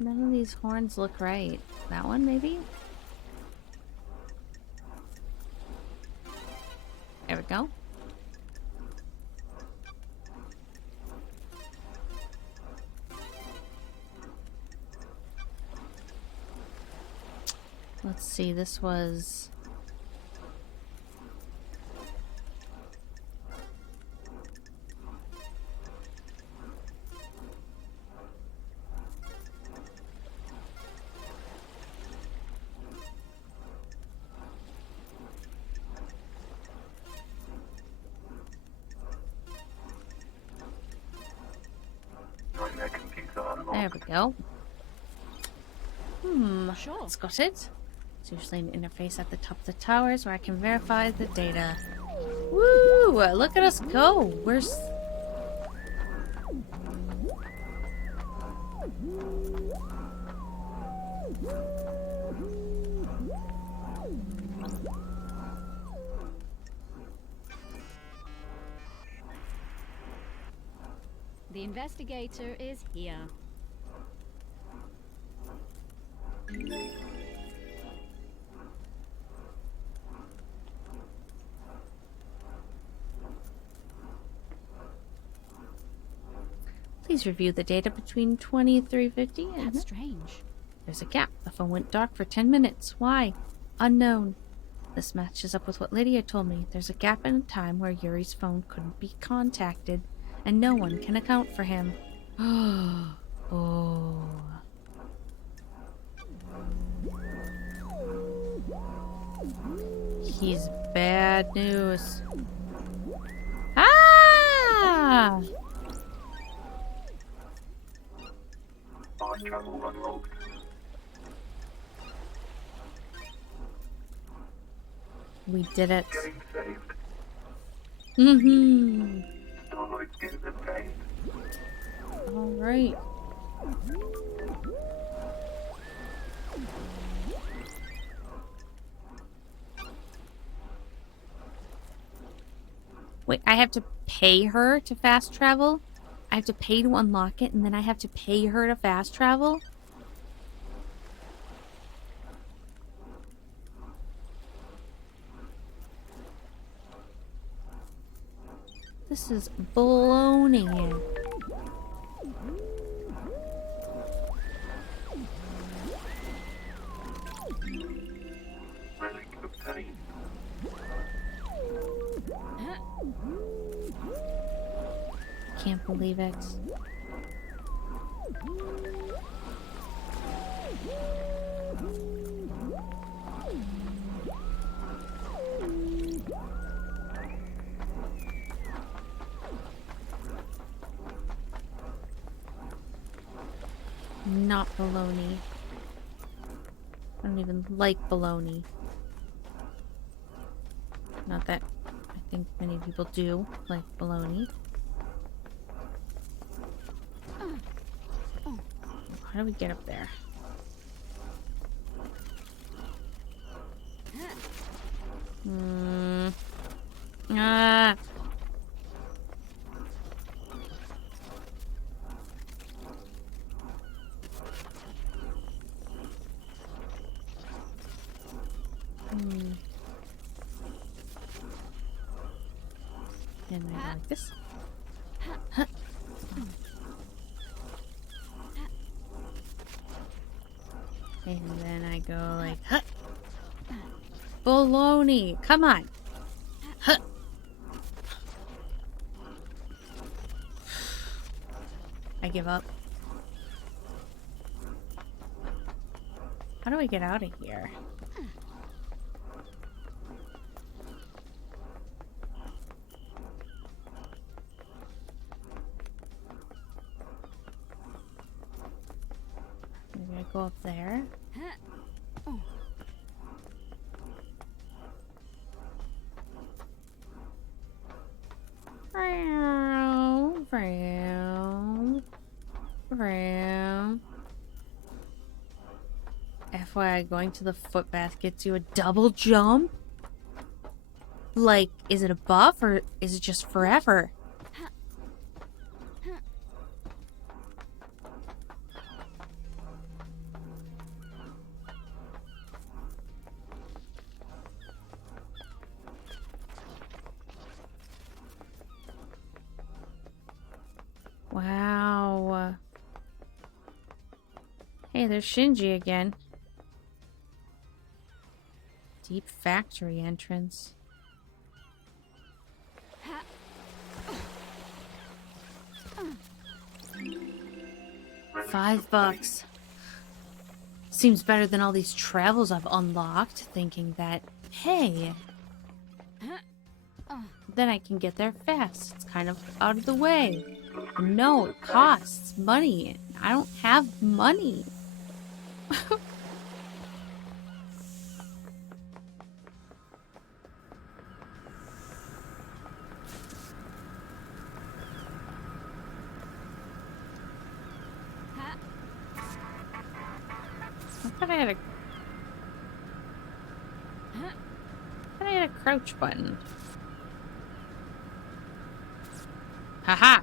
None of these horns look right. That one, maybe? There we go. Let's see, this was... Join that computer unlocked. There we go. Sure. It's got it. It's usually an interface at the top of the towers where I can verify the data. Woo! Look at us go! The investigator is here. Please review the data between 2350 and... That's strange. There's a gap. The phone went dark for 10 minutes. Why? Unknown. This matches up with what Lydia told me. There's a gap in time where Yuri's phone couldn't be contacted, and no one can account for him. Oh. He's bad news. Ah! Fine travel unlocked. We did it. Game saved. Mm-hmm. Starlight skins obtained. Alright. Wait, I have to pay her to fast travel? I have to pay to unlock it, and then I have to pay her to fast travel? This is baloney. Relic obtained. Can't believe it. Not baloney. I don't even like baloney. Not that I think many people do like baloney. How do we get up there? Ah! And I go like this. Huh. And then I go like, huh. Baloney! Come on! Huh. I give up. How do I get out of here? go up there. Vroom, vroom, vroom. FYI, going to the footbath gets you a double jump? Like, is it a buff or is it just forever? Wow. Hey, there's Shinji again. Deep factory entrance. $5. Seems better than all these travels I've unlocked, thinking that, hey, then I can get there fast. It's kind of out of the way. No, it costs money. I don't have money. I thought I had a crouch button. Haha.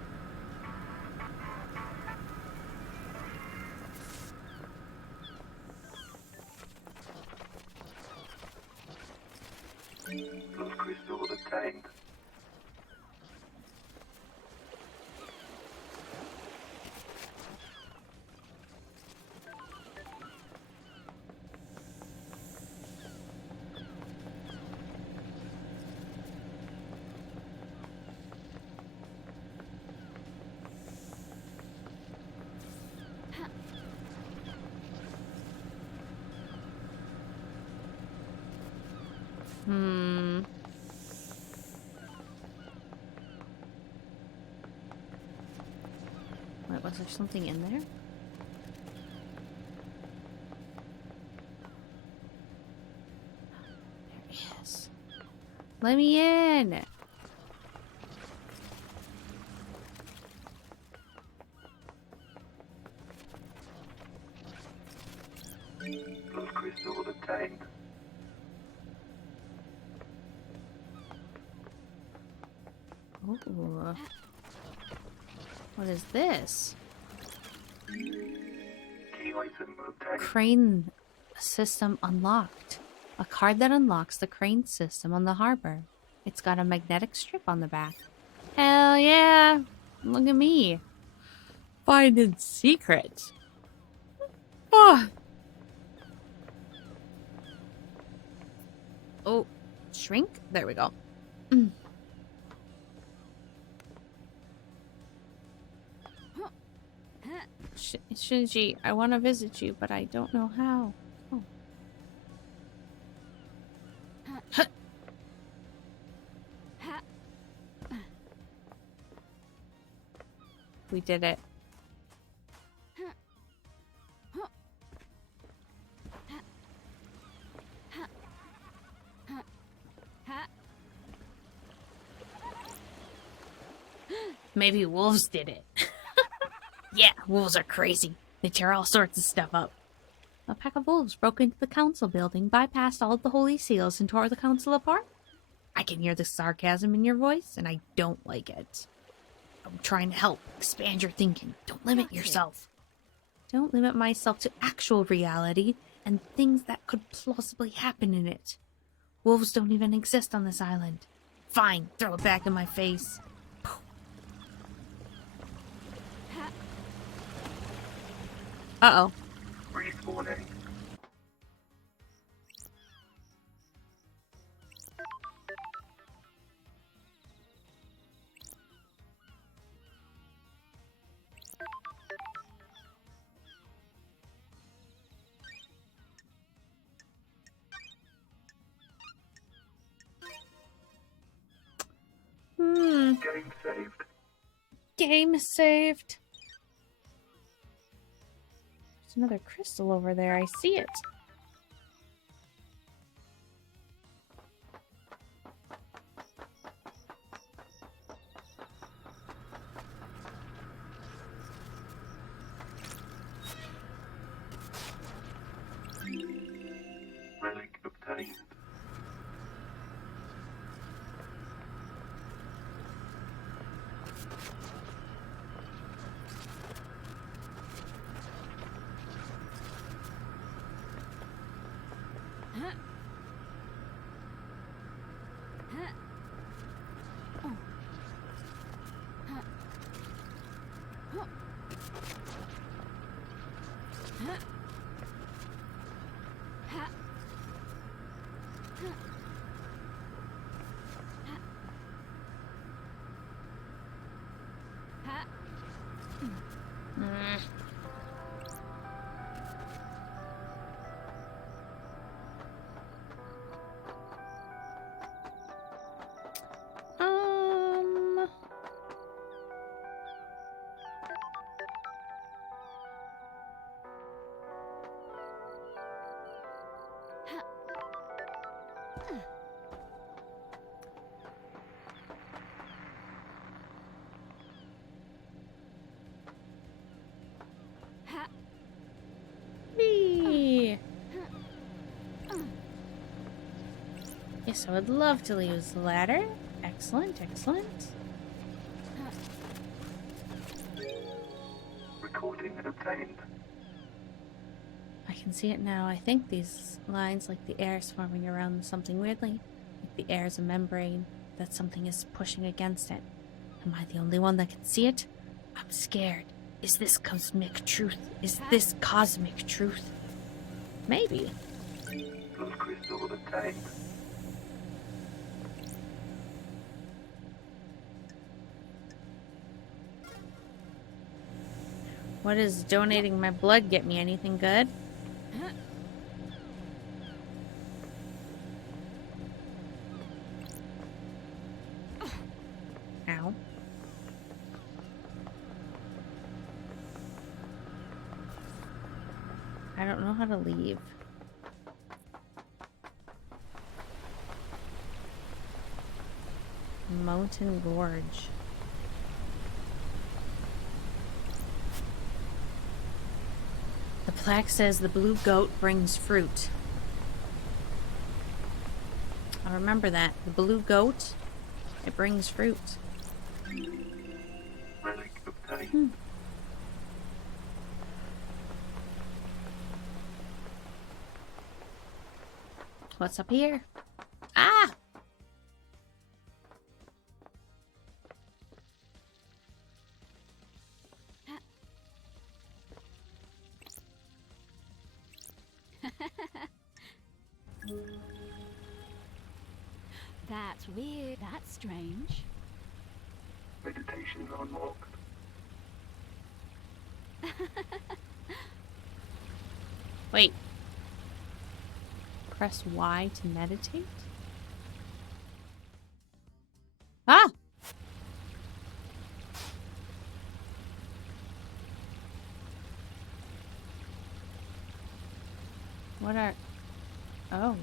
Those crystals obtained. Wait, was there something in there? There he is. Let me in! Those crystals obtained. Ooh. What is this? Key item obtained. Crane system unlocked. A card that unlocks the crane system on the harbor. It's got a magnetic strip on the back. Hell yeah! Look at me. Finding secrets. Oh. Oh, shrink? There we go. Shinji, I want to visit you, but I don't know how. Oh. We did it. Maybe wolves did it. Yeah, wolves are crazy. They tear all sorts of stuff up. A pack of wolves broke into the council building, bypassed all of the holy seals, and tore the council apart. I can hear the sarcasm in your voice, and I don't like it. I'm trying to help. Expand your thinking. Don't limit yourself. Don't limit myself to actual reality and things that could plausibly happen in it. Wolves don't even exist on this island. Fine, throw it back in my face. Uh-oh. Respawning. Game saved. Game saved. There's another crystal over there. I see it. Relic obtained. Um, Whee! Yes, I would love to use the ladder. Excellent, excellent. Recording obtained. I can see it now. I think these lines, like the air is forming around something weirdly. Like the air is a membrane, that something is pushing against it. Am I the only one that can see it? I'm scared. Is this cosmic truth? Is this cosmic truth? Maybe. Blood crystal obtained. What does donating my blood get me? Anything good? Ow. I don't know how to leave. Mountain Gorge. The plaque says the blue goat brings fruit. I remember that. The blue goat, it brings fruit. Relic obtained. What's up here? Ah! That's weird. That's strange. Meditation unlocked. Wait. Press Y to meditate? Ah! What are... Oh.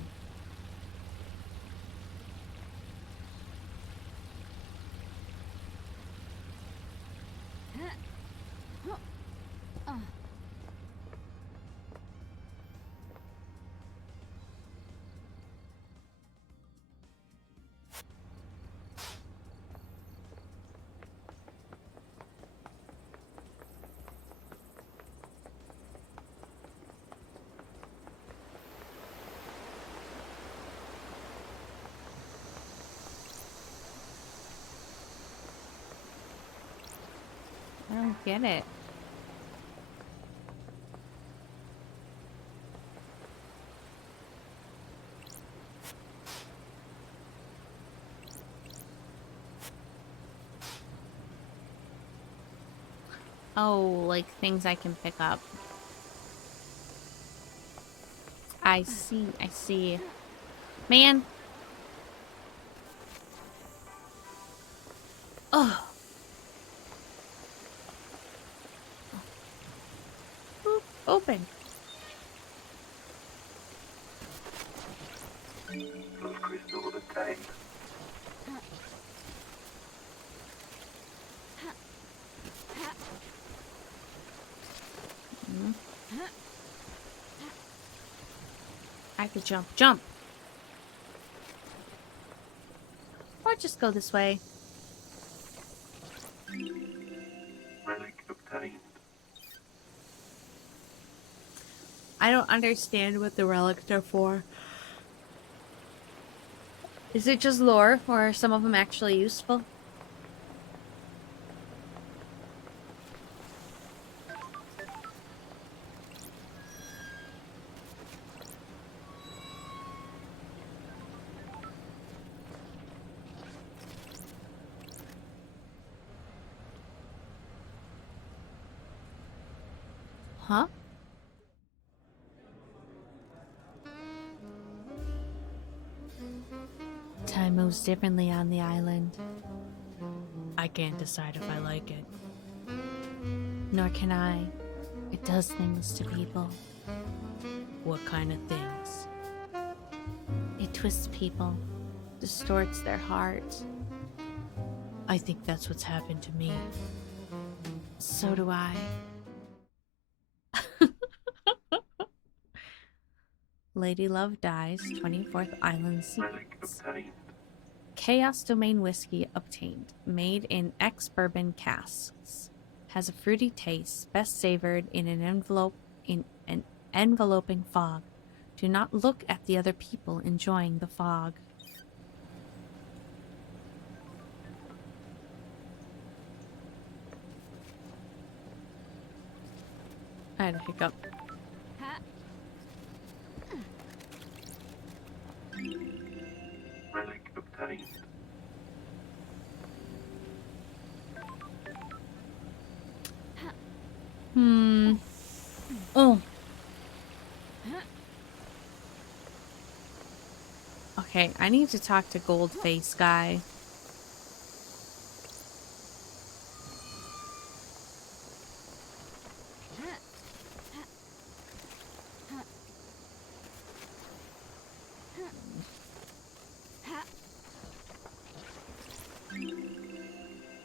I don't get it. Oh, like things I can pick up. I see, I see. Man. Oh. Boop. open. Blood crystal obtained. I could jump. Or just go this way. Relic obtained. I don't understand what the relics are for. Is it just lore, or are some of them actually useful? Huh? Time moves differently on the island. I can't decide if I like it. Nor can I. It does things to people. What kind of things? It twists people, distorts their hearts. I think that's what's happened to me. So do I. Lady Love dies, 24th Island Relic Secrets. obtained. Chaos Domain whiskey obtained, made in ex-bourbon casks. Has a fruity taste, best savored in an enveloping fog. Do not look at the other people enjoying the fog. I had a hiccup. Relic obtained. Oh. Okay, I need to talk to Goldface guy.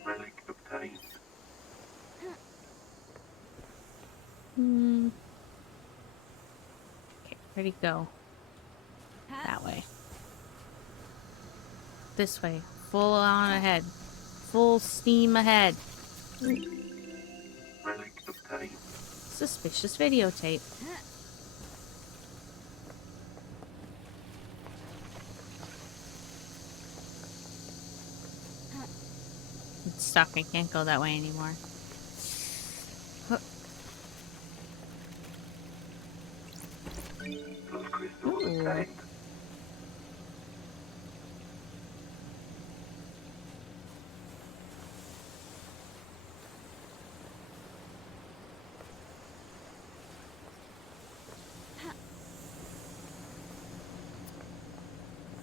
Relic obtained. Okay, where'd he go? That way. This way. Full on ahead. Full steam ahead. Relic obtained. Suspicious videotape. It's stuck. I can't go that way anymore. Blood crystal Ooh. obtained.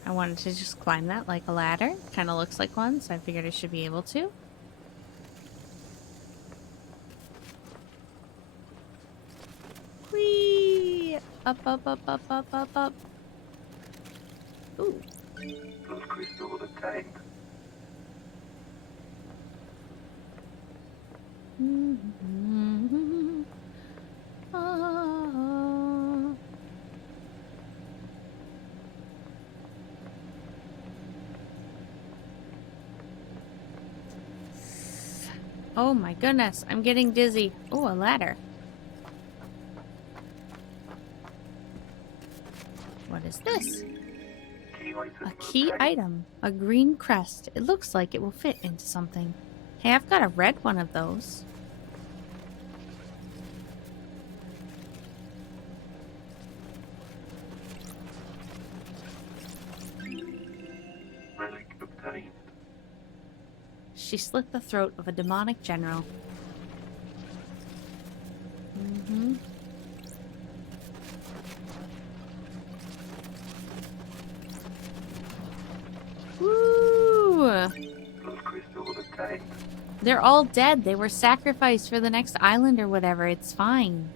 I wanted to just climb that like a ladder. Kind of looks like one, so I figured I should be able to. Whee! Up, up, up, up, up, up, up. Ooh. Blood crystal obtained. Ah. Oh my goodness, I'm getting dizzy. Oh, a ladder. What is this? Key item A key obtained. item. A green crest. It looks like it will fit into something. Hey, I've got a red one of those. Relic obtained. She slit the throat of a demonic general. Mm-hmm. Woo! Blood crystal obtained. They're all dead. They were sacrificed for the next island or whatever. It's fine.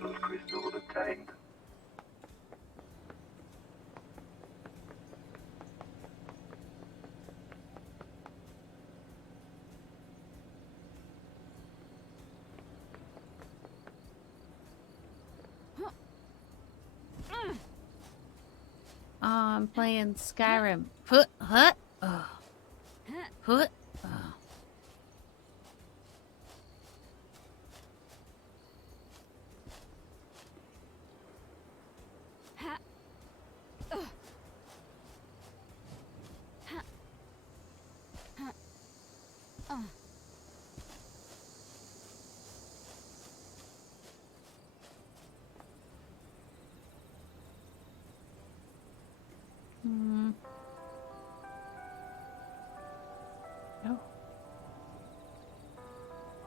Blood crystal obtained. Oh, I'm playing Skyrim. Hut, hut. Oh. Hut. Oh. Hmm. Oh.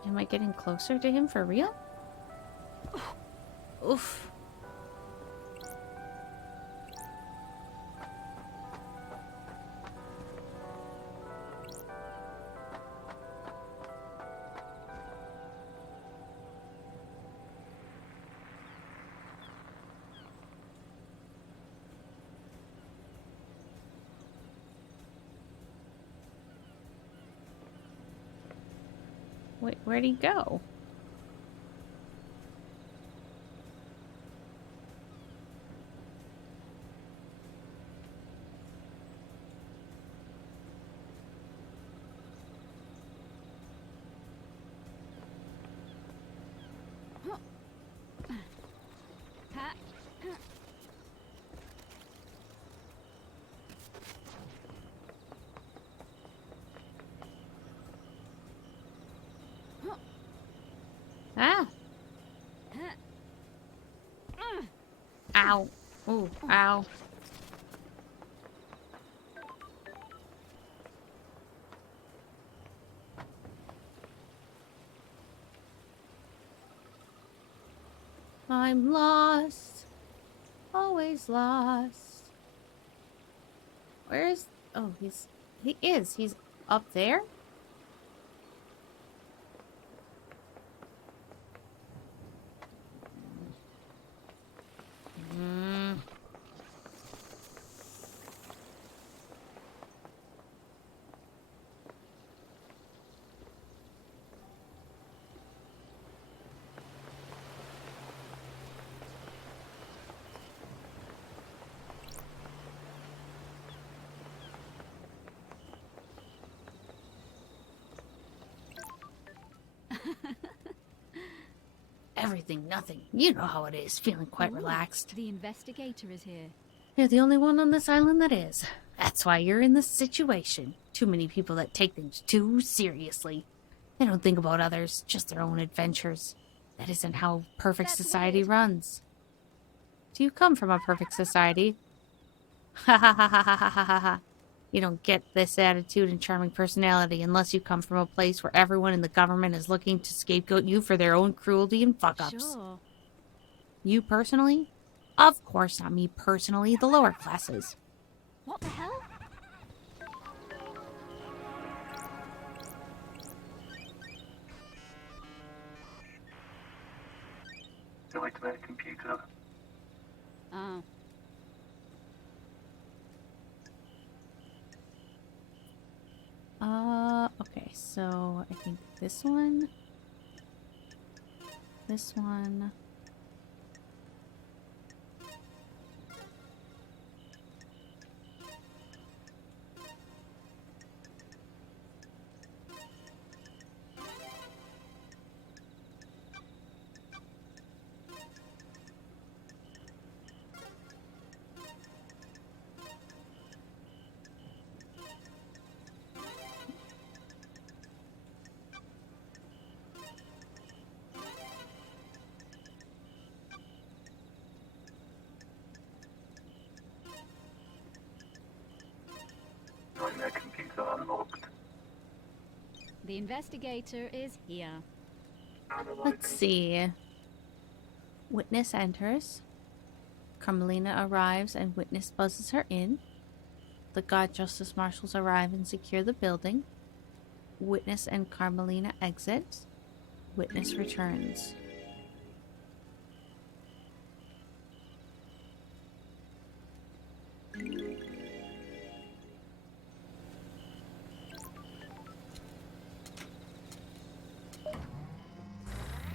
Am I getting closer to him for real? Oof. Wait, where'd he go? Ah! Ow. Ooh, ow. I'm lost. Always lost. Where's... Oh, he is. He's up there? Everything, nothing. You know how it is, feeling quite relaxed. The investigator is here. You're the only one on this island that is. That's why you're in this situation. Too many people that take things too seriously. They don't think about others, just their own adventures. That isn't how perfect society runs. Do you come from a perfect society? Ha ha ha ha ha ha ha ha. You don't get this attitude and charming personality unless you come from a place where everyone in the government is looking to scapegoat you for their own cruelty and fuck-ups. Sure. You personally? Of course not me personally, the lower classes. What the hell? Nightmare computer. Oh. Okay, so I think this one. This one. Nightmare computer unlocked. The investigator is here. Let's see. Witness enters. Carmelina arrives and Witness buzzes her in. The God Justice Marshals arrive and secure the building. Witness and Carmelina exit. Witness returns.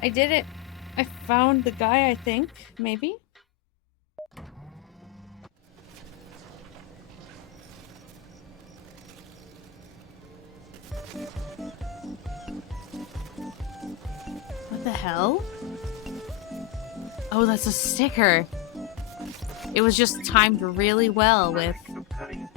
I did it. I found the guy, I think. Maybe? What the hell? Oh, that's a sticker. It was just timed really well with... Obtained.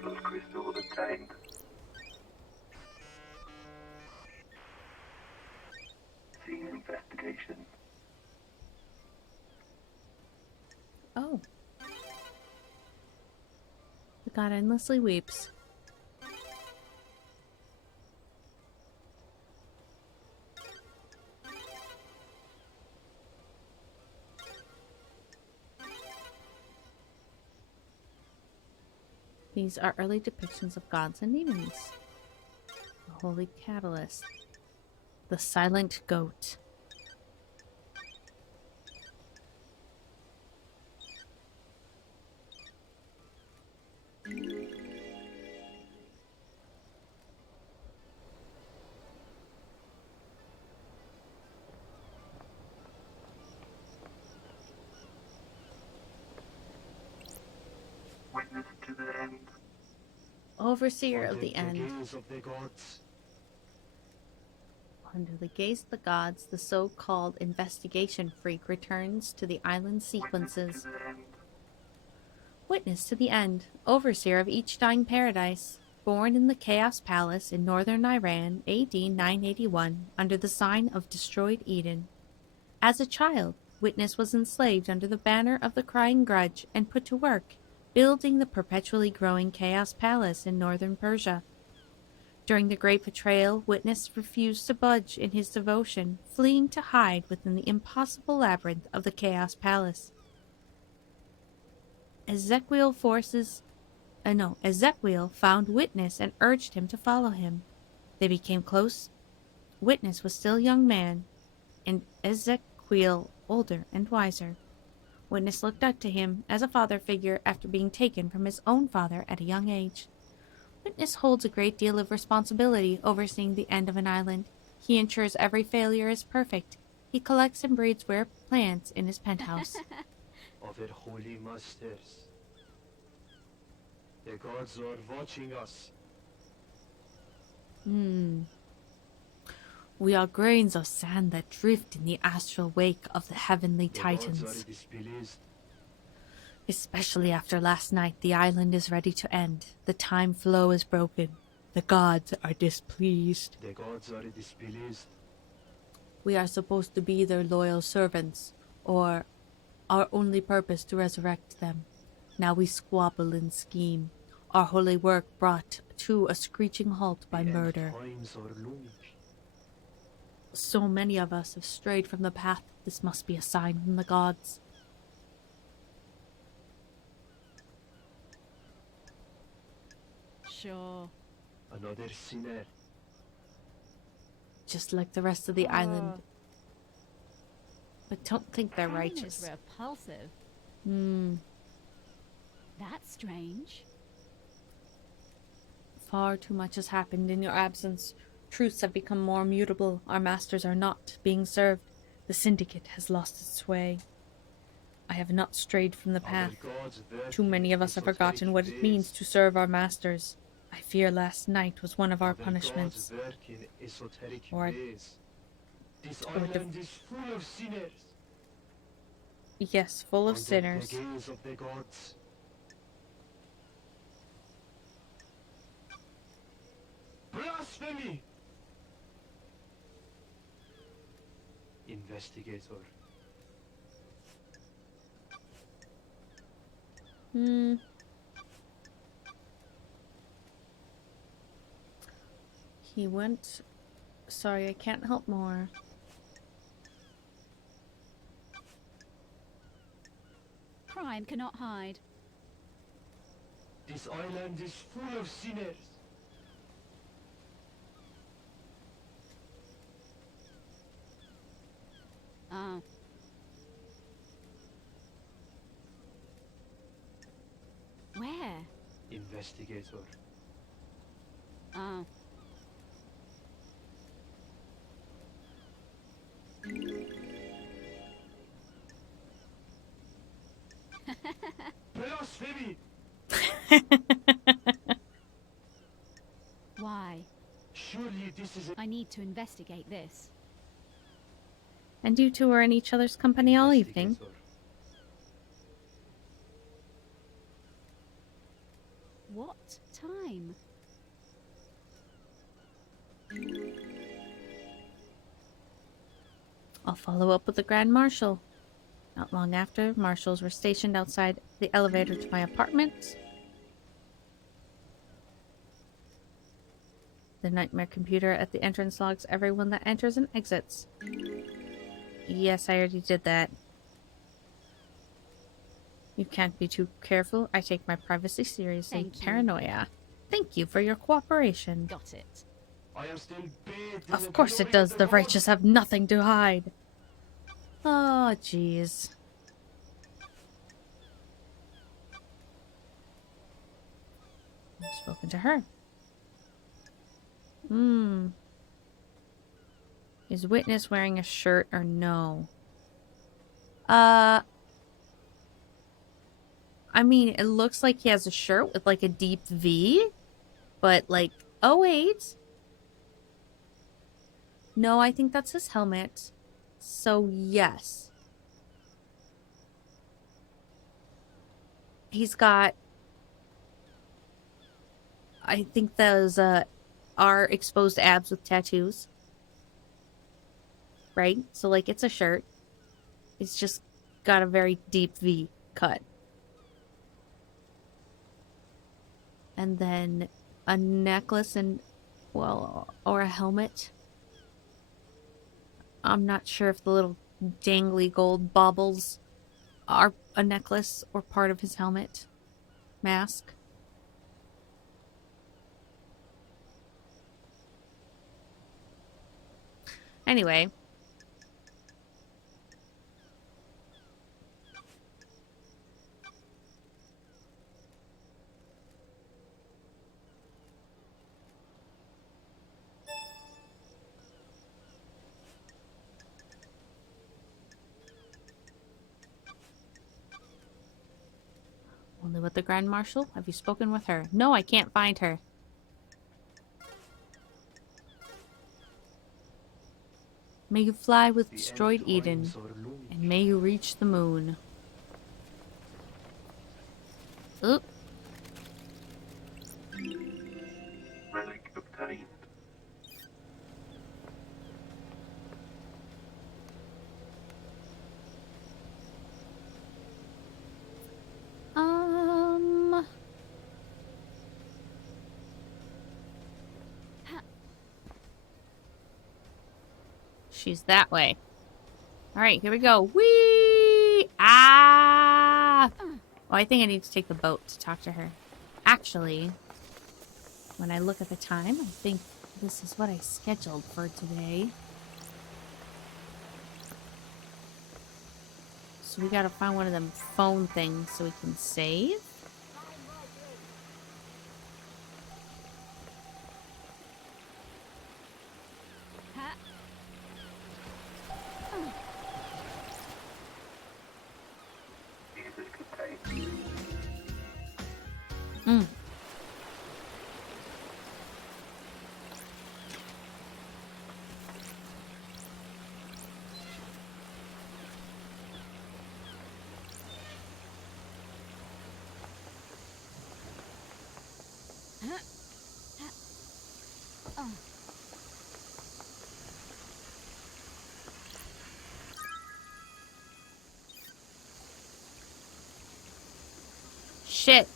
Blood crystal obtained. Scene investigation. Oh. The god endlessly weeps. These are early depictions of gods and demons. The Holy Catalyst. The Silent Goat. Witness to the end. Overseer of the End. Of the gods. Under the gaze of the gods, the so-called investigation freak returns to the island sequences. Witness to the end. Witness to the End, overseer of each dying paradise. Born in the Chaos Palace in northern Iran, AD 981, under the sign of destroyed Eden. As a child, Witness was enslaved under the banner of the Crying Grudge and put to work, building the perpetually growing Chaos Palace in northern Persia. During the Great Betrayal, Witness refused to budge in his devotion, fleeing to hide within the impossible labyrinth of the Chaos Palace. Ezekiel found Witness and urged him to follow him. They became close. Witness was still a young man, and Ezekiel older and wiser. Witness looked up to him as a father figure after being taken from his own father at a young age. Witness holds a great deal of responsibility overseeing the end of an island. He ensures every failure is perfect. He collects and breeds rare plants in his penthouse. Of our holy masters. The gods are watching us. We are grains of sand that drift in the astral wake of the heavenly The gods titans. are displeased. Especially after last night, the island is ready to end. The time flow is broken. The gods are displeased. The gods are displeased. We are supposed to be their loyal servants, or our only purpose to resurrect them. Now we squabble and scheme. Our holy work brought to a screeching halt by The end murder. times are looming. So many of us have strayed from the path. This must be a sign from the gods. Sure. Another sinner. Just like the rest of the island. But don't think they're Kind righteous. of repulsive. That's strange. Far too much has happened in your absence. Truths have become more mutable. Our masters are not being served. The syndicate has lost its sway. I have not strayed from the path. Our gods work Too many of in us have esoteric forgotten what it ways. means to serve our masters. I fear last night was one of our Our punishments. gods work in esoteric Or- ways. This or the- island is full of sinners. Yes, full of Under sinners. The gaze of the gods. Blasphemy! Investigator. He went... Sorry, I can't help more. Crime cannot hide. This island is full of sinners. Ah. Where? Investigator. Ah. Blasphemy! Why? Surely this is I need to investigate this. And you two are in each other's company all evening. Investigator. What time? I'll follow up with the Grand Marshal. Not long after, marshals were stationed outside the elevator to my apartment. The nightmare computer at the entrance logs everyone that enters and exits. Yes, I already did that. You can't be too careful. I take my privacy seriously. Thank you. Paranoia. Thank you for your cooperation. Got it. I am still bathed in Of the course it glory does. of The Lord. righteous have nothing to hide. Oh, jeez. I've spoken to her. Is witness wearing a shirt or no? I mean, it looks like he has a shirt with like a deep V, but like, oh wait. No, I think that's his helmet. So, yes. He's got... I think those are exposed abs with tattoos. Right? So, like, it's a shirt. It's just got a very deep V cut. And then a necklace and, well, or a helmet. I'm not sure if the little dangly gold baubles are a necklace or part of his helmet. Mask. Anyway. Only with the Grand Marshal? Have you spoken with her? No, I can't find her. May you fly with The destroyed end Eden, times are looming. and may you reach the moon. Oop. Relic obtained. She's that way. Alright, here we go. Whee! Ah! Oh, I think I need to take the boat to talk to her. Actually, when I look at the time, I think this is what I scheduled for today. So we gotta find one of them phone things so we can save. Ha. Music obtained. Mm. Shit.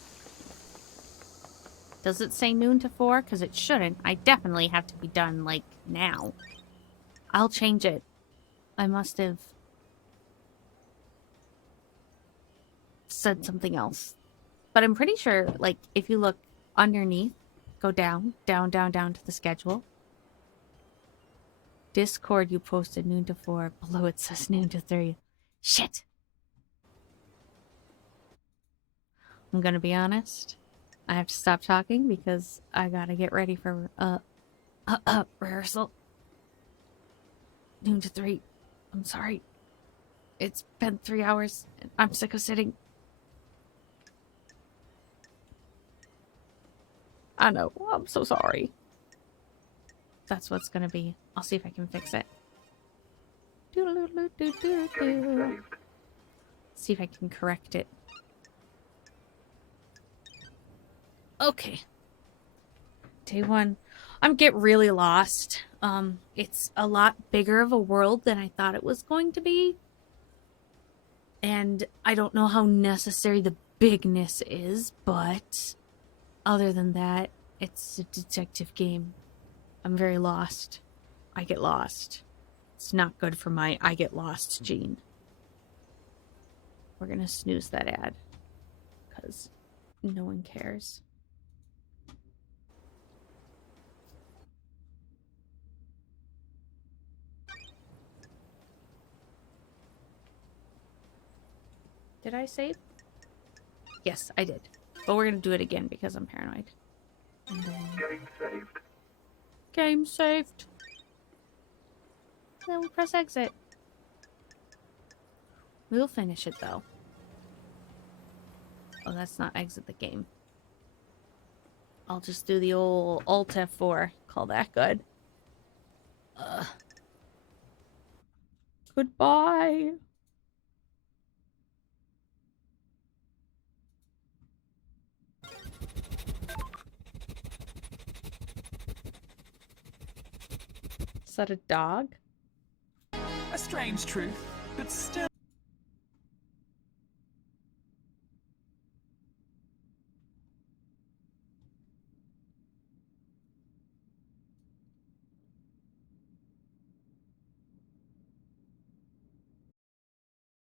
Does it say noon to 4? Because it shouldn't. I definitely have to be done, like, now. I'll change it. I must have said something else. But I'm pretty sure, like, if you look underneath, go down to the schedule. Discord, you posted noon to 4. Below it says noon to 3. Shit! I'm gonna be honest. I have to stop talking because I gotta get ready for, rehearsal. Noon to 3. I'm sorry. It's been 3 hours. And I'm sick of sitting. I know. I'm so sorry. That's what's gonna be. I'll see if I can fix it. Doo-doo-doo-doo-doo-doo. See if I can correct it. Okay. Day 1. I'm get really lost. It's a lot bigger of a world than I thought it was going to be. And I don't know how necessary the bigness is, but other than that, it's a detective game. I'm very lost. I get lost. It's not good for my I get lost gene. We're gonna snooze that ad. Because no one cares. Did I save? Yes, I did. But we're gonna do it again because I'm paranoid. And then... Game saved. Game saved. Then we'll press exit. We'll finish it though. Oh, that's not exit the game. I'll just do the old Alt F4. Call that good. Goodbye. Is that a dog? A strange truth, but still.